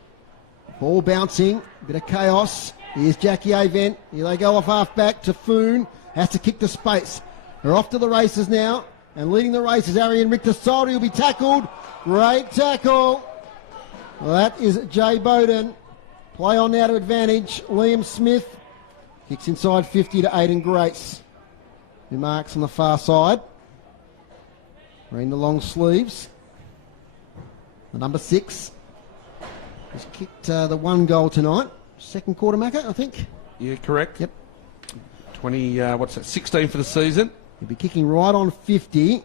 Ball bouncing, bit of chaos. Here's Jackie Avent. Here they go off half back to Foon. Has to kick to space. They're off to the races now. And leading the race is Arian Richter Soldy, who'll be tackled. Great tackle. Well, that is Jay Bowden. Play on now to advantage. Liam Smith kicks inside 50 to Aidan Grace, who marks on the far side. Wearing the long sleeves. The number 6 has kicked the 1 goal tonight. Second quarter, Macca, I think. Yeah, correct. Yep. 16 for the season. He'll be kicking right on 50.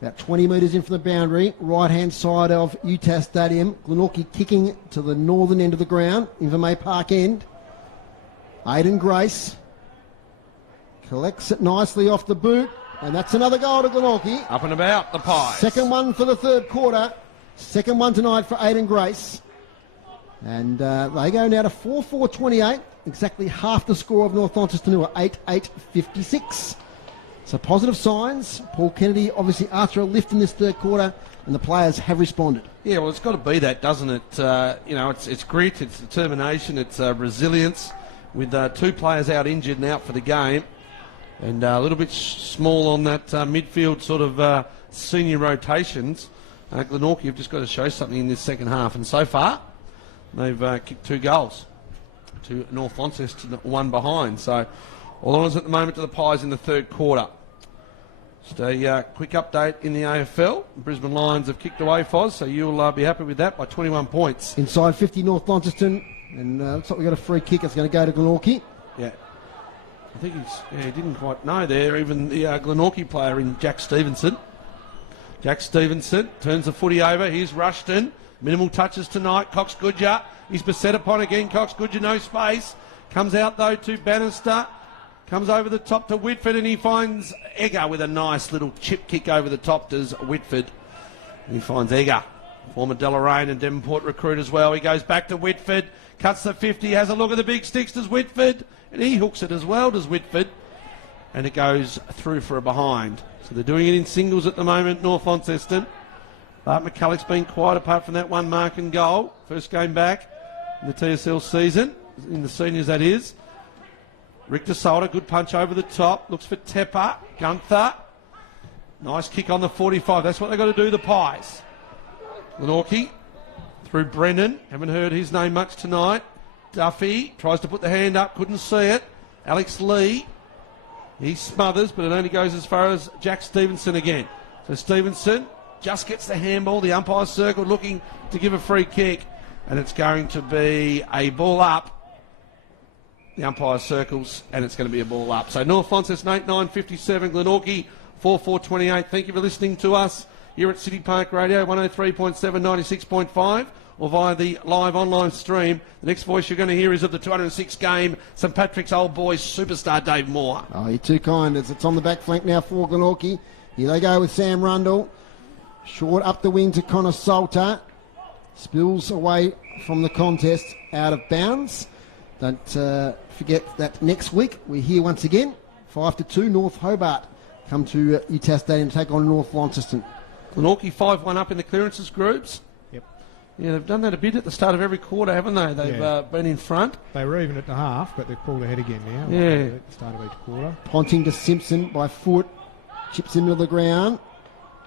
About 20 metres in from the boundary. Right-hand side of UTAS Stadium. Glenorchy kicking to the northern end of the ground. Invermay Park end. Aidan Grace collects it nicely off the boot. And that's another goal to Glenorchy. Up and about the Pies. Second one for the third quarter. Second one tonight for Aidan Grace. And they go now to 4-4-28. Exactly half the score of North Launceston, who are 8-8-56. So positive signs. Paul Kennedy obviously after a lift in this third quarter, and the players have responded. Yeah, well, it's got to be that, doesn't it? It's grit, it's determination, it's resilience. With 2 players out injured and out for the game, and a little bit small on that midfield sort of senior rotations. Glenorchy have just got to show something in this second half, and so far they've kicked 2 goals to North Launceston, 1 behind. So all honours at the moment to the Pies in the third quarter. Just a quick update in the AFL. Brisbane Lions have kicked away, Foz, so you'll be happy with that, by 21 points. Inside 50 North Launceston, and looks like we've got a free kick. It's going to go to Glenorchy. Yeah. I think he didn't quite know there. Even the Glenorchy player in Jack Stevenson. Jack Stevenson turns the footy over. Here's Rushton. Minimal touches tonight. Cox Goodger. He's beset upon again. Cox Goodger, no space. Comes out though to Bannister. Comes over the top to Whitford, and he finds Egger with a nice little chip kick over the top. Does Whitford. And he finds Egger, former Deloraine and Devonport recruit as well. He goes back to Whitford. Cuts the 50, has a look at the big sticks, does Whitford, and he hooks it as well, does Whitford, and it goes through for a behind. So they're doing it in singles at the moment, North Launceston. Bart McCulloch's been quiet apart from that 1 mark and goal. First game back in the TSL season, in the seniors that is. Richter Solder, good punch over the top, looks for Tepper, Gunther. Nice kick on the 45, that's what they've got to do, the Pies. Glenorchy. Through Brennan, haven't heard his name much tonight. Duffy tries to put the hand up, couldn't see it. Alex Lee, he smothers, but it only goes as far as Jack Stevenson again. So Stevenson just gets the handball, the umpire circle looking to give a free kick, and it's going to be a ball up. The umpire circles, and it's going to be a ball up. So North Launceston 8-9-57, Glenorchy 4-4-28. Thank you for listening to us here at City Park Radio, 103.7, 96.5, or via the live online stream. The next voice you're going to hear is of the 206 game, St Patrick's Old Boys superstar Dave Moore. Oh, you're too kind. As it's on the back flank now for Glenorchy. Here they go with Sam Rundle. Short up the wing to Connor Salter. Spills away from the contest out of bounds. Don't forget that next week we're here once again, 5-2, North Hobart come to UTAS Stadium to take on North Launceston. Glenorchy 5-1 up in the clearances groups. Yep. Yeah, they've done that a bit at the start of every quarter, haven't they? They've been in front. They were even at the half, but they've pulled ahead again now. Yeah. At the start of each quarter. Ponting to Simpson by foot. Chips him to the ground.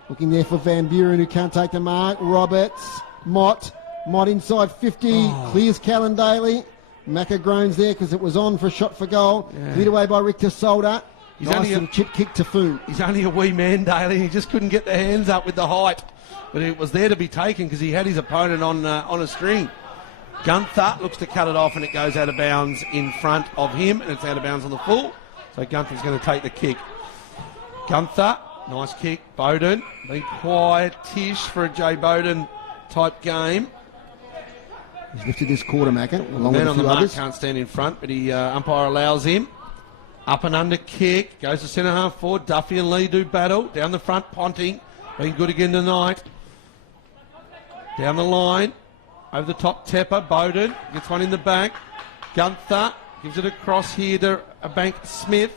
Looking there for Van Buren, who can't take the mark. Roberts. Mott inside 50. Clears Callan Daly. Macca groans there because it was on for a shot for goal. Yeah. Cleared away by Richter Solder. He's nice only little chip kick to Foon. He's only a wee man, Daly. He just couldn't get the hands up with the height. But it was there to be taken because he had his opponent on a string. Gunther looks to cut it off, and it goes out of bounds in front of him, and it's out of bounds on the full. So Gunther's going to take the kick. Gunther, nice kick. Bowden, being quiet-ish for a Jay Bowden type game. He's lifted this quarter, Macca, along Man with a on the few mark others. can't stand in front, but he umpire allows him. Up and under kick. Goes to centre half forward. Duffy and Lee do battle. Down the front, Ponting. Been good again tonight. Down the line. Over the top, Tepper. Bowden gets one in the back. Gunther gives it across here to a Bank Smith.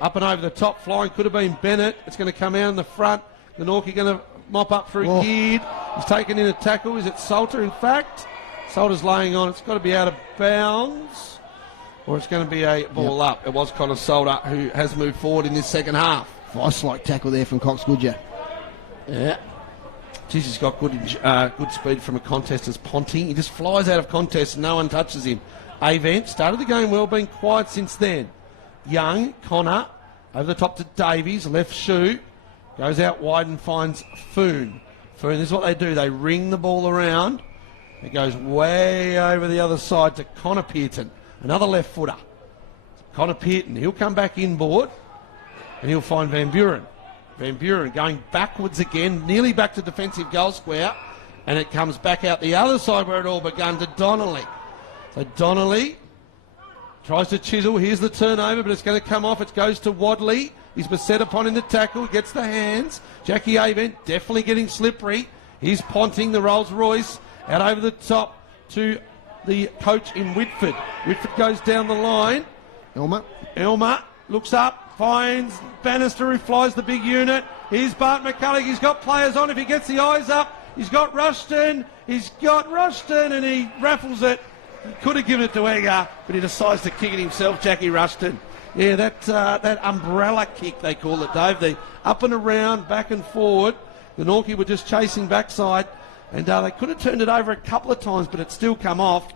Up and over the top, flying. Could have been Bennett. It's going to come out in the front. Glenorchy going to mop up through Geared. He's taken in a tackle. Is it Salter, in fact? Salter's laying on. It's got to be out of bounds. Or it's going to be a ball up. It was Connor Salter who has moved forward in this second half. Vice-like tackle there from Cox Goodyer. Yeah. Jeez, he's got good speed from a contest as Ponting. He just flies out of contest and no one touches him. Avent started the game well, been quiet since then. Young, Connor, over the top to Davies, left shoe. Goes out wide and finds Foon. Foon, this is what they do. They ring the ball around. It goes way over the other side to Connor Pearton. Another left footer. Connor Pearton, he'll come back inboard and he'll find Van Buren. Van Buren going backwards again, nearly back to defensive goal square, and it comes back out the other side where it all begun to Donnelly. So Donnelly tries to chisel. Here's the turnover, but it's going to come off. It goes to Wadley. He's beset upon in the tackle. Gets the hands. Jackie Avent definitely getting slippery. He's Ponting the Rolls Royce out over the top to the coach in Whitford. Whitford goes down the line. Elmer looks up, finds Bannister who flies the big unit. Here's Bart McCulloch. He's got players on if he gets the eyes up. He's got Rushton. And he raffles it. He could have given it to Egger, but he decides to kick it himself, Jackie Rushton. Yeah, that umbrella kick, they call it, Dave. The up and around, back and forward. Glenorchy were just chasing backside, and they could have turned it over a couple of times, but it still come off.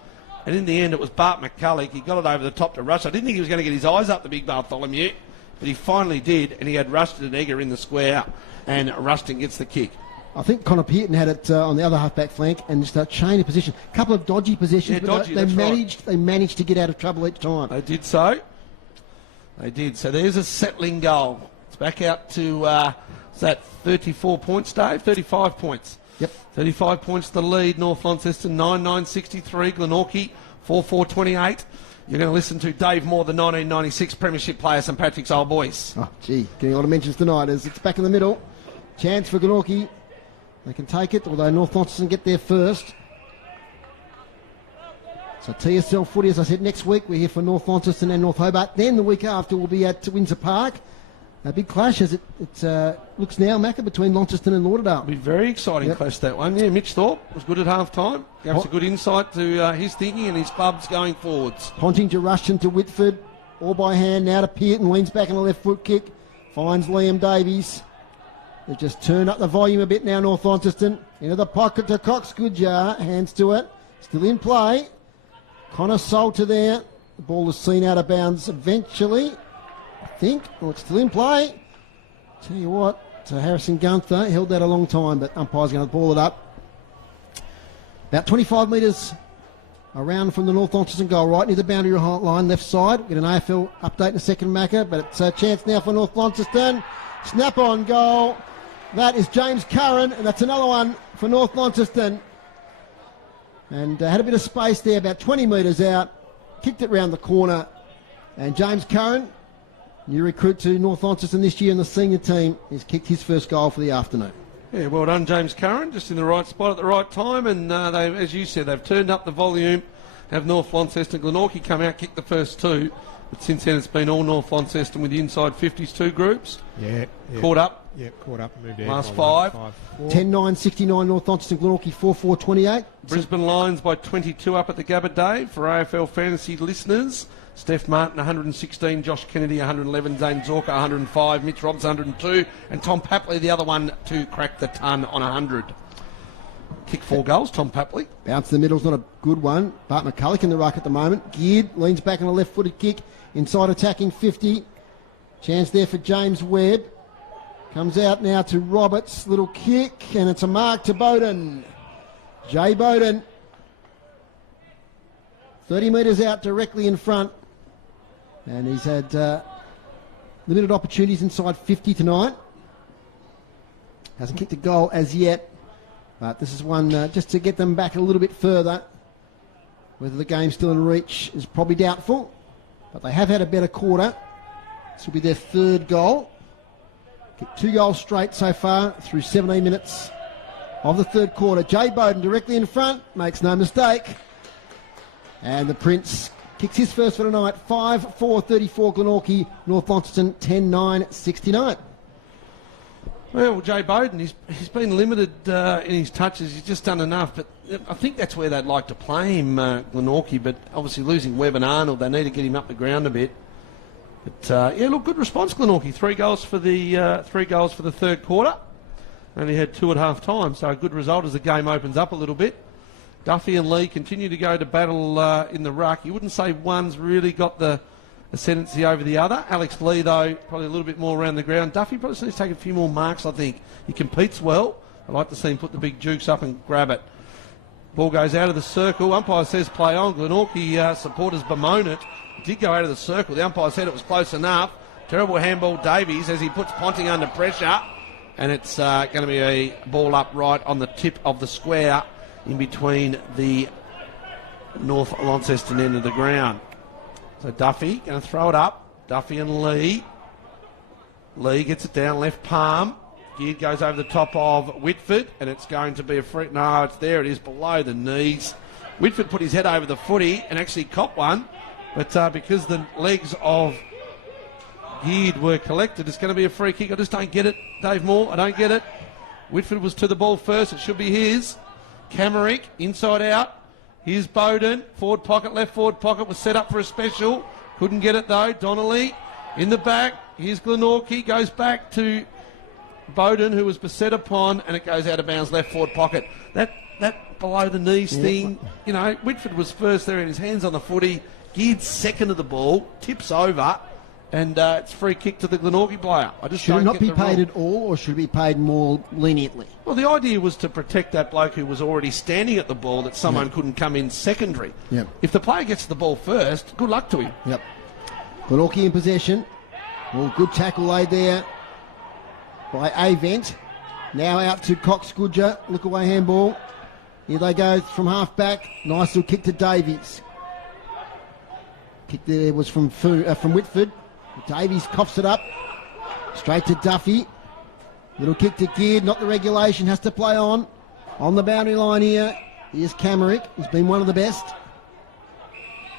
And in the end, it was Bart McCulloch. He got it over the top to Rush. I didn't think he was going to get his eyes up, the big Bartholomew, but he finally did, and he had Rushton and Egger in the square, and Rushton gets the kick. I think Connor Pearton had it on the other half-back flank and just a chain of position. A couple of dodgy possessions, but they managed to get out of trouble each time. They did so. They did. So there's a settling goal. It's back out to, is that 34 points, Dave? 35 points. Yep. 35 points the lead. North Launceston 9-9-63. Glenorchy 4-4-28. You're going to listen to Dave Moore, the 1996 Premiership player, St Patrick's old boys. Oh, gee. Getting a lot of mentions tonight as it's back in the middle. Chance for Glenorchy. They can take it, although North Launceston get there first. So TSL footy, as I said, next week we're here for North Launceston and North Hobart. Then the week after we'll be at Windsor Park. A big clash as it looks now, Macca, between Launceston and Lauderdale. It'll be very exciting clash, that one. Yeah, Mitch Thorpe was good at half-time. Gave us a good insight to his thinking and his clubs going forwards. Ponting to Rushton to Whitford. All by hand now to Pearton. Leans back on a left foot kick. Finds Liam Davies. They've just turned up the volume a bit now, North Launceston. Into the pocket to Cox Goodyer. Hands to it. Still in play. Connor Salter there. The ball is seen out of bounds eventually, I think. Well, it's still in play. Tell you what, Harrison Gunther held that a long time, but umpire's going to ball it up. About 25 metres around from the North Launceston goal, right near the boundary line, left side. We'll get an AFL update in a second, Macca, but it's a chance now for North Launceston. Snap on goal. That is James Curran, and that's another one for North Launceston. And had a bit of space there, about 20 metres out. Kicked it round the corner. And James Curran, new recruit to North Launceston this year in the senior team, has kicked his first goal for the afternoon. Yeah, well done, James Curran, just in the right spot at the right time. And they, as you said, they've turned up the volume. Have North Launceston, Glenorchy come out, kick the first two. But since then, it's been all North Launceston with the inside 50s, two groups. Yeah. Caught up. Yeah, caught up and moved out. Last five. 10-9-69 North Launceston, Glenorchy 4-4-28. Brisbane Lions by 22 up at the Gabba Day for AFL fantasy listeners. Steph Martin 116, Josh Kennedy 111, Zane Zorka 105, Mitch Robbs 102, and Tom Papley, the other one to crack the ton on 100. Kick 4 goals, Tom Papley. Bounce in the middle's not a good one. Bart McCulloch in the ruck at the moment. Geared, leans back on a left-footed kick. Inside attacking 50. Chance there for James Webb. Comes out now to Roberts. Little kick, and it's a mark to Bowden. Jay Bowden. 30 metres out directly in front. And he's had limited opportunities inside 50 tonight. Hasn't kicked a goal as yet. But this is one just to get them back a little bit further. Whether the game's still in reach is probably doubtful. But they have had a better quarter. This will be their third goal. Kicked 2 goals straight so far through 17 minutes of the third quarter. Jay Bowden directly in front, makes no mistake. And the Prince kicks his first for tonight. 5-4-34 Glenorchy, North Launceston 10-9-69. Well, Jay Bowden, he's been limited in his touches. He's just done enough, but I think that's where they'd like to play him, Glenorchy. But obviously losing Webb and Arnold, they need to get him up the ground a bit. But yeah, look, good response, Glenorchy. 3 goals for the third quarter. Only had 2 at half time, so a good result as the game opens up a little bit. Duffy and Lee continue to go to battle in the ruck. You wouldn't say one's really got the ascendancy over the other. Alex Lee, though, probably a little bit more around the ground. Duffy probably needs to take a few more marks, I think. He competes well. I like to see him put the big jukes up and grab it. Ball goes out of the circle. Umpire says play on. Glenorchy supporters bemoan it. It did go out of the circle. The umpire said it was close enough. Terrible handball, Davies, as he puts Ponting under pressure. And it's going to be a ball up right on the tip of the square in between the North Launceston end of the ground. So Duffy going to throw it up. Duffy and Lee. Lee gets it down, left palm. Geared goes over the top of Whitford, and it's going to be a free. No, it's there. It is below the knees. Whitford put his head over the footy and actually caught one, but because the legs of Geared were collected, it's going to be a free kick. I just don't get it, Dave Moore. I don't get it. Whitford was to the ball first. It should be his. Camerick, inside out. Here's Bowden. Forward pocket, left forward pocket was set up for a special. Couldn't get it though. Donnelly in the back. Here's Glenorchy. Goes back to Bowden, who was beset upon, and it goes out of bounds, left forward pocket. That below the knees thing, you know, Whitford was first there in his hands on the footy. Geared second of the ball. Tips over. And it's free kick to the Glenorchy player. I just should it not be paid at all, or should it be paid more leniently? Well, the idea was to protect that bloke who was already standing at the ball, that someone couldn't come in secondary. Yep. If the player gets the ball first, good luck to him. Yep. Glenorchy in possession. Well, good tackle laid there by Avent. Now out to Cox Goodger. Look away handball. Here they go from half back. Nice little kick to Davies. Kick there was from Whitford. Davies coughs it up. Straight to Duffy. Little kick to Geared. Not the regulation. Has to play on. On the boundary line here. Here's Camerick. He's been one of the best.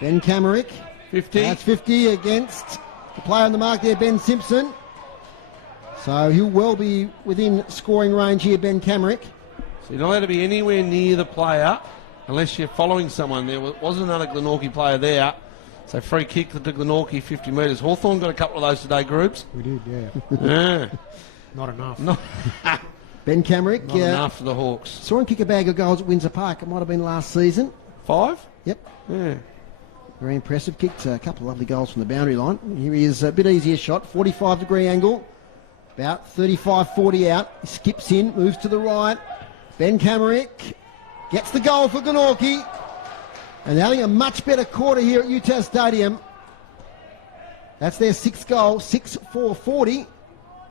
Ben Camerick. 50. That's 50 against the player on the mark there, Ben Simpson. So he'll well be within scoring range here, Ben Camerick. So you're not allowed to be anywhere near the player unless you're following someone. There wasn't another Glenorchy player there. So free kick to Glenorchy, 50 metres. Hawthorn got a couple of those today, groups. We did, yeah. Yeah. Not enough. Ben Camerick. Not enough for the Hawks. Saw him kick a bag of goals at Windsor Park. It might have been last season. 5? Yep. Yeah. Very impressive. Kicked a couple of lovely goals from the boundary line. Here he is, a bit easier shot. 45-degree angle. About 35-40 out. He skips in, moves to the right. Ben Camerick gets the goal for Glenorchy. And they're having a much better quarter here at UTAS Stadium. That's their 6th goal, 6-4-40.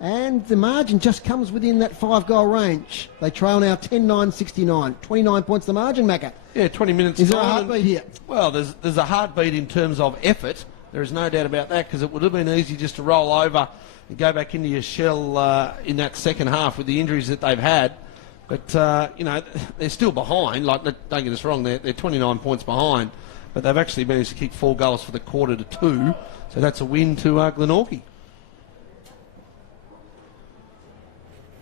And the margin just comes within that 5-goal range. They trail now 10-9-69. 29 points the margin, Macca. Yeah, 20 minutes. Is there a heartbeat here? Well, there's a heartbeat in terms of effort. There is no doubt about that, because it would have been easy just to roll over and go back into your shell in that second half with the injuries that they've had. But, you know, they're still behind. Like, don't get us wrong, they're 29 points behind. But they've actually managed to kick 4 goals for the quarter to 2. So that's a win to Glenorchy.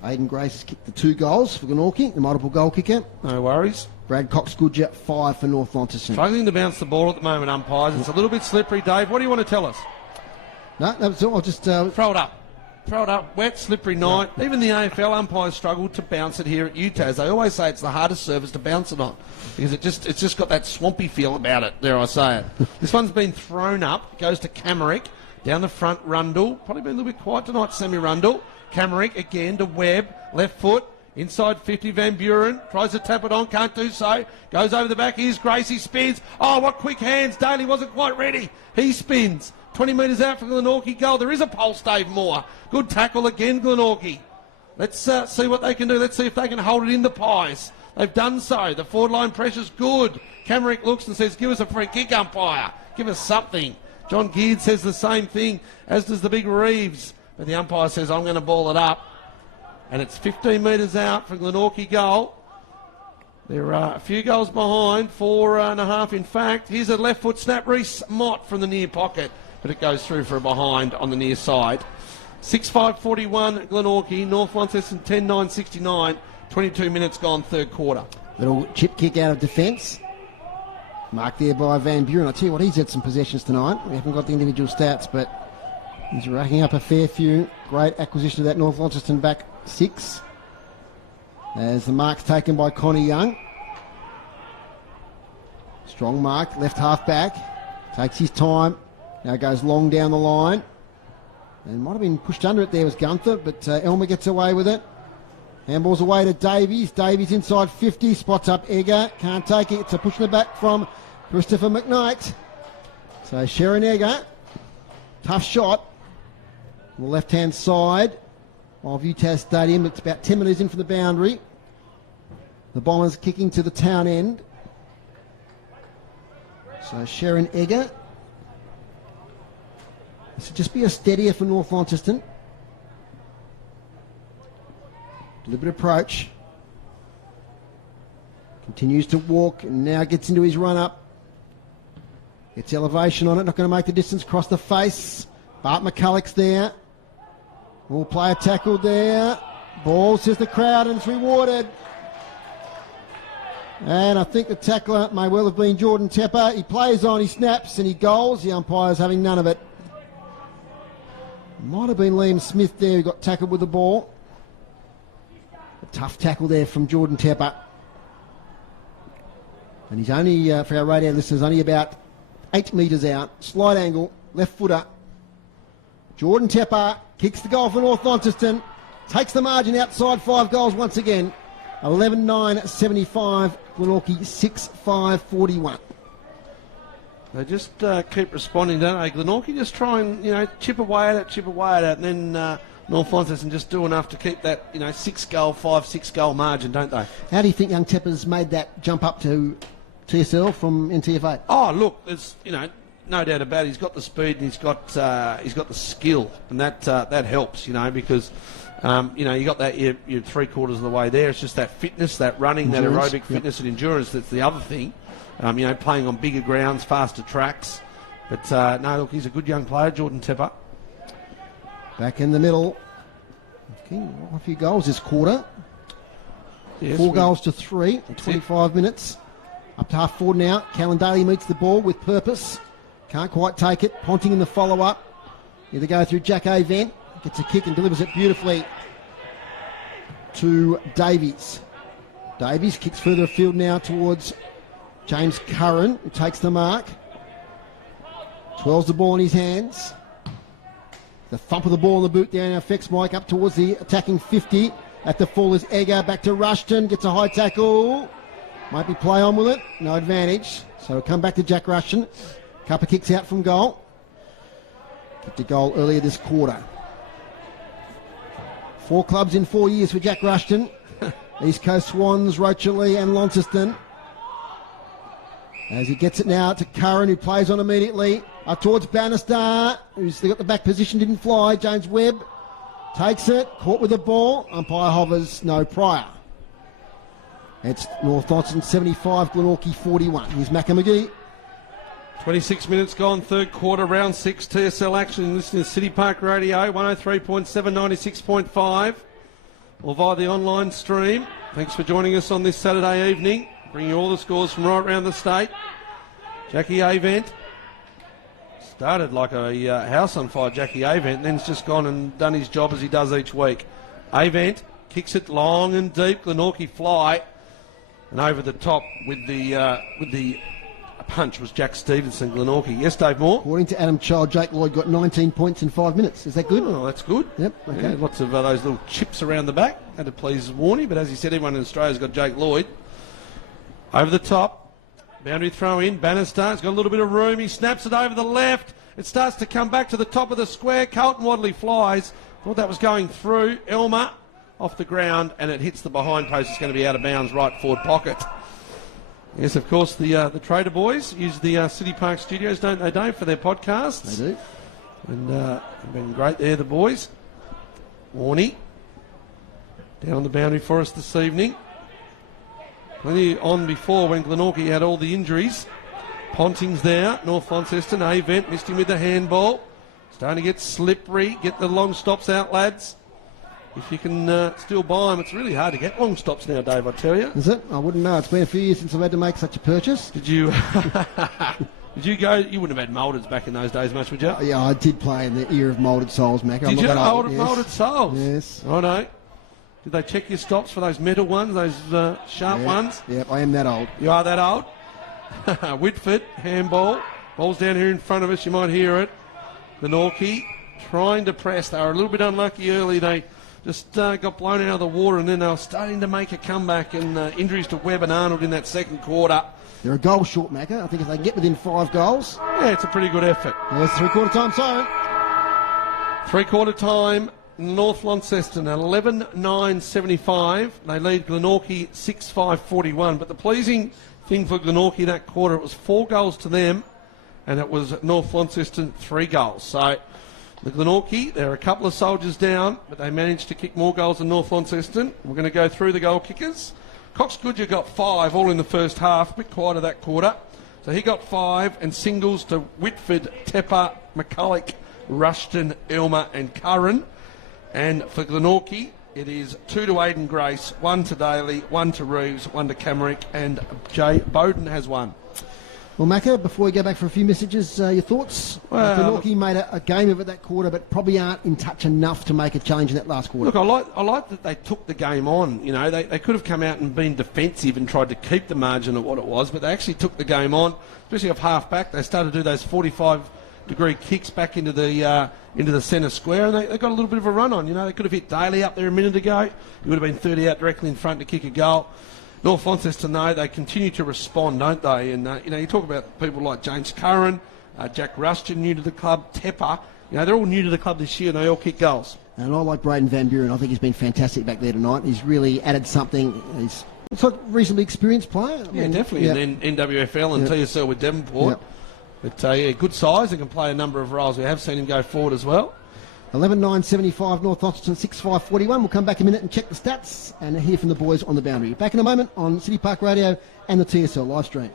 Aidan Grace has kicked the 2 goals for Glenorchy, the multiple goal kicker. No worries. Brad Cox Goodger, 5 for North Launceston. Struggling to bounce the ball at the moment, umpires. It's a little bit slippery, Dave. What do you want to tell us? No, that's all. I'll just... Throw it up. Throw it up. Wet, slippery night. Yeah. Even the AFL umpires struggle to bounce it here at UTAS. They always say it's the hardest surface to bounce it on because it's just got that swampy feel about it, dare I say it. This one's been thrown up. It goes to Camerick. Down the front, Rundle. Probably been a little bit quiet tonight, Sammy Rundle. Camerick again to Webb. Left foot. Inside 50, Van Buren. Tries to tap it on. Can't do so. Goes over the back. Here's Gracie. Spins. Oh, what quick hands. Daly wasn't quite ready. He spins. 20 metres out for Glenorchy goal. There is a pulse, Dave Moore. Good tackle again, Glenorchy. Let's see what they can do. Let's see if they can hold it in the pies. They've done so. The forward line pressure's good. Camerick looks and says, give us a free kick, umpire. Give us something. John Geard says the same thing, as does the big Reeves. But the umpire says, I'm going to ball it up. And it's 15 metres out for Glenorchy goal. There are a few goals behind, 4.5 in fact. Here's a left foot snap, Reese Mott from the near pocket, but it goes through for a behind on the near side. 6-5-41 Glenorchy, North Launceston 10-9-69, 22 minutes gone, third quarter. Little chip kick out of defence. Marked there by Van Buren. I tell you what, he's had some possessions tonight. We haven't got the individual stats, but he's racking up a fair few. Great acquisition of that North Launceston back 6. As the mark's taken by Connie Young. Strong mark, left half back. Takes his time. Now goes long down the line. And might have been pushed under it there was Gunther, but Elmer gets away with it. Handball's away to Davies. Davies inside 50, spots up Egger. Can't take it. It's a push in the back from Christopher McKnight. So Sharon Egger, tough shot on the left-hand side of UTAS Stadium. It's about 10 metres in from the boundary. The Bombers kicking to the town end. So Sharon Egger. This will just be a steadier for North Launceston. Deliberate approach. Continues to walk and now gets into his run-up. Gets elevation on it, not going to make the distance, across the face. Bart McCulloch's there. All player tackled there. Ball, says the crowd, and it's rewarded. And I think the tackler may well have been Jordan Tepper. He plays on, he snaps, and he goals. The umpire's having none of it. Might have been Liam Smith there who got tackled with the ball. A tough tackle there from Jordan Tepper. And he's only, for our radio listeners, only about 8 metres out. Slight angle, left footer. Jordan Tepper kicks the goal for North Launceston. Takes the margin outside 5 goals once again. 11-9-75, Glenorchy 6-5-41. They just keep responding, don't they? Glenorchy just try and, chip away at it, and then North Launceston just do enough to keep that, 6 goal margin, don't they? How do you think young Tepper's made that jump up to TSL from NTFA? Oh, look, there's, no doubt about it. He's got the speed and he's got the skill, and that helps, because you got that you're 3/4 of the way there. It's just that fitness, that running, endurance, that aerobic fitness and endurance. That's the other thing. Playing on bigger grounds, faster tracks. But no, look, he's a good young player, Jordan Tepper. Back in the middle. Okay, a few goals this quarter. Yes, 4 goals to 3 in 25 minutes. Up to half forward now. Callan Daly meets the ball with purpose. Can't quite take it. Ponting in the follow-up. Here they go through Jack Avent. Gets a kick and delivers it beautifully to Davies. Davies kicks further afield now towards James Curran, who takes the mark. Twirls the ball in his hands. The thump of the ball in the boot there now affects Mike up towards the attacking 50. At the full is Egger, back to Rushton, gets a high tackle. Might be play on with it, no advantage. So we'll come back to Jack Rushton. Cuppa kicks out from goal. Kicked a goal earlier this quarter. 4 clubs in 4 years for Jack Rushton. East Coast Swans, Rocherley and Launceston. As he gets it now to Curran, who plays on immediately. Up towards Bannister, who's got the back position, didn't fly. James Webb takes it, caught with the ball. Umpire hovers, no prior. It's North Launceston 75, Glenorchy 41. Here's Macca McGee. 26 minutes gone, third quarter, round 6, TSL action. Listening to City Park Radio, 103.7, 96.5, or via the online stream. Thanks for joining us on this Saturday evening. Bringing you all the scores from right around the state. Jackie Avent. Started like a house on fire, Jackie Avent, and then he's just gone and done his job as he does each week. Avent kicks it long and deep. Glenorchy fly. And over the top with the punch was Jack Stevenson, Glenorchy. Yes, Dave Moore? According to Adam Child, Jake Lloyd got 19 points in 5 minutes. Is that good? Oh, that's good. Yep. Okay. Yeah, lots of those little chips around the back. Had to please Warney, but as he said, everyone in Australia's got Jake Lloyd. Over the top. Boundary throw in. Bannister. He's got a little bit of room. He snaps it over the left. It starts to come back to the top of the square. Carlton Wadley flies. Thought that was going through. Elmer off the ground, and it hits the behind post. It's going to be out of bounds, right forward pocket. Yes, of course, the Trader Boys use the City Park studios, don't they, Dave, for their podcasts? They do. And they've been great there, the boys. Warney down on the boundary for us this evening. Plenty on before when Glenorchy had all the injuries. Ponting's there, North Launceston, Avent missed him with the handball. Starting to get slippery, get the long stops out, lads. If you can still buy them, it's really hard to get long stops now, Dave, I tell you. Is it? I wouldn't know. It's been a few years since I've had to make such a purchase. Did you did you go? You wouldn't have had mouldeds back in those days much, would you? Yeah, I did play in the era of moulded soles, Mac. Did you? Moulded soles? Yes. I know. Did they check your stops for those metal ones, those sharp ones? Yep, I am that old. You are that old? Whitford, handball. Ball's down here in front of us, you might hear it. Glenorchy trying to press. They were a little bit unlucky early. They just got blown out of the water, and then they were starting to make a comeback, and injuries to Webb and Arnold in that second quarter. They're a goal short, Macca. I think if they can get within 5 goals. Yeah, it's a pretty good effort. Yes, three-quarter time siren. Three-quarter time, North Launceston, 11-9-75. They lead Glenorchy 6-5-41. But the pleasing thing for Glenorchy that quarter, it was 4 goals to them, and it was North Launceston 3 goals. So the Glenorchy, they're a couple of soldiers down, but they managed to kick more goals than North Launceston. We're going to go through the goal kickers. Cox Goodyer got 5 all in the first half, a bit quieter that quarter. So he got 5, and singles to Whitford, Tepper, McCulloch, Rushton, Elmer and Curran. And for Glenorchy, it is 2 to Aidan Grace, 1 to Daly, 1 to Reeves, 1 to Camerick, and Jay Bowden has 1. Well, Macca, before we go back for a few messages, your thoughts? Glenorchy made a game of it that quarter, but probably aren't in touch enough to make a change in that last quarter. Look, I like that they took the game on. You know, they could have come out and been defensive and tried to keep the margin of what it was, but they actually took the game on, especially off half back. They started to do those 45-degree kicks back into the centre square, and they got a little bit of a run on. You know, they could have hit Daly up there a minute ago. He would have been 30 out directly in front to kick a goal. North Launceston, though, they continue to respond, don't they? And, you know, you talk about people like James Curran, Jack Rushton, new to the club, Tepper. You know, they're all new to the club this year, and they all kick goals. And I like Braden Van Buren. I think he's been fantastic back there tonight. He's really added something. He's like a reasonably experienced player. Yeah, definitely. Yeah. And then NWFL and TSL with Devonport. But, yeah, good size. He can play a number of roles. We have seen him go forward as well. 11-9-75, North Launceston 6-5-41. We'll come back in a minute and check the stats and hear from the boys on the boundary. Back in a moment on City Park Radio and the TSL live stream.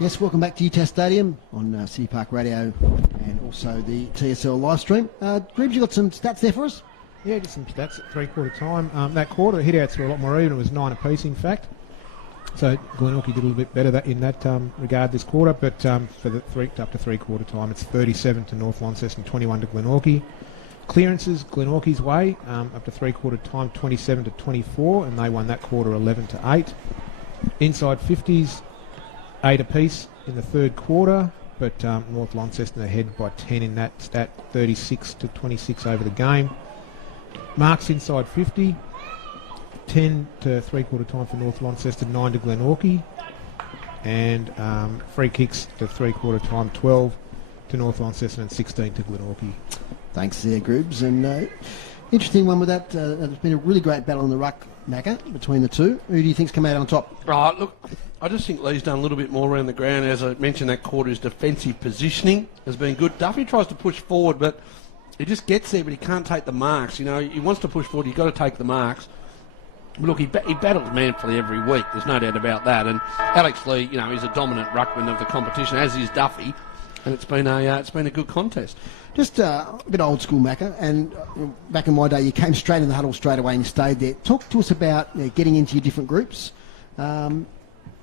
Yes, welcome back to UTAS Stadium on City Park Radio and also the TSL live stream. Greaves, you got some stats there for us? Yeah, just some stats at three-quarter time. That quarter, the hit-outs were a lot more even. It was 9 apiece, in fact. So Glenorchy did a little bit better in that regard this quarter, but for the up to three-quarter time, it's 37 to North Launceston, 21 to Glenorchy. Clearances, Glenorchy's way, up to three-quarter time, 27 to 24, and they won that quarter 11 to 8. Inside 50s, 8 apiece in the third quarter, but North Launceston ahead by 10 in that stat, 36-26 over the game. Marks inside 50, 10 to three-quarter time for North Launceston, 9 to Glenorchy, and free kicks to three-quarter time, 12 to North Launceston and 16 to Glenorchy. Thanks there, Groobs. And interesting one with that. There's been a really great battle in the ruck, Macca, between the two. Who do you think's come out on top? Right, look, I just think Lee's done a little bit more around the ground. As I mentioned, that quarter's defensive positioning has been good. Duffy tries to push forward, but he just gets there, but he can't take the marks. You know, he wants to push forward, you've got to take the marks. But look, he battles manfully every week. There's no doubt about that. And Alex Lee, you know, he's a dominant ruckman of the competition, as is Duffy. And it's been a good contest. Just a bit old school, Macca, and back in my day, you came straight in the huddle straight away and you stayed there. Talk to us about getting into your different groups.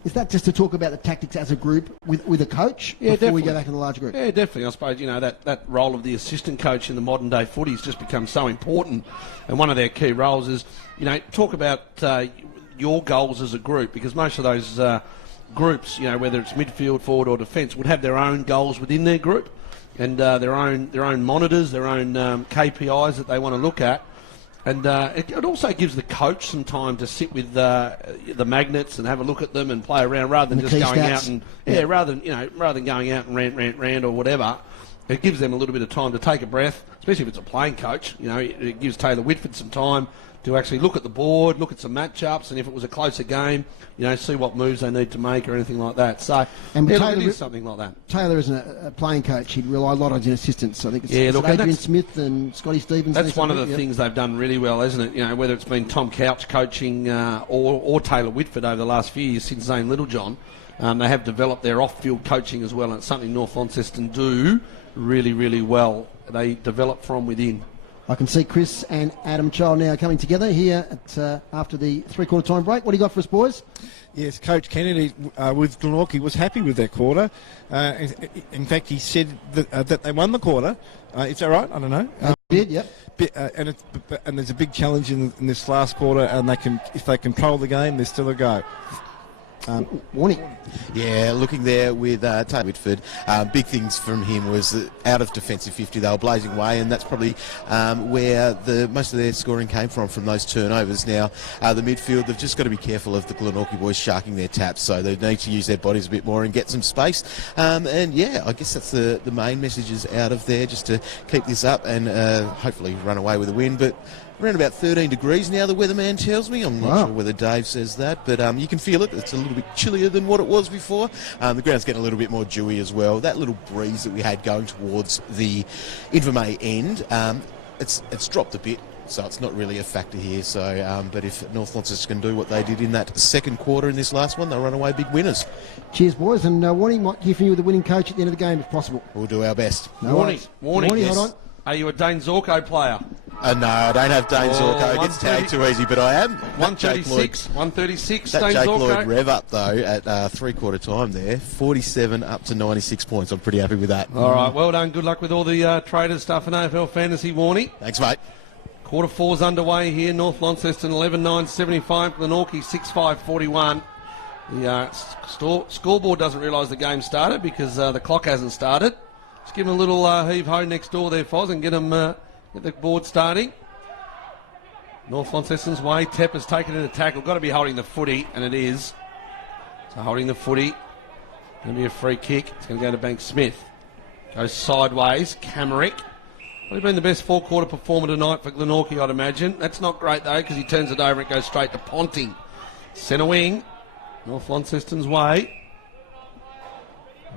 Is that just to talk about the tactics as a group with a coach before definitely. we go back in the large group? Yeah, definitely. I suppose, you know, that role of the assistant coach in the modern day footy has just become so important. And one of their key roles is, you know, talk about your goals as a group, because most of those groups, you know, whether it's midfield, forward or defence, would have their own goals within their group and their own monitors, their own KPIs that they want to look at. And it also gives the coach some time to sit with the magnets and have a look at them and play around, rather than just going out and rather than going out and rant or whatever. It gives them a little bit of time to take a breath, especially if it's a playing coach. You know, it gives Taylor Whitford some time to actually look at the board, look at some matchups, and if it was a closer game, you know, see what moves they need to make or anything like that. So, and Taylor, it is something like that. Taylor isn't a playing coach. He'd rely a lot on his assistants. I think it's look, Adrian Smith and Scotty Stevens. That's one of the things they've done really well, isn't it? You know, whether it's been Tom Couch coaching or Taylor Whitford over the last few years since Zane Littlejohn, they have developed their off-field coaching as well, and it's something North Launceston do really, really well. They develop from within. I can see Chris and Adam Child now coming together here after the three-quarter time break. What do you got for us, boys? Yes, Coach Kennedy with Glenorchy was happy with their quarter. In fact, he said that they won the quarter. Is that right? I don't know. They did, yep. And there's a big challenge in this last quarter, and if they control the game, there's still a go. Warning. Yeah, looking there with Taylor Whitford. Big things from him was that out of defensive 50, they were blazing away, and that's probably where most of their scoring came from those turnovers. Now, the midfield, they've just got to be careful of the Glenorchy boys sharking their taps, so they need to use their bodies a bit more and get some space. And yeah, I guess that's the main messages out of there, just to keep this up and hopefully run away with a win. But around about 13 degrees now, the weatherman tells me. I'm not sure whether Dave says that, but you can feel it. It's a little bit chillier than what it was before. The ground's getting a little bit more dewy as well. That little breeze that we had going towards the Invermay end, it's dropped a bit, so it's not really a factor here. So, but if North Launceston can do what they did in that second quarter in this last one, they'll run away big winners. Cheers, boys. And Warning might hear from you with the winning coach at the end of the game, if possible. We'll do our best. Warning, yes. Hold on. Are you a Dane Zorko player? No, I don't have Dane Zorko. It gets tagged too easy, but I am. 136, that Dane Jake Zorko. Lloyd rev up, though, at three-quarter time there. 47 up to 96 points. I'm pretty happy with that. All right, well done. Good luck with all the traders stuff in AFL Fantasy, Warning. Thanks, mate. Quarter four's underway here. North Launceston 11-9-75. Glenorchy 6-5-41. The scoreboard doesn't realise the game started because the clock hasn't started. Just give them a little heave-ho next door there, Foz, and get the board starting. North Launceston's way. Tepp has taken in a tackle. Got to be holding the footy, and it is. So holding the footy. Going to be a free kick. It's going to go to Bank Smith. Goes sideways. Camerick. Probably been the best four-quarter performer tonight for Glenorchy, I'd imagine. That's not great, though, because he turns it over and it goes straight to Ponting. Centre wing. North Launceston's way.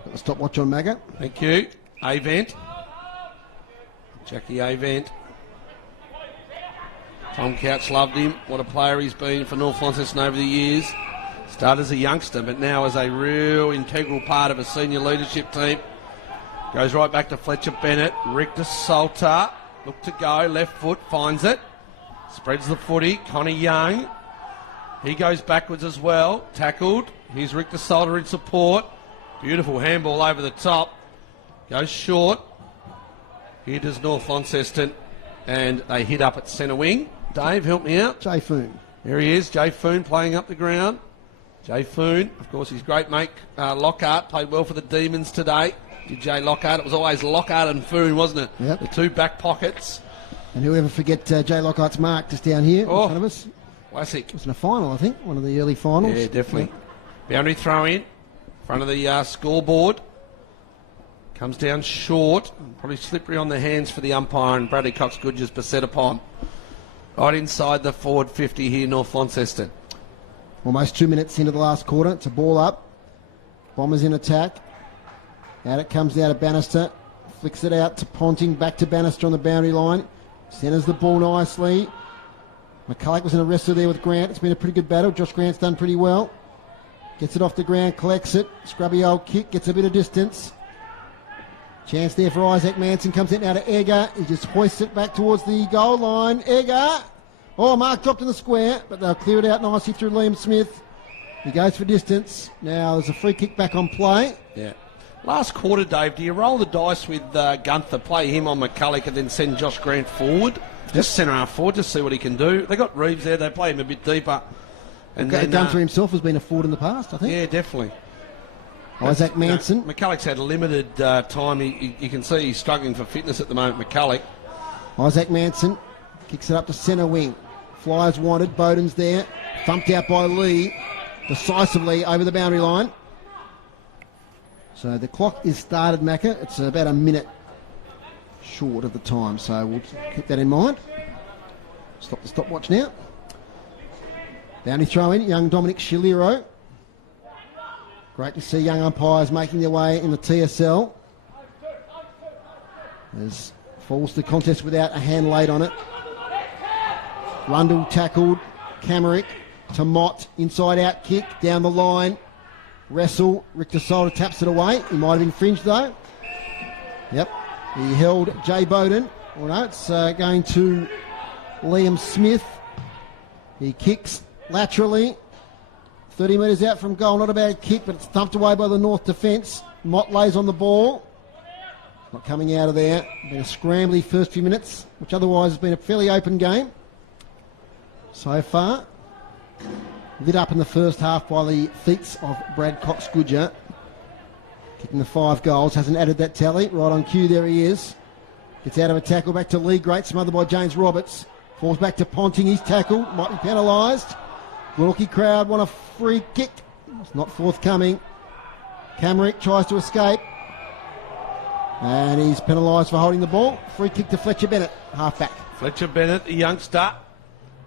Got the stopwatch on, Magga. Thank you. Avent. Jackie Avent. Tom Couch loved him. What a player he's been for North Launceston over the years. Started as a youngster, but now as a real integral part of a senior leadership team. Goes right back to Fletcher Bennett. Richter Salter. Look to go. Left foot. Finds it. Spreads the footy. Connor Young. He goes backwards as well. Tackled. Here's Richter Salter in support. Beautiful handball over the top. Goes short. Here does North Launceston. And they hit up at centre wing. Dave, help me out. Jay Foon. There he is. Jay Foon playing up the ground. Jay Foon, of course, his great mate Lockhart played well for the Demons today. Did Jay Lockhart? It was always Lockhart and Foon, wasn't it? Yep. The two back pockets. And whoever forget Jay Lockhart's mark just down here in front of us. Classic. It was in a final, I think, one of the early finals. Yeah, definitely. Boundary throw in front of the scoreboard. Comes down short. Probably slippery on the hands for the umpire, and Bradley Cox-Good just beset upon. Right inside the forward 50 here, North Launceston. Almost 2 minutes into the last quarter. It's a ball up. Bombers in attack. Out it comes out of Bannister. Flicks it out to Ponting. Back to Bannister on the boundary line. Centres the ball nicely. McCulloch was in a wrestle there with Grant. It's been a pretty good battle. Josh Grant's done pretty well. Gets it off the ground, collects it. Scrubby old kick, gets a bit of distance. Chance there for Isaac Manson. Comes in now to Egger. He just hoists it back towards the goal line. Egger. Oh, Mark dropped in the square, but they'll clear it out nicely through Liam Smith. He goes for distance. Now there's a free kick back on play. Yeah. Last quarter, Dave, do you roll the dice with Gunther, play him on McCulloch and then send Josh Grant forward? Just centre half forward, just see what he can do. They got Reeves there, they play him a bit deeper. And then Gunther himself has been a forward in the past, I think. Yeah, definitely. Isaac Manson. McCulloch's had limited time. You can see he's struggling for fitness at the moment, McCulloch. Isaac Manson kicks it up to centre wing. Flyers wanted, Bowden's there. Thumped out by Lee, decisively over the boundary line. So the clock is started, Macca. It's about a minute short of the time, so we'll keep that in mind. Stop the stopwatch now. Boundary throw in, young Dominic Shiliro. Great to see young umpires making their way in the TSL. As falls the contest without a hand laid on it. Rundle tackled. Camerick to Mott. Inside out kick down the line. Wrestle. Richter Solder taps it away. He might have infringed though. Yep. He held Jay Bowden. Oh no, it's going to Liam Smith. He kicks laterally. 30 metres out from goal. Not a bad kick, but it's thumped away by the North defence. Mott lays on the ball. Not coming out of there. Been a scrambly first few minutes, which otherwise has been a fairly open game so far. Lit up in the first half by the feats of Brad Cox-Goodger. Kicking the 5 goals. Hasn't added that tally. Right on cue, there he is. Gets out of a tackle, back to Lee. Great smothered by James Roberts. Falls back to Ponting. He's tackled. Might be penalised. Glenorchy crowd want a free kick. It's not forthcoming. Camerick tries to escape. And he's penalised for holding the ball. Free kick to Fletcher Bennett, half-back. Fletcher Bennett, the youngster.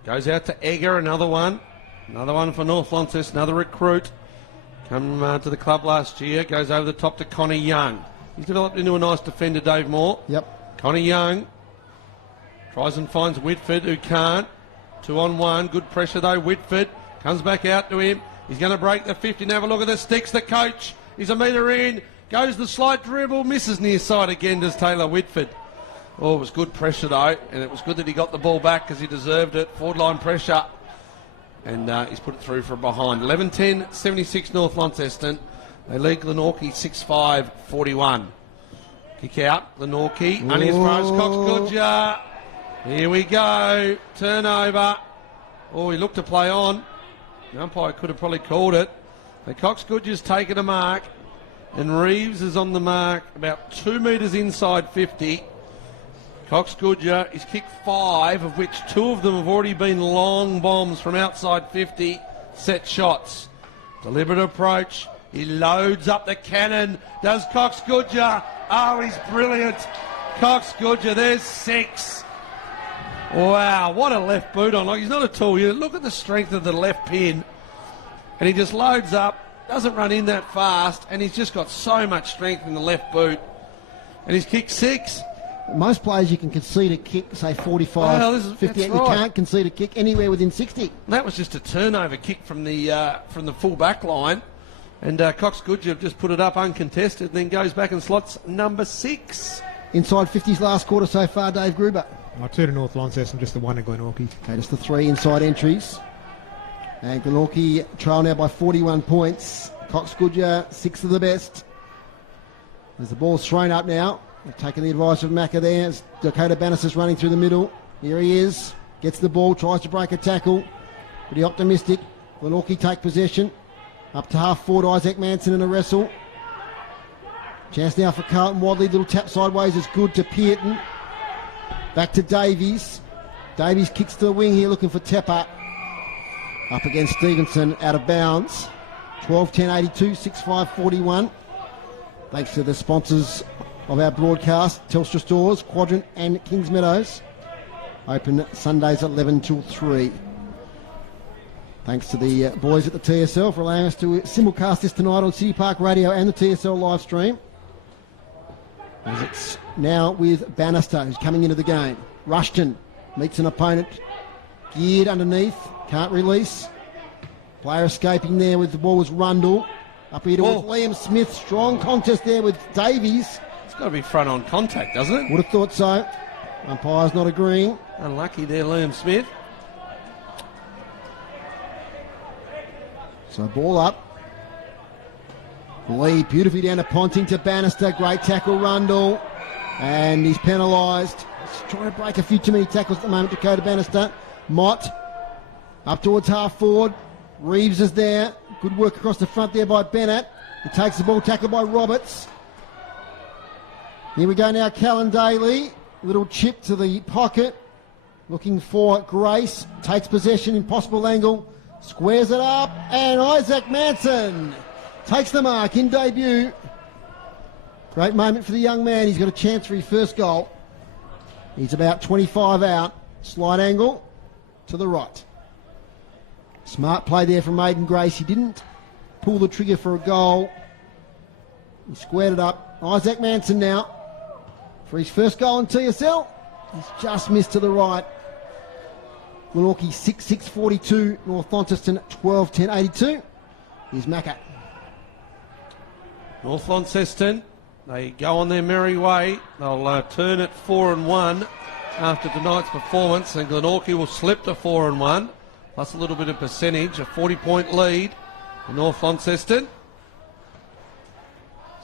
Goes out to Egger, another one. Another one for North Launceston, another recruit. Come to the club last year. Goes over the top to Connor Young. He's developed into a nice defender, Dave Moore. Yep. Connor Young tries and finds Whitford, who can't. 2-on-1, good pressure though. Whitford comes back out to him. He's going to break the 50. Now have a look at the sticks. The coach. He's a metre in. Goes the slight dribble. Misses near side again. Does Taylor Whitford. Oh, it was good pressure though. And it was good that he got the ball back because he deserved it. Forward line pressure. And he's put it through from behind. 11-10, 76 North Launceston. They lead Glenorchy 6-5, 41. Kick out. Glenorchy. Only as far as Cox-Goodger. Here we go. Turnover. Oh, he looked to play on. The umpire could have probably called it. The Cox-Goodger's taken a mark. And Reeves is on the mark about 2 metres inside 50. Cox-Goodger is kicked 5, of which 2 of them have already been long bombs from outside 50. Set shots. Deliberate approach. He loads up the cannon. Does Cox-Goodger. Oh, he's brilliant. Cox-Goodger, there's 6. Wow, what a left boot on. Like, he's not at all. You look at the strength of the left pin. And he just loads up, doesn't run in that fast, and he's just got so much strength in the left boot. And he's kicked 6. Most players you can concede a kick, say 45, 58. You can't concede a kick anywhere within 60. That was just a turnover kick from the full back line. And Cox-Goodger just put it up uncontested and then goes back and slots number 6. Inside 50's last quarter so far, Dave Gruber. 2 to North Launceston, just the 1 to Glenorchy. Okay, just the 3 inside entries. And Glenorchy trail now by 41 points. Cox-Goodger, 6 of the best. As the ball's thrown up now. They've taken the advice of Macca there. As Dakota Bannister's running through the middle. Here he is. Gets the ball, tries to break a tackle. Pretty optimistic. Glenorchy take possession. Up to half forward, Isaac Manson in a wrestle. Chance now for Carlton Wadley. Little tap sideways is good to Pearton. Back to Davies. Davies kicks to the wing here, looking for Tepper. Up against Stevenson, out of bounds. 12-10-82, 6-5-41. Thanks to the sponsors of our broadcast, Telstra Stores, Quadrant and Kings Meadows. Open Sundays 11 till 3. Thanks to the boys at the TSL for allowing us to simulcast this tonight on City Park Radio and the TSL live stream. As it's now with Bannister, who's coming into the game. Rushton meets an opponent. Geared underneath, can't release. Player escaping there with the ball was Rundle. Up here towards Liam Smith. Strong contest there with Davies. It's got to be front on contact, doesn't it? Would have thought so. Umpire's not agreeing. Unlucky there, Liam Smith. So ball up. Lee beautifully down to Ponting to Bannister. Great tackle, Rundle. And he's penalised. He's trying to break a few too many tackles at the moment, Dakota Bannister. Mott up towards half forward. Reeves is there. Good work across the front there by Bennett. He takes the ball, tackled by Roberts. Here we go now, Callan Daly. Little chip to the pocket. Looking for Grace. Takes possession, impossible angle. Squares it up. And Isaac Manson takes the mark in debut. Great moment for the young man. He's got a chance for his first goal. He's about 25 out. Slight angle to the right. Smart play there from Aidan Grace. He didn't pull the trigger for a goal. He squared it up. Isaac Manson now for his first goal in TSL. He's just missed to the right. Glenorchy 6-6-42. North Launceston 12-10-82. Here's Macca. North Launceston, they go on their merry way. They'll turn it 4-1 after tonight's performance, and Glenorchy will slip to 4-1. Plus a little bit of percentage, a 40-point lead for North Launceston.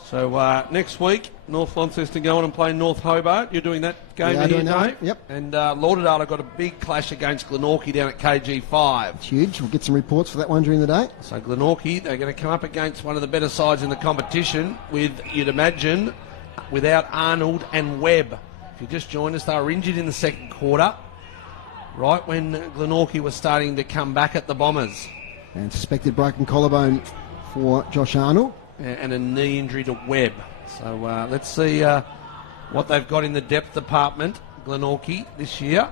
So next week, North Launceston go on and play North Hobart. You're doing that game here, Dave? Yep. And Lauderdale have got a big clash against Glenorchy down at KG5. It's huge. We'll get some reports for that one during the day. So Glenorchy, they're going to come up against one of the better sides in the competition with, you'd imagine, without Arnold and Webb. If you just joined us, they were injured in the second quarter, right when Glenorchy was starting to come back at the Bombers. And suspected broken collarbone for Josh Arnold. And a knee injury to Webb. So let's see what they've got in the depth department, Glenorchy, this year.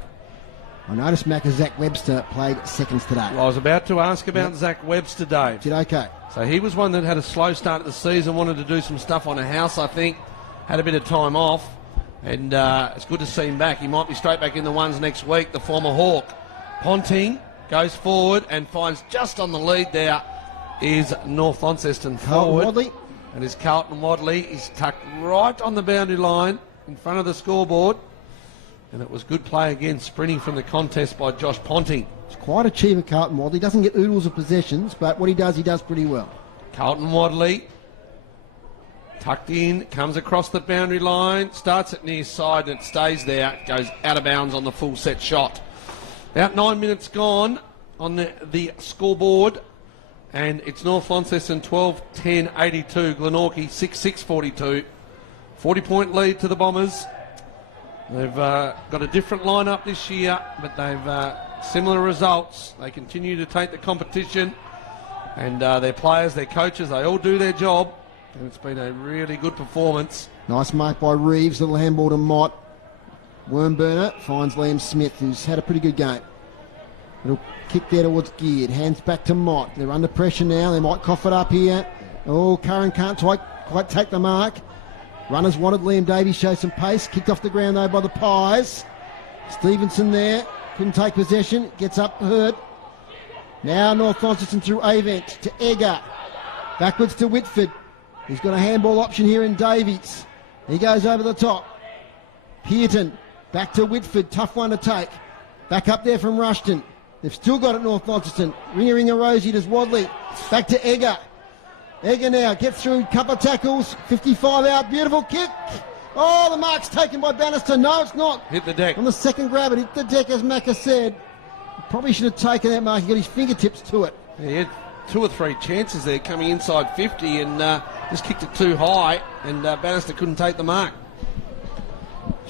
I noticed Zach Webster played seconds today. Well, I was about to ask about Zach Webster, Dave. Did okay. So he was one that had a slow start of the season, wanted to do some stuff on a house, I think. Had a bit of time off. And it's good to see him back. He might be straight back in the ones next week, the former Hawk. Ponting goes forward and finds just on the lead there is North Launceston forward. Wadley. And is Carlton Wadley. He's tucked right on the boundary line in front of the scoreboard. And it was good play again, sprinting from the contest by Josh Ponting. It's quite a achiever, Carlton Wadley. Doesn't get oodles of possessions, but what he does pretty well. Carlton Wadley tucked in, comes across the boundary line, starts at near side and it stays there. It goes out of bounds on the full set shot. About 9 minutes gone on the scoreboard. And it's North Launceston 12-10-82, Glenorchy 6-6-42. 40-point lead to the Bombers. They've got a different lineup this year, but they've similar results. They continue to take the competition, and their players, their coaches, they all do their job. And it's been a really good performance. Nice mark by Reeves, little handball to Mott. Wormburner finds Liam Smith, who's had a pretty good game. Little kick there towards Geared. Hands back to Mott. They're under pressure now. They might cough it up here. Oh, Curran can't quite take the mark. Runners wanted. Liam Davies shows some pace. Kicked off the ground, though, by the Pies. Stevenson there. Couldn't take possession. Gets up hurt. Now North Launceston through Avent to Egger. Backwards to Whitford. He's got a handball option here in Davies. He goes over the top. Pearton. Back to Whitford. Tough one to take. Back up there from Rushton. They've still got it, North Launceston. Ringer Rosie does Wadley. Back to Egger. Egger now gets through, couple of tackles. 55 out, beautiful kick. Oh, the mark's taken by Bannister. No, it's not. Hit the deck. On the second grab, it hit the deck, as Macca said. Probably should have taken that mark. He got his fingertips to it. He 2 or 3 chances there coming inside 50 and just kicked it too high, and Bannister couldn't take the mark.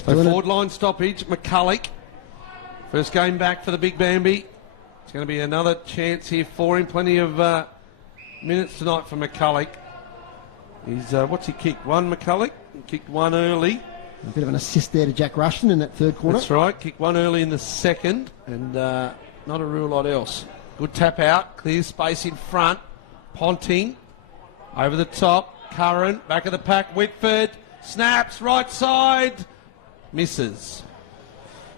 So forward line stoppage, McCulloch. First game back for the Big Bambi. It's going to be another chance here for him. Plenty of minutes tonight for McCulloch. He's, what's he kicked? 1, McCulloch. He kicked 1 early. A bit of an assist there to Jack Rushton in that third quarter. That's right. Kicked 1 early in the second, and not a real lot else. Good tap out. Clear space in front. Ponting. Over the top. Curran. Back of the pack. Whitford. Snaps. Right side. Misses.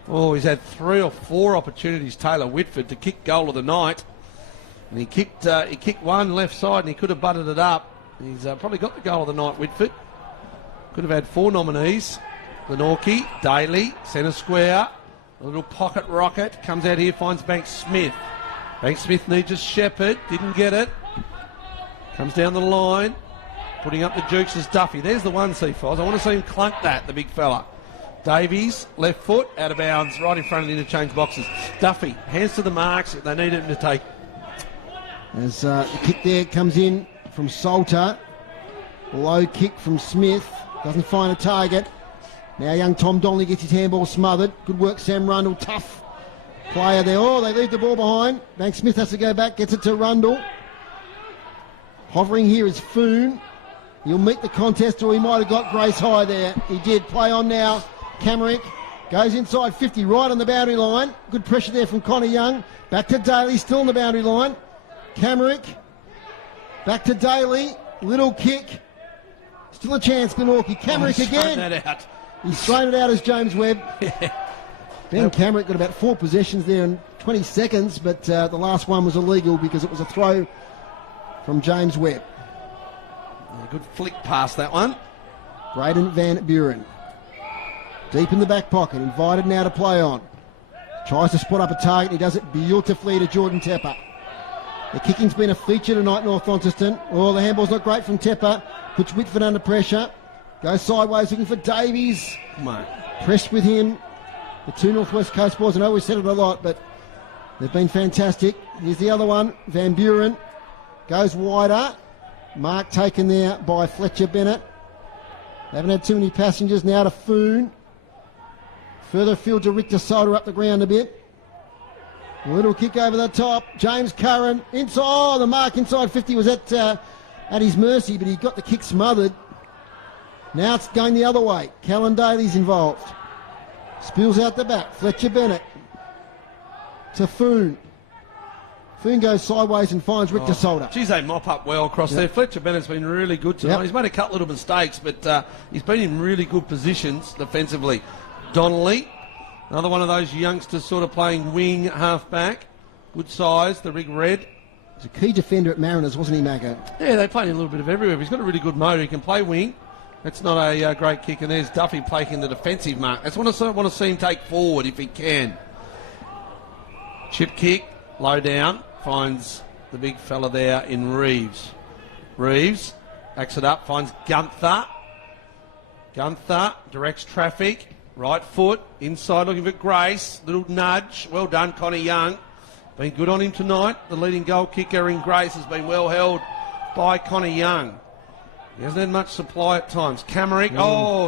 Oh, he's had 3 or 4 opportunities, Taylor Whitford, to kick goal of the night. And he kicked 1 left side, and he could have butted it up. He's probably got the goal of the night, Whitford. Could have had 4 nominees. Glenorchy, Daly, centre square. A little pocket rocket. Comes out here, finds Banks Smith. Banks Smith needs a shepherd. Didn't get it. Comes down the line. Putting up the jukes as Duffy. There's the one, C-Foz. I want to see him clunk that, the big fella. Davies, left foot, out of bounds, right in front of the interchange boxes. Duffy, hands to the marks. They need him to take. As the kick there comes in from Salter. Low kick from Smith. Doesn't find a target. Now young Tom Donnelly gets his handball smothered. Good work, Sam Rundle. Tough player there. Oh, they leave the ball behind. Banks Smith has to go back. Gets it to Rundle. Hovering here is Foon. He'll meet the contest, or he might have got Grace High there. He did. Play on now. Camerick goes inside 50, right on the boundary line. Good pressure there from Connor Young. Back to Daly, still on the boundary line. Camerick. Back to Daly. Little kick. Still a chance, Glenorchy. Camerick again. That out. He's thrown it out as James Webb. Ben Camerick got about 4 possessions there in 20 seconds, but the last one was illegal because it was a throw from James Webb. A good flick past that one. Braden Van Buren. Deep in the back pocket, invited now to play on. Tries to spot up a target, he does it beautifully to Jordan Tepper. The kicking's been a feature tonight, North Launceston. Oh, the handball's not great from Tepper. Puts Whitford under pressure. Goes sideways looking for Davies. Pressed with him. The 2 North West Coast boys, I know we've said it a lot, but they've been fantastic. Here's the other one, Van Buren. Goes wider. Mark taken there by Fletcher Bennett. They haven't had too many passengers. Now to Foon. Further field to Richter Solder up the ground a bit. A little kick over the top. James Curran inside. Oh, the mark inside 50 was at his mercy, but he got the kick smothered. Now it's going the other way. Callan Daly's involved. Spills out the back. Fletcher Bennett to Foon. Foon goes sideways and finds Richter Solder. Geez, they mop up well across there. Fletcher Bennett's been really good tonight. He's made a couple little mistakes, but he's been in really good positions defensively. Donnelly, another one of those youngsters sort of playing wing, half-back. Good size, the big red. He's a key defender at Mariners, wasn't he, Macca? Yeah, they played him a little bit of everywhere. He's got a really good motor. He can play wing. That's not a great kick. And there's Duffy taking the defensive mark. That's what I want to see him take forward if he can. Chip kick, low down. Finds the big fella there in Reeves. Reeves backs it up, finds Gunther. Gunther directs traffic. Right foot, inside looking for Grace. Little nudge. Well done, Connie Young. Been good on him tonight. The leading goal kicker in Grace has been well held by Connie Young. He hasn't had much supply at times. Camerick,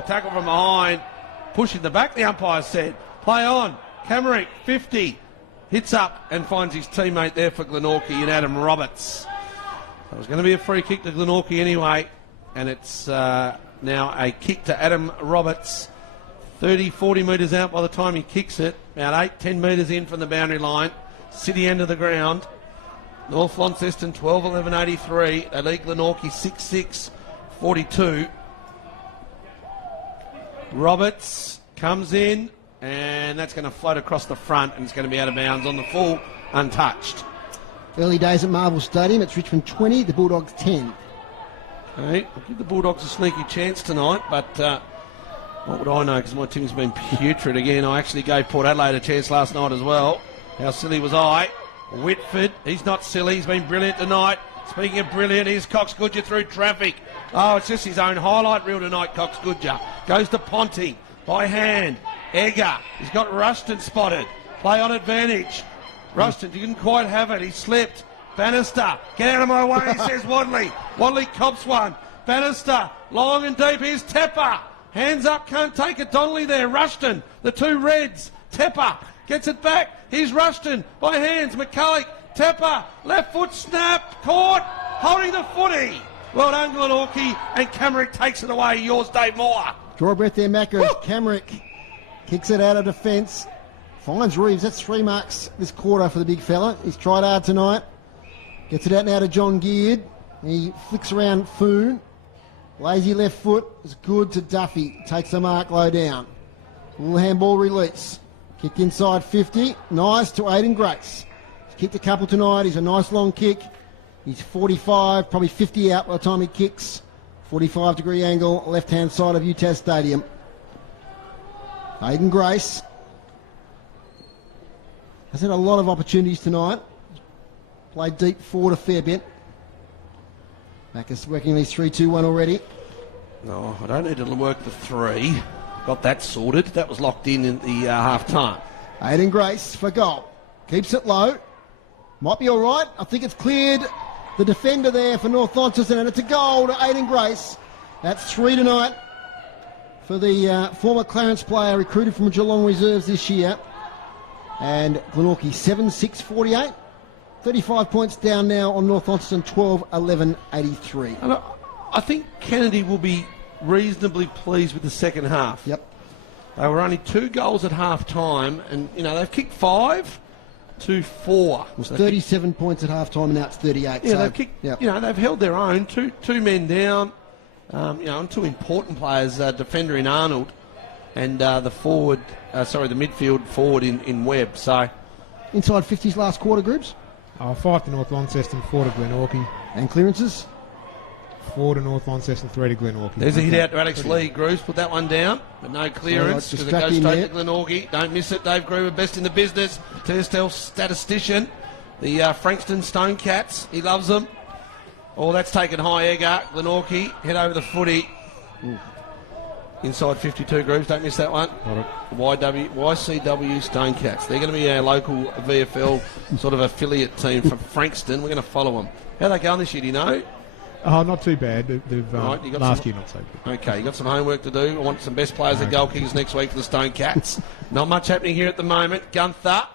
tackle from behind. Pushing the back, the umpire said. Play on. Camerick, 50. Hits up and finds his teammate there for Glenorchy in Adam Roberts. So it was going to be a free kick to Glenorchy anyway. And it's now a kick to Adam Roberts. 30, 40 metres out by the time he kicks it. About 8, 10 metres in from the boundary line. City end of the ground. North Launceston 12-11-83. They lead Glenorchy 6-6-42. Roberts comes in, and that's going to float across the front, and it's going to be out of bounds on the full, untouched. Early days at Marvel Stadium. It's Richmond 20, the Bulldogs 10. Okay, I'll give the Bulldogs a sneaky chance tonight, but what would I know, because my team's been putrid again. I actually gave Port Adelaide a chance last night as well. How silly was I? Whitford, he's not silly, he's been brilliant tonight. Speaking of brilliant, here's Cox Goodger through traffic. Oh, it's just his own highlight reel tonight, Cox Goodger. Goes to Ponting, by hand. Egger, he's got Rushton spotted. Play on advantage. Rushton didn't quite have it, he slipped. Bannister, get out of my way, says Wadley. Wadley cops one. Bannister, long and deep. Here's Tepper. Hands up, can't take it. Donnelly there. Rushton, the two Reds. Tepper gets it back. Here's Rushton by hands. McCulloch, Tepper, left foot snap, caught, holding the footy. Well done, Glenorchy, and Camerick takes it away. Yours, Dave Moore. Draw a breath there, Macca. As Camerick kicks it out of defence. Finds Reeves. That's 3 marks this quarter for the big fella. He's tried hard tonight. Gets it out now to John Geard. He flicks around Foon. Lazy left foot is good to Duffy. Takes the mark low down. Little handball release. Kick inside 50. Nice to Aiden Grace. He's kicked a couple tonight. He's a nice long kick. He's 45, probably 50 out by the time he kicks. 45-degree angle, left-hand side of UTAS Stadium. Aiden Grace has had a lot of opportunities tonight. Played deep forward a fair bit. Macca's working these 3-2-1 already. No, I don't need to work the 3. Got that sorted. That was locked in the half-time. Aiden Grace for goal. Keeps it low. Might be all right. I think it's cleared the defender there for North Launceston, and it's a goal to Aiden Grace. That's 3 tonight for the former Clarence player recruited from Geelong Reserves this year. And Glenorchy 7-6-48. 35 points down now on North Launceston, 12-11-83. And I think Kennedy will be reasonably pleased with the second half. Yep. They were only 2 goals at half-time, and, they've kicked 5 to 4. It was 37 points at half-time, and now it's 38. Yeah, so, they've kicked, yep. They've held their own. Two men down, and 2 important players, defender in Arnold and the midfield forward in Webb. So, inside 50s last quarter groups. 5 to North Launceston, 4 to Glenorchy. And clearances? 4 to North Launceston, 3 to Glenorchy. There's a hit out to Alex Lee. Grooves put that one down, but no clearance because it goes straight to Glenorchy. Don't miss it. Dave Groover, best in the business. TSL statistician. The Frankston Stone Cats. He loves them. Oh, that's taken high, Egger. Glenorchy, head over the footy. Ooh. Inside 52 Grooves, don't miss that one. YCW Stone Cats. They're going to be our local VFL sort of affiliate team from Frankston. We're going to follow them. How are they going this year, do you know? Oh, not too bad. Last year, not so good. Okay, you got some homework to do. I want some best players and goal kickers next week for the Stone Cats. Not much happening here at the moment. Gunther,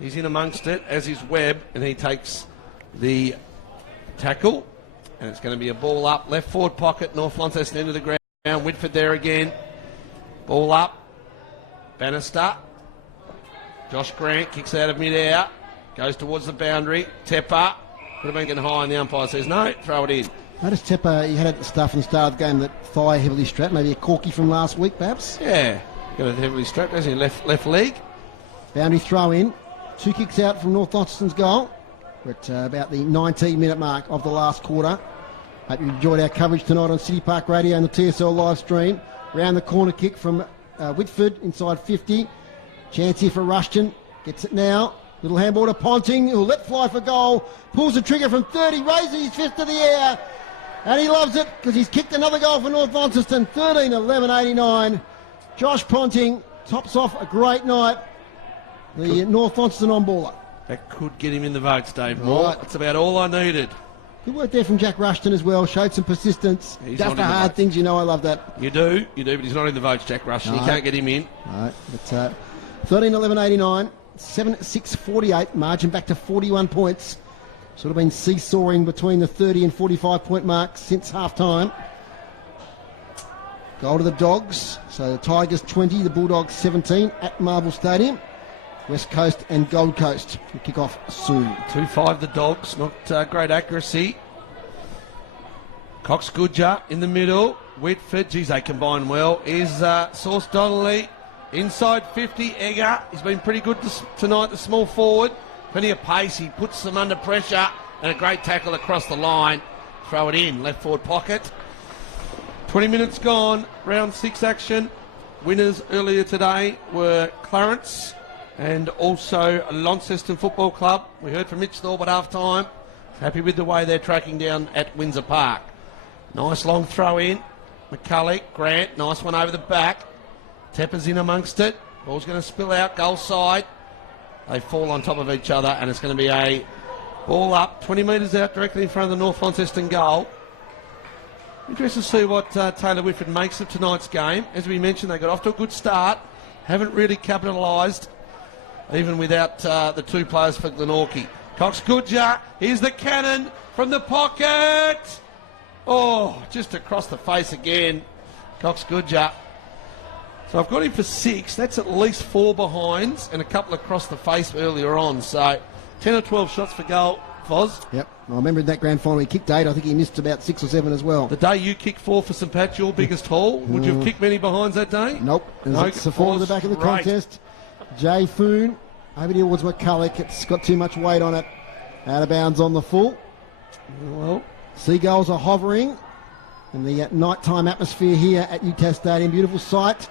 he's in amongst it, as is Webb, and he takes the tackle. And it's going to be a ball up, left forward pocket, North Launceston into the ground. Whitford there again. Ball up. Bannister. Josh Grant kicks out of mid-air. Goes towards the boundary. Tepper. Could have been getting high, and the umpire says no, throw it in. Notice Tepper, he had at the stuff in the start of the game that thigh heavily strapped, maybe a corky from last week perhaps. Yeah, got it heavily strapped, hasn't he? Left leg. Boundary throw in. 2 kicks out from North Launceston's goal. We're at about the 19-minute mark of the last quarter. Hope you enjoyed our coverage tonight on City Park Radio and the TSL live stream. Round the corner kick from Whitford inside 50. Chance here for Rushton. Gets it now. Little handball to Ponting, who'll let fly for goal. Pulls the trigger from 30, raises his fist to the air. And he loves it because he's kicked another goal for North Launceston. 13-11-89. Josh Ponting tops off a great night. The North Launceston on-baller. That could get him in the votes, Dave Moore. Right. That's about all I needed. Good work there from Jack Rushton as well. Showed some persistence. Just the hard things, I love that. You do, but he's not in the votes, Jack Rushton. No. You can't get him in. No, but 13-11-89. 7-6-48, margin back to 41 points. Sort of been seesawing between the 30 and 45 point mark since half time. Goal to the Dogs. So the Tigers 20, the Bulldogs 17 at Marvel Stadium. West Coast and Gold Coast will kick off soon. 2-5 the Dogs, not great accuracy. Cox Goodger in the middle. Whitford, geez, they combine well. Is Sauce Donnelly. Inside 50, Egger. He's been pretty good tonight, the small forward. Plenty of pace. He puts them under pressure. And a great tackle across the line. Throw it in. Left forward pocket. 20 minutes gone. Round 6 action. Winners earlier today were Clarence and also Launceston Football Club. We heard from Mitch Thorpe at half time. Happy with the way they're tracking down at Windsor Park. Nice long throw in. McCulloch, Grant. Nice one over the back. Tepper's in amongst it. Ball's going to spill out, goal side. They fall on top of each other, and it's going to be a Ball up, 20 metres out directly in front of the North Launceston goal. Interesting to see what Taylor Whitford makes of tonight's game. As we mentioned, they got off to a good start. Haven't really capitalised, even without the two players for Glenorchy. Cox Goodger, here's the cannon from the pocket. Oh, just across the face again. Cox Goodger. So I've got him for 6. That's at least 4 behinds and a couple across the face earlier on. So 10 or 12 shots for goal, Foz. Yep. I remember in that grand final he kicked 8. I think he missed about 6 or 7 as well. The day you kicked 4 for St Pat's, your biggest haul, would you have kicked many behinds that day? Nope. It's the 4 at the back of the contest. Jay Foon over towards McCulloch. It's got too much weight on it. Out of bounds on the full. Well, Seagulls are hovering in the nighttime atmosphere here at UTAS Stadium. Beautiful sight.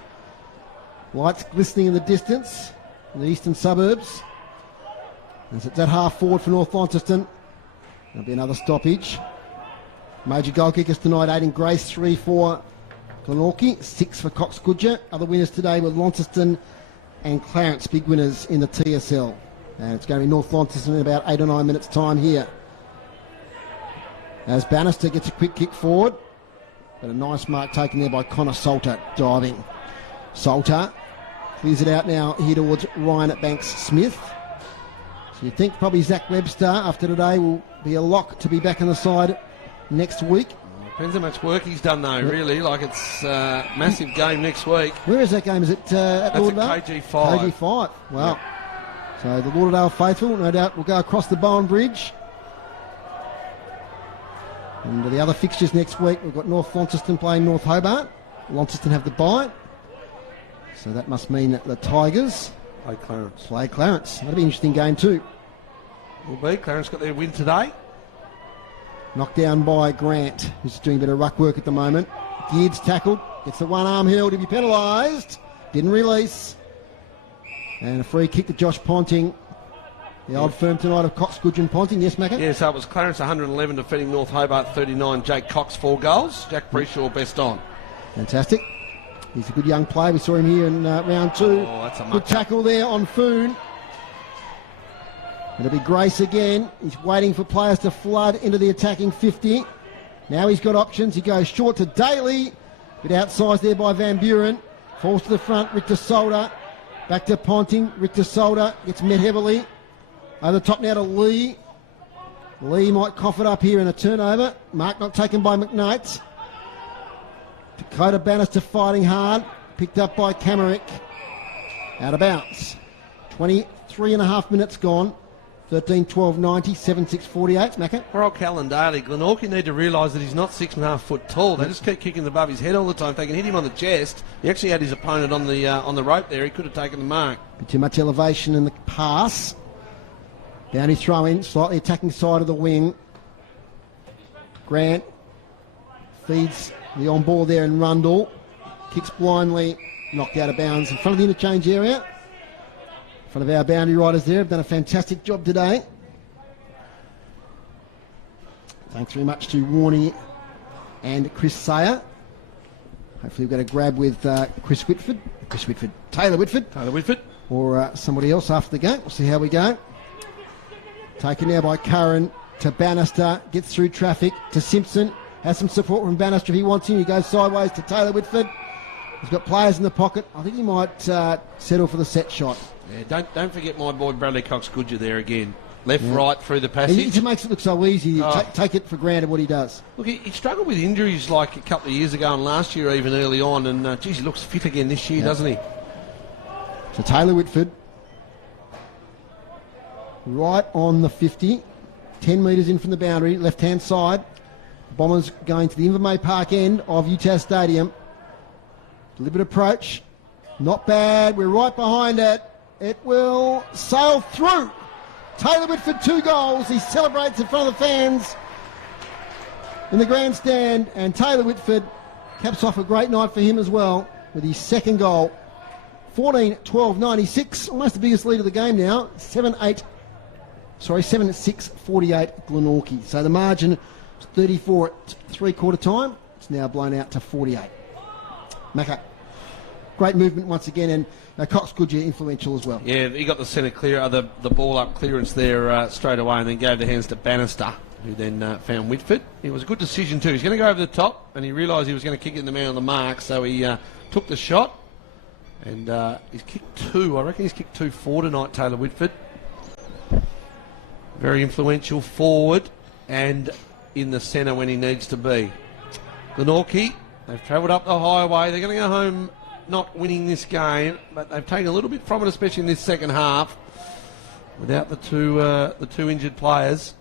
Lights glistening in the distance in the eastern suburbs. As it's at half forward for North Launceston. There'll be another stoppage. Major goal kickers tonight, Aidan Grace, 3 for Glenorchy, 6 for Cox Goodger. Other winners today were Launceston and Clarence, big winners in the TSL. And it's going to be North Launceston in about 8 or 9 minutes' time here. As Bannister gets a quick kick forward. But a nice mark taken there by Connor Salter, diving. Salter clears it out now here towards Ryan at Banks Smith. So you think probably Zach Webster after today will be a lock to be back on the side next week. Depends how much work he's done though, really. Like it's a massive game next week. Where is that game? Is it at Lauderdale? At KG5. KG5. Wow. Yep. So the Lauderdale faithful, no doubt, will go across the Bowen Bridge. And the other fixtures next week, we've got North Launceston playing North Hobart. Launceston have the bye. So that must mean that the Tigers play Clarence. That'll be an interesting game too. Will be. Clarence got their win today. Knocked down by Grant, who's doing a bit of ruck work at the moment. Geards tackled. Gets the one arm held to be penalised. Didn't release. And a free kick to Josh Ponting. The old firm tonight of Cox, Goodger and Ponting. Yes, Macca? Yeah, so it was Clarence 111 defeating North Hobart 39. Jake Cox 4 goals. Jack Preshaw best on. Fantastic. He's a good young player. We saw him here in round 2. Oh, that's a good tackle there on Foon. It'll be Grace again. He's waiting for players to flood into the attacking 50. Now he's got options. He goes short to Daly. Bit outsized there by Van Buren. Falls to the front. Richter Solder. Back to Ponting. Richter Solder gets met heavily. Over the top now to Lee. Lee might cough it up here in a turnover. Mark not taken by McKnight. Dakota Bannister fighting hard. Picked up by Camerick. Out of bounds. 23 and a half minutes gone. 13-12-90, 7-6-48. Macca? Poor old Callan Daly. Glenorchy need to realise that he's not 6.5 foot tall. They just keep kicking above his head all the time. If they can hit him on the chest, he actually had his opponent on the rope there. He could have taken the mark. Bit too much elevation in the pass. Downey throw in, slightly attacking side of the wing. Grant feeds the on ball there in Rundle. Kicks blindly, knocked out of bounds in front of the interchange area. In front of our boundary riders there, have done a fantastic job today. Thanks very much to Warney and Chris Sayer. Hopefully we've got a grab with Taylor Whitford. Or somebody else after the game. We'll see how we go. Taken now by Curran to Bannister. Gets through traffic to Simpson. Has some support from Bannister if he wants him. He goes sideways to Taylor Whitford. He's got players in the pocket. I think he might settle for the set shot. Yeah, don't forget my boy Bradley Cox Goodger there again. Left, right, through the passage. He just makes it look so easy. Take it for granted what he does. Look, he struggled with injuries like a couple of years ago and last year even early on. And, geez, he looks fit again this year, doesn't he? So Taylor Whitford. Right on the 50. 10 metres in from the boundary, left-hand side. Bombers going to the Invermay Park end of UTAS Stadium. Deliberate approach. Not bad. We're right behind it. It will sail through. Taylor Whitford, 2 goals. He celebrates in front of the fans in the grandstand. And Taylor Whitford caps off a great night for him as well with his second goal. 14-12-96. Almost the biggest lead of the game now. 7-6-48 Glenorchy. So the margin was 34 at three-quarter time. It's now blown out to 48. Macca. great movement once again, and Cox Goodyear influential as well. Yeah, he got the centre clear, the ball up clearance there straight away, and then gave the hands to Bannister, who then found Whitford. It was a good decision too. He's going to go over the top, and he realised he was going to kick it in the man on the mark, so he took the shot, and he's kicked 2. I reckon he's kicked 2-4 tonight, Taylor Whitford. Very influential forward and in the centre when he needs to be. Glenorchy, they've travelled up the highway. They're going to go home not winning this game, but they've taken a little bit from it, especially in this second half, without the two injured players.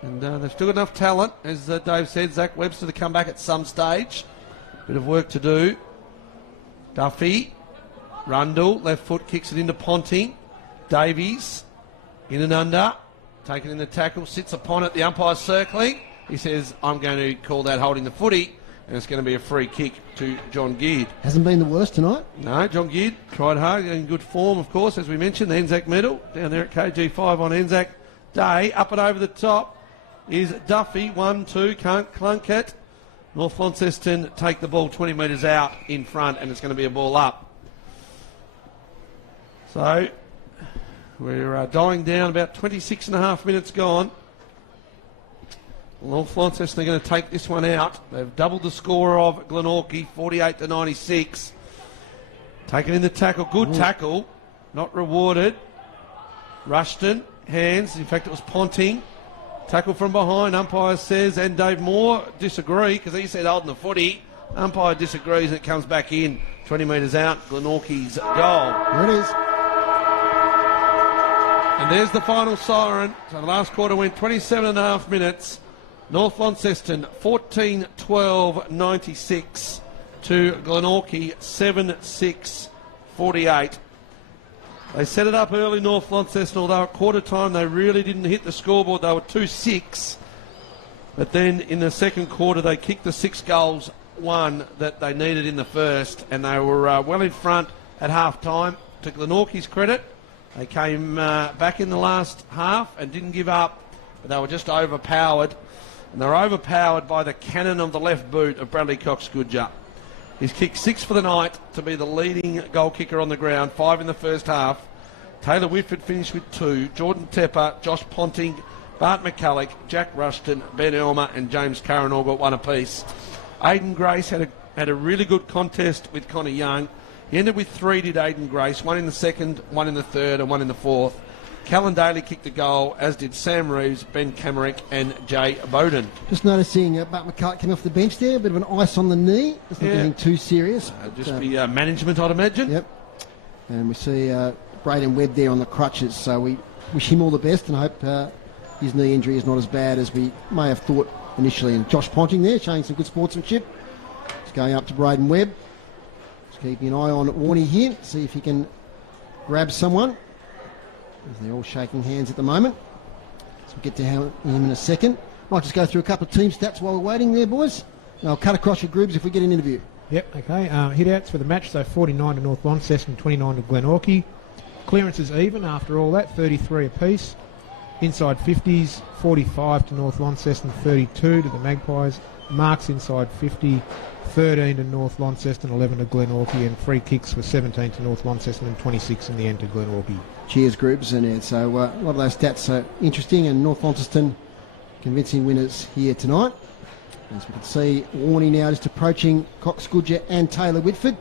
And they've still got enough talent, as Dave said, Zach Webster to come back at some stage. Bit of work to do. Duffy, Rundle, left foot, kicks it into Ponting. Davies, in and under, taken in the tackle, sits upon it, the umpire's circling. He says, I'm going to call that holding the footy, and it's going to be a free kick to John Geard. Hasn't been the worst tonight. No, John Geard tried hard, in good form, of course, as we mentioned, the Anzac medal, down there at KG5 on Anzac Day. Up and over the top is Duffy, 1-2, can't clunk it. North Launceston take the ball 20 metres out in front, and it's going to be a ball up. So we're dying down, about 26 and a half minutes gone. North Launceston are going to take this one out. They've doubled the score of Glenorchy, 48-96. Taken in the tackle, good tackle, not rewarded. Rushton, hands, in fact it was Ponting. Tackle from behind, umpire says, and Dave Moore disagree, because he said holding the footy. Umpire disagrees and it comes back in, 20 metres out, Glenorchy's goal. There it is. And there's the final siren. So the last quarter went 27 and a half minutes. North Launceston 14-12-96 to Glenorchy 7-6-48. They set it up early, North Launceston, although at quarter time they really didn't hit the scoreboard. They were 2-6. But then in the second quarter they kicked the 6 goals, one that they needed in the first, and they were well in front at half time. To Glenorchy's credit, they came back in the last half and didn't give up, but they were just overpowered. And they were overpowered by the cannon of the left boot of Bradley Cox Goodyear. He's kicked 6 for the night to be the leading goal kicker on the ground, 5 in the first half. Taylor Whitford finished with 2. Jordan Tepper, Josh Ponting, Bart McCulloch, Jack Rushton, Ben Elmer and James Curran all got 1 apiece. Aidan Grace had a really good contest with Connor Young. He ended with 3, did Aidan Grace, 1 in the second, 1 in the third and 1 in the fourth. Callan Daly kicked a goal, as did Sam Reeves, Ben Camerick and Jay Bowden. Just noticing Bart McCulloch came off the bench there, a bit of an ice on the knee. It's not getting too serious. Just be management, I'd imagine. Yep. And we see Braden Webb there on the crutches, so we wish him all the best and hope his knee injury is not as bad as we may have thought initially. And Josh Ponting there, showing some good sportsmanship. Just going up to Braden Webb. Just keeping an eye on Warney here, see if he can grab someone. As they're all shaking hands at the moment. So we'll get to him in a second. Might just go through a couple of team stats while we're waiting there, boys. And I'll cut across your groups if we get an interview. Yep, okay. Hit-outs for the match, so 49 to North Launceston, 29 to Glenorchy. Clearances even after all that, 33 apiece. Inside 50s, 45 to North Launceston, 32 to the Magpies. Marks inside 50, 13 to North Launceston, 11 to Glenorchy, and free kicks were 17 to North Launceston and 26 in the end to Glenorchy. Cheers, groups, and so a lot of those stats are interesting, and North Launceston convincing winners here tonight. As we can see, Warney now just approaching Cox Goodyear and Taylor Whitford.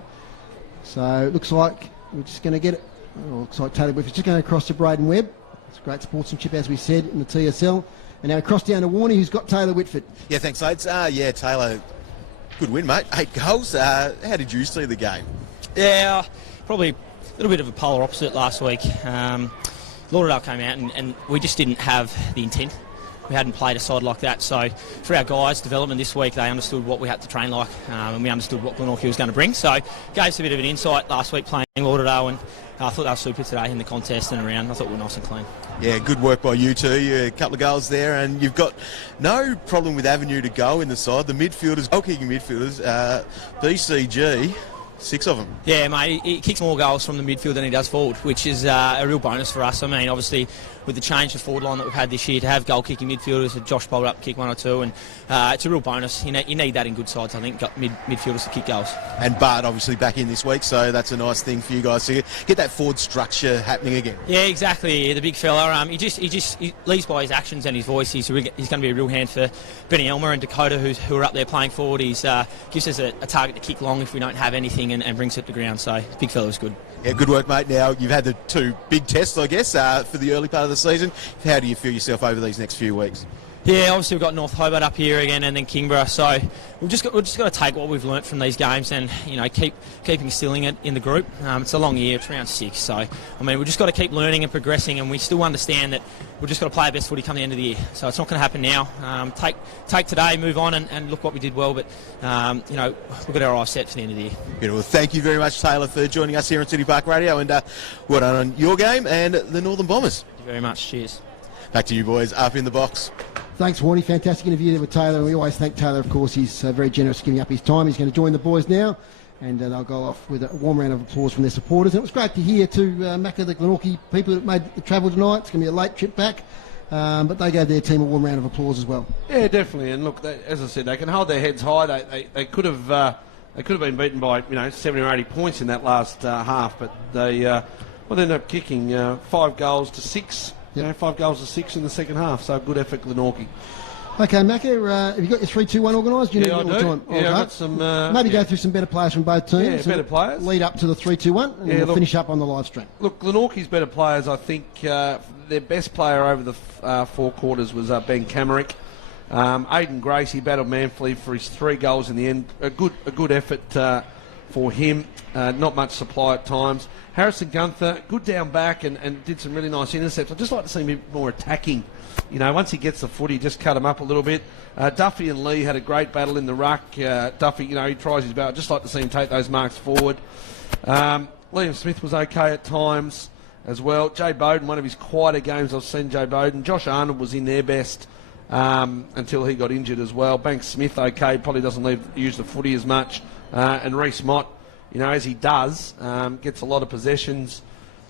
So it looks like we're just going to get it. Looks like Taylor Whitford's just going across to Braden Webb. It's great sportsmanship, as we said, in the TSL. And now across down to Warney, who's got Taylor Whitford. Yeah, thanks, Lates. Taylor, good win, mate. 8 goals. How did you see the game? Yeah, probably a little bit of a polar opposite last week. Lauderdale came out and we just didn't have the intent. We hadn't played a side like that. So for our guys' development this week, they understood what we had to train like, and we understood what Glenorchy was going to bring. So gave us a bit of an insight last week playing Lauderdale, and I thought they were super today in the contest and around. I thought we were nice and clean. Yeah, good work by you two. A couple of goals there, and you've got no problem with avenue to go in the side. The midfielders, goal-kicking midfielders, BCG, 6 of them. Yeah, mate, he kicks more goals from the midfield than he does forward, which is a real bonus for us. I mean, obviously, with the change to forward line that we've had this year, to have goal-kicking midfielders, Josh bowled up, kick 1 or 2, and it's a real bonus. You need that in good sides, I think, got midfielders to kick goals. And Bart obviously back in this week, so that's a nice thing for you guys to get that forward structure happening again. Yeah, exactly. The big fella, he leads by his actions and his voice. He's going to be a real hand for Benny Elmer and Dakota, who are up there playing forward. He gives us a target to kick long if we don't have anything, and brings it to ground. So big fella was good. Yeah, good work, mate. Now, you've had the 2 big tests, I guess, for the early part of the season. How do you feel yourself over these next few weeks? Yeah, obviously we've got North Hobart up here again, and then Kingborough. So we've just got to take what we've learnt from these games, and keep instilling it in the group. It's a long year; it's round 6. So I mean, we've just got to keep learning and progressing, and we still understand that we've just got to play our best footy come the end of the year. So it's not going to happen now. Take today, move on, and look what we did well. But we've got our eyes set for the end of the year. Beautiful. Thank you very much, Taylor, for joining us here on City Park Radio, and well done on your game and the Northern Bombers. Thank you very much. Cheers. Back to you boys, up in the box. Thanks, Warnie. Fantastic interview there with Taylor. And we always thank Taylor, of course. He's very generous giving up his time. He's going to join the boys now, and they'll go off with a warm round of applause from their supporters. And it was great to hear, too, Macca, the Glenorchy people that made the travel tonight. It's going to be a late trip back, but they gave their team a warm round of applause as well. Yeah, definitely. And look, as I said, they can hold their heads high. They could have been beaten by 70 or 80 points in that last half, but they ended up kicking 5 goals to 6. Yep. 5 goals to 6 in the second half, so good effort, Glenorchy. Okay, Macca, have you got your 3-2-1 organised? Yeah, I do. Time? Yeah, I've got some... maybe go through some better players from both teams. Yeah, better players. Lead up to the 3-2-1, and we'll finish up on the live stream. Look, Glenorchy's better players, I think their best player over the 4 quarters was Ben Camerick. Aidan Grace, he battled manfully for his 3 goals in the end. A good effort for him. Not much supply at times. Harrison Gunther, good down back and did some really nice intercepts. I'd just like to see him a bit more attacking. Once he gets the footy, just cut him up a little bit. Duffy and Lee had a great battle in the ruck. Duffy, he tries his best. I'd just like to see him take those marks forward. Liam Smith was okay at times as well. Jay Bowden, one of his quieter games I've seen Jay Bowden. Josh Arnold was in their best until he got injured as well. Banks Smith, okay, probably doesn't use the footy as much. And Reece Mott, as he does, gets a lot of possessions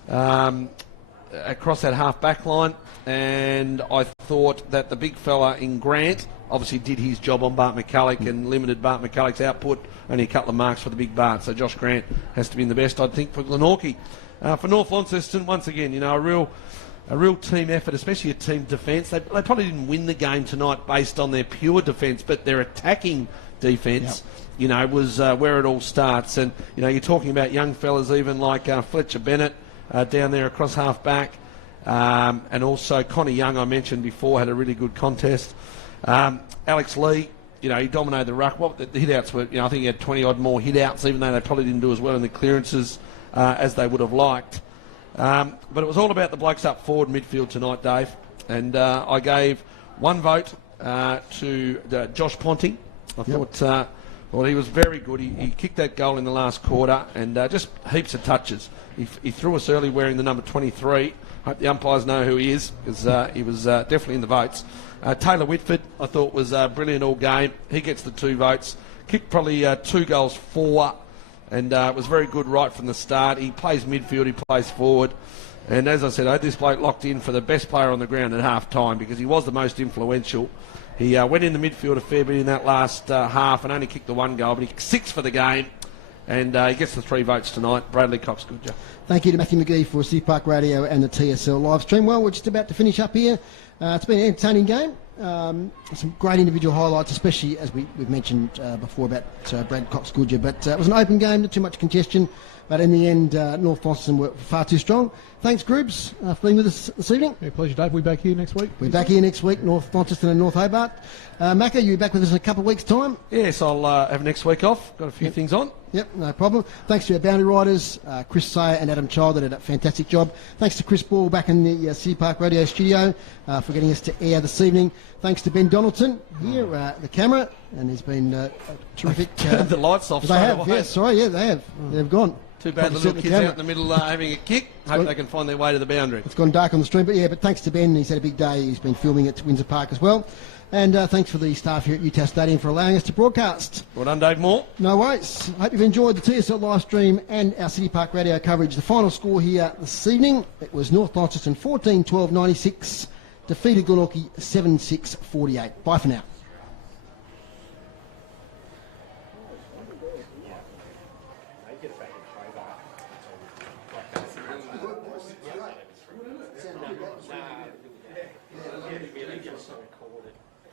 across that half-back line. And I thought that the big fella in Grant obviously did his job on Bart McCulloch and limited Bart McCulloch's output. Only a couple of marks for the big Bart. So Josh Grant has to be in the best, I think, for Glenorchy. For North Launceston, once again, a real team effort, especially a team defence. They probably didn't win the game tonight based on their pure defence, but their attacking defence... Yep. Was where it all starts. And, you're talking about young fellas even like Fletcher Bennett down there across half-back. And also Connie Young, I mentioned before, had a really good contest. Alex Lee, he dominated the ruck. The hit-outs were, I think he had 20-odd more hit-outs, even though they probably didn't do as well in the clearances as they would have liked. But it was all about the blokes up forward midfield tonight, Dave. And I gave 1 vote to Josh Ponting. I thought... Well, he was very good. He kicked that goal in the last quarter and just heaps of touches. He threw us early wearing the number 23. Hope the umpires know who he is because he was definitely in the votes. Taylor Whitford, I thought, was brilliant all game. He gets the 2 votes. Kicked probably 2 goals for and was very good right from the start. He plays midfield, he plays forward. And as I said, I had this bloke locked in for the best player on the ground at half-time because he was the most influential. He went in the midfield a fair bit in that last half and only kicked the 1 goal, but he kicked 6 for the game. And he gets the 3 votes tonight. Bradley Cox-Goodger. Thank you to Matthew McGee for City Park Radio and the TSL live stream. Well, we're just about to finish up here. It's been an entertaining game. Some great individual highlights, especially as we've mentioned before about Brad Cox-Goodger. But it was an open game, not too much congestion. But in the end, North Launceston were far too strong. Thanks, Groobs, for being with us this evening. Yeah, pleasure, Dave. We'll be back here next week. We're back here next week, North Launceston and North Hobart. Macca, you'll be back with us in a couple of weeks' time? Yes, I'll have next week off. Got a few things on. Yep, no problem. Thanks to our boundary riders, Chris Sayer and Adam Child, that did a fantastic job. Thanks to Chris Ball back in the City Park Radio studio for getting us to air this evening. Thanks to Ben Donaldson here, the camera, and he's been terrific. Turned the lights off. They have, yes, sorry, yeah, they have. They've gone. Two bad Probably little suit the kids camera. out in the middle having a kick. Hope they can find their way to the boundary. It's gone dark on the stream, but thanks to Ben. He's had a big day. He's been filming at Windsor Park as well. And thanks for the staff here at UTAS Stadium for allowing us to broadcast. Well done, Dave Moore. No worries. Hope you've enjoyed the TSL live stream and our City Park radio coverage. The final score here this evening, it was North Launceston 14-12-96, defeated Glenorchy 7-6-48. Bye for now.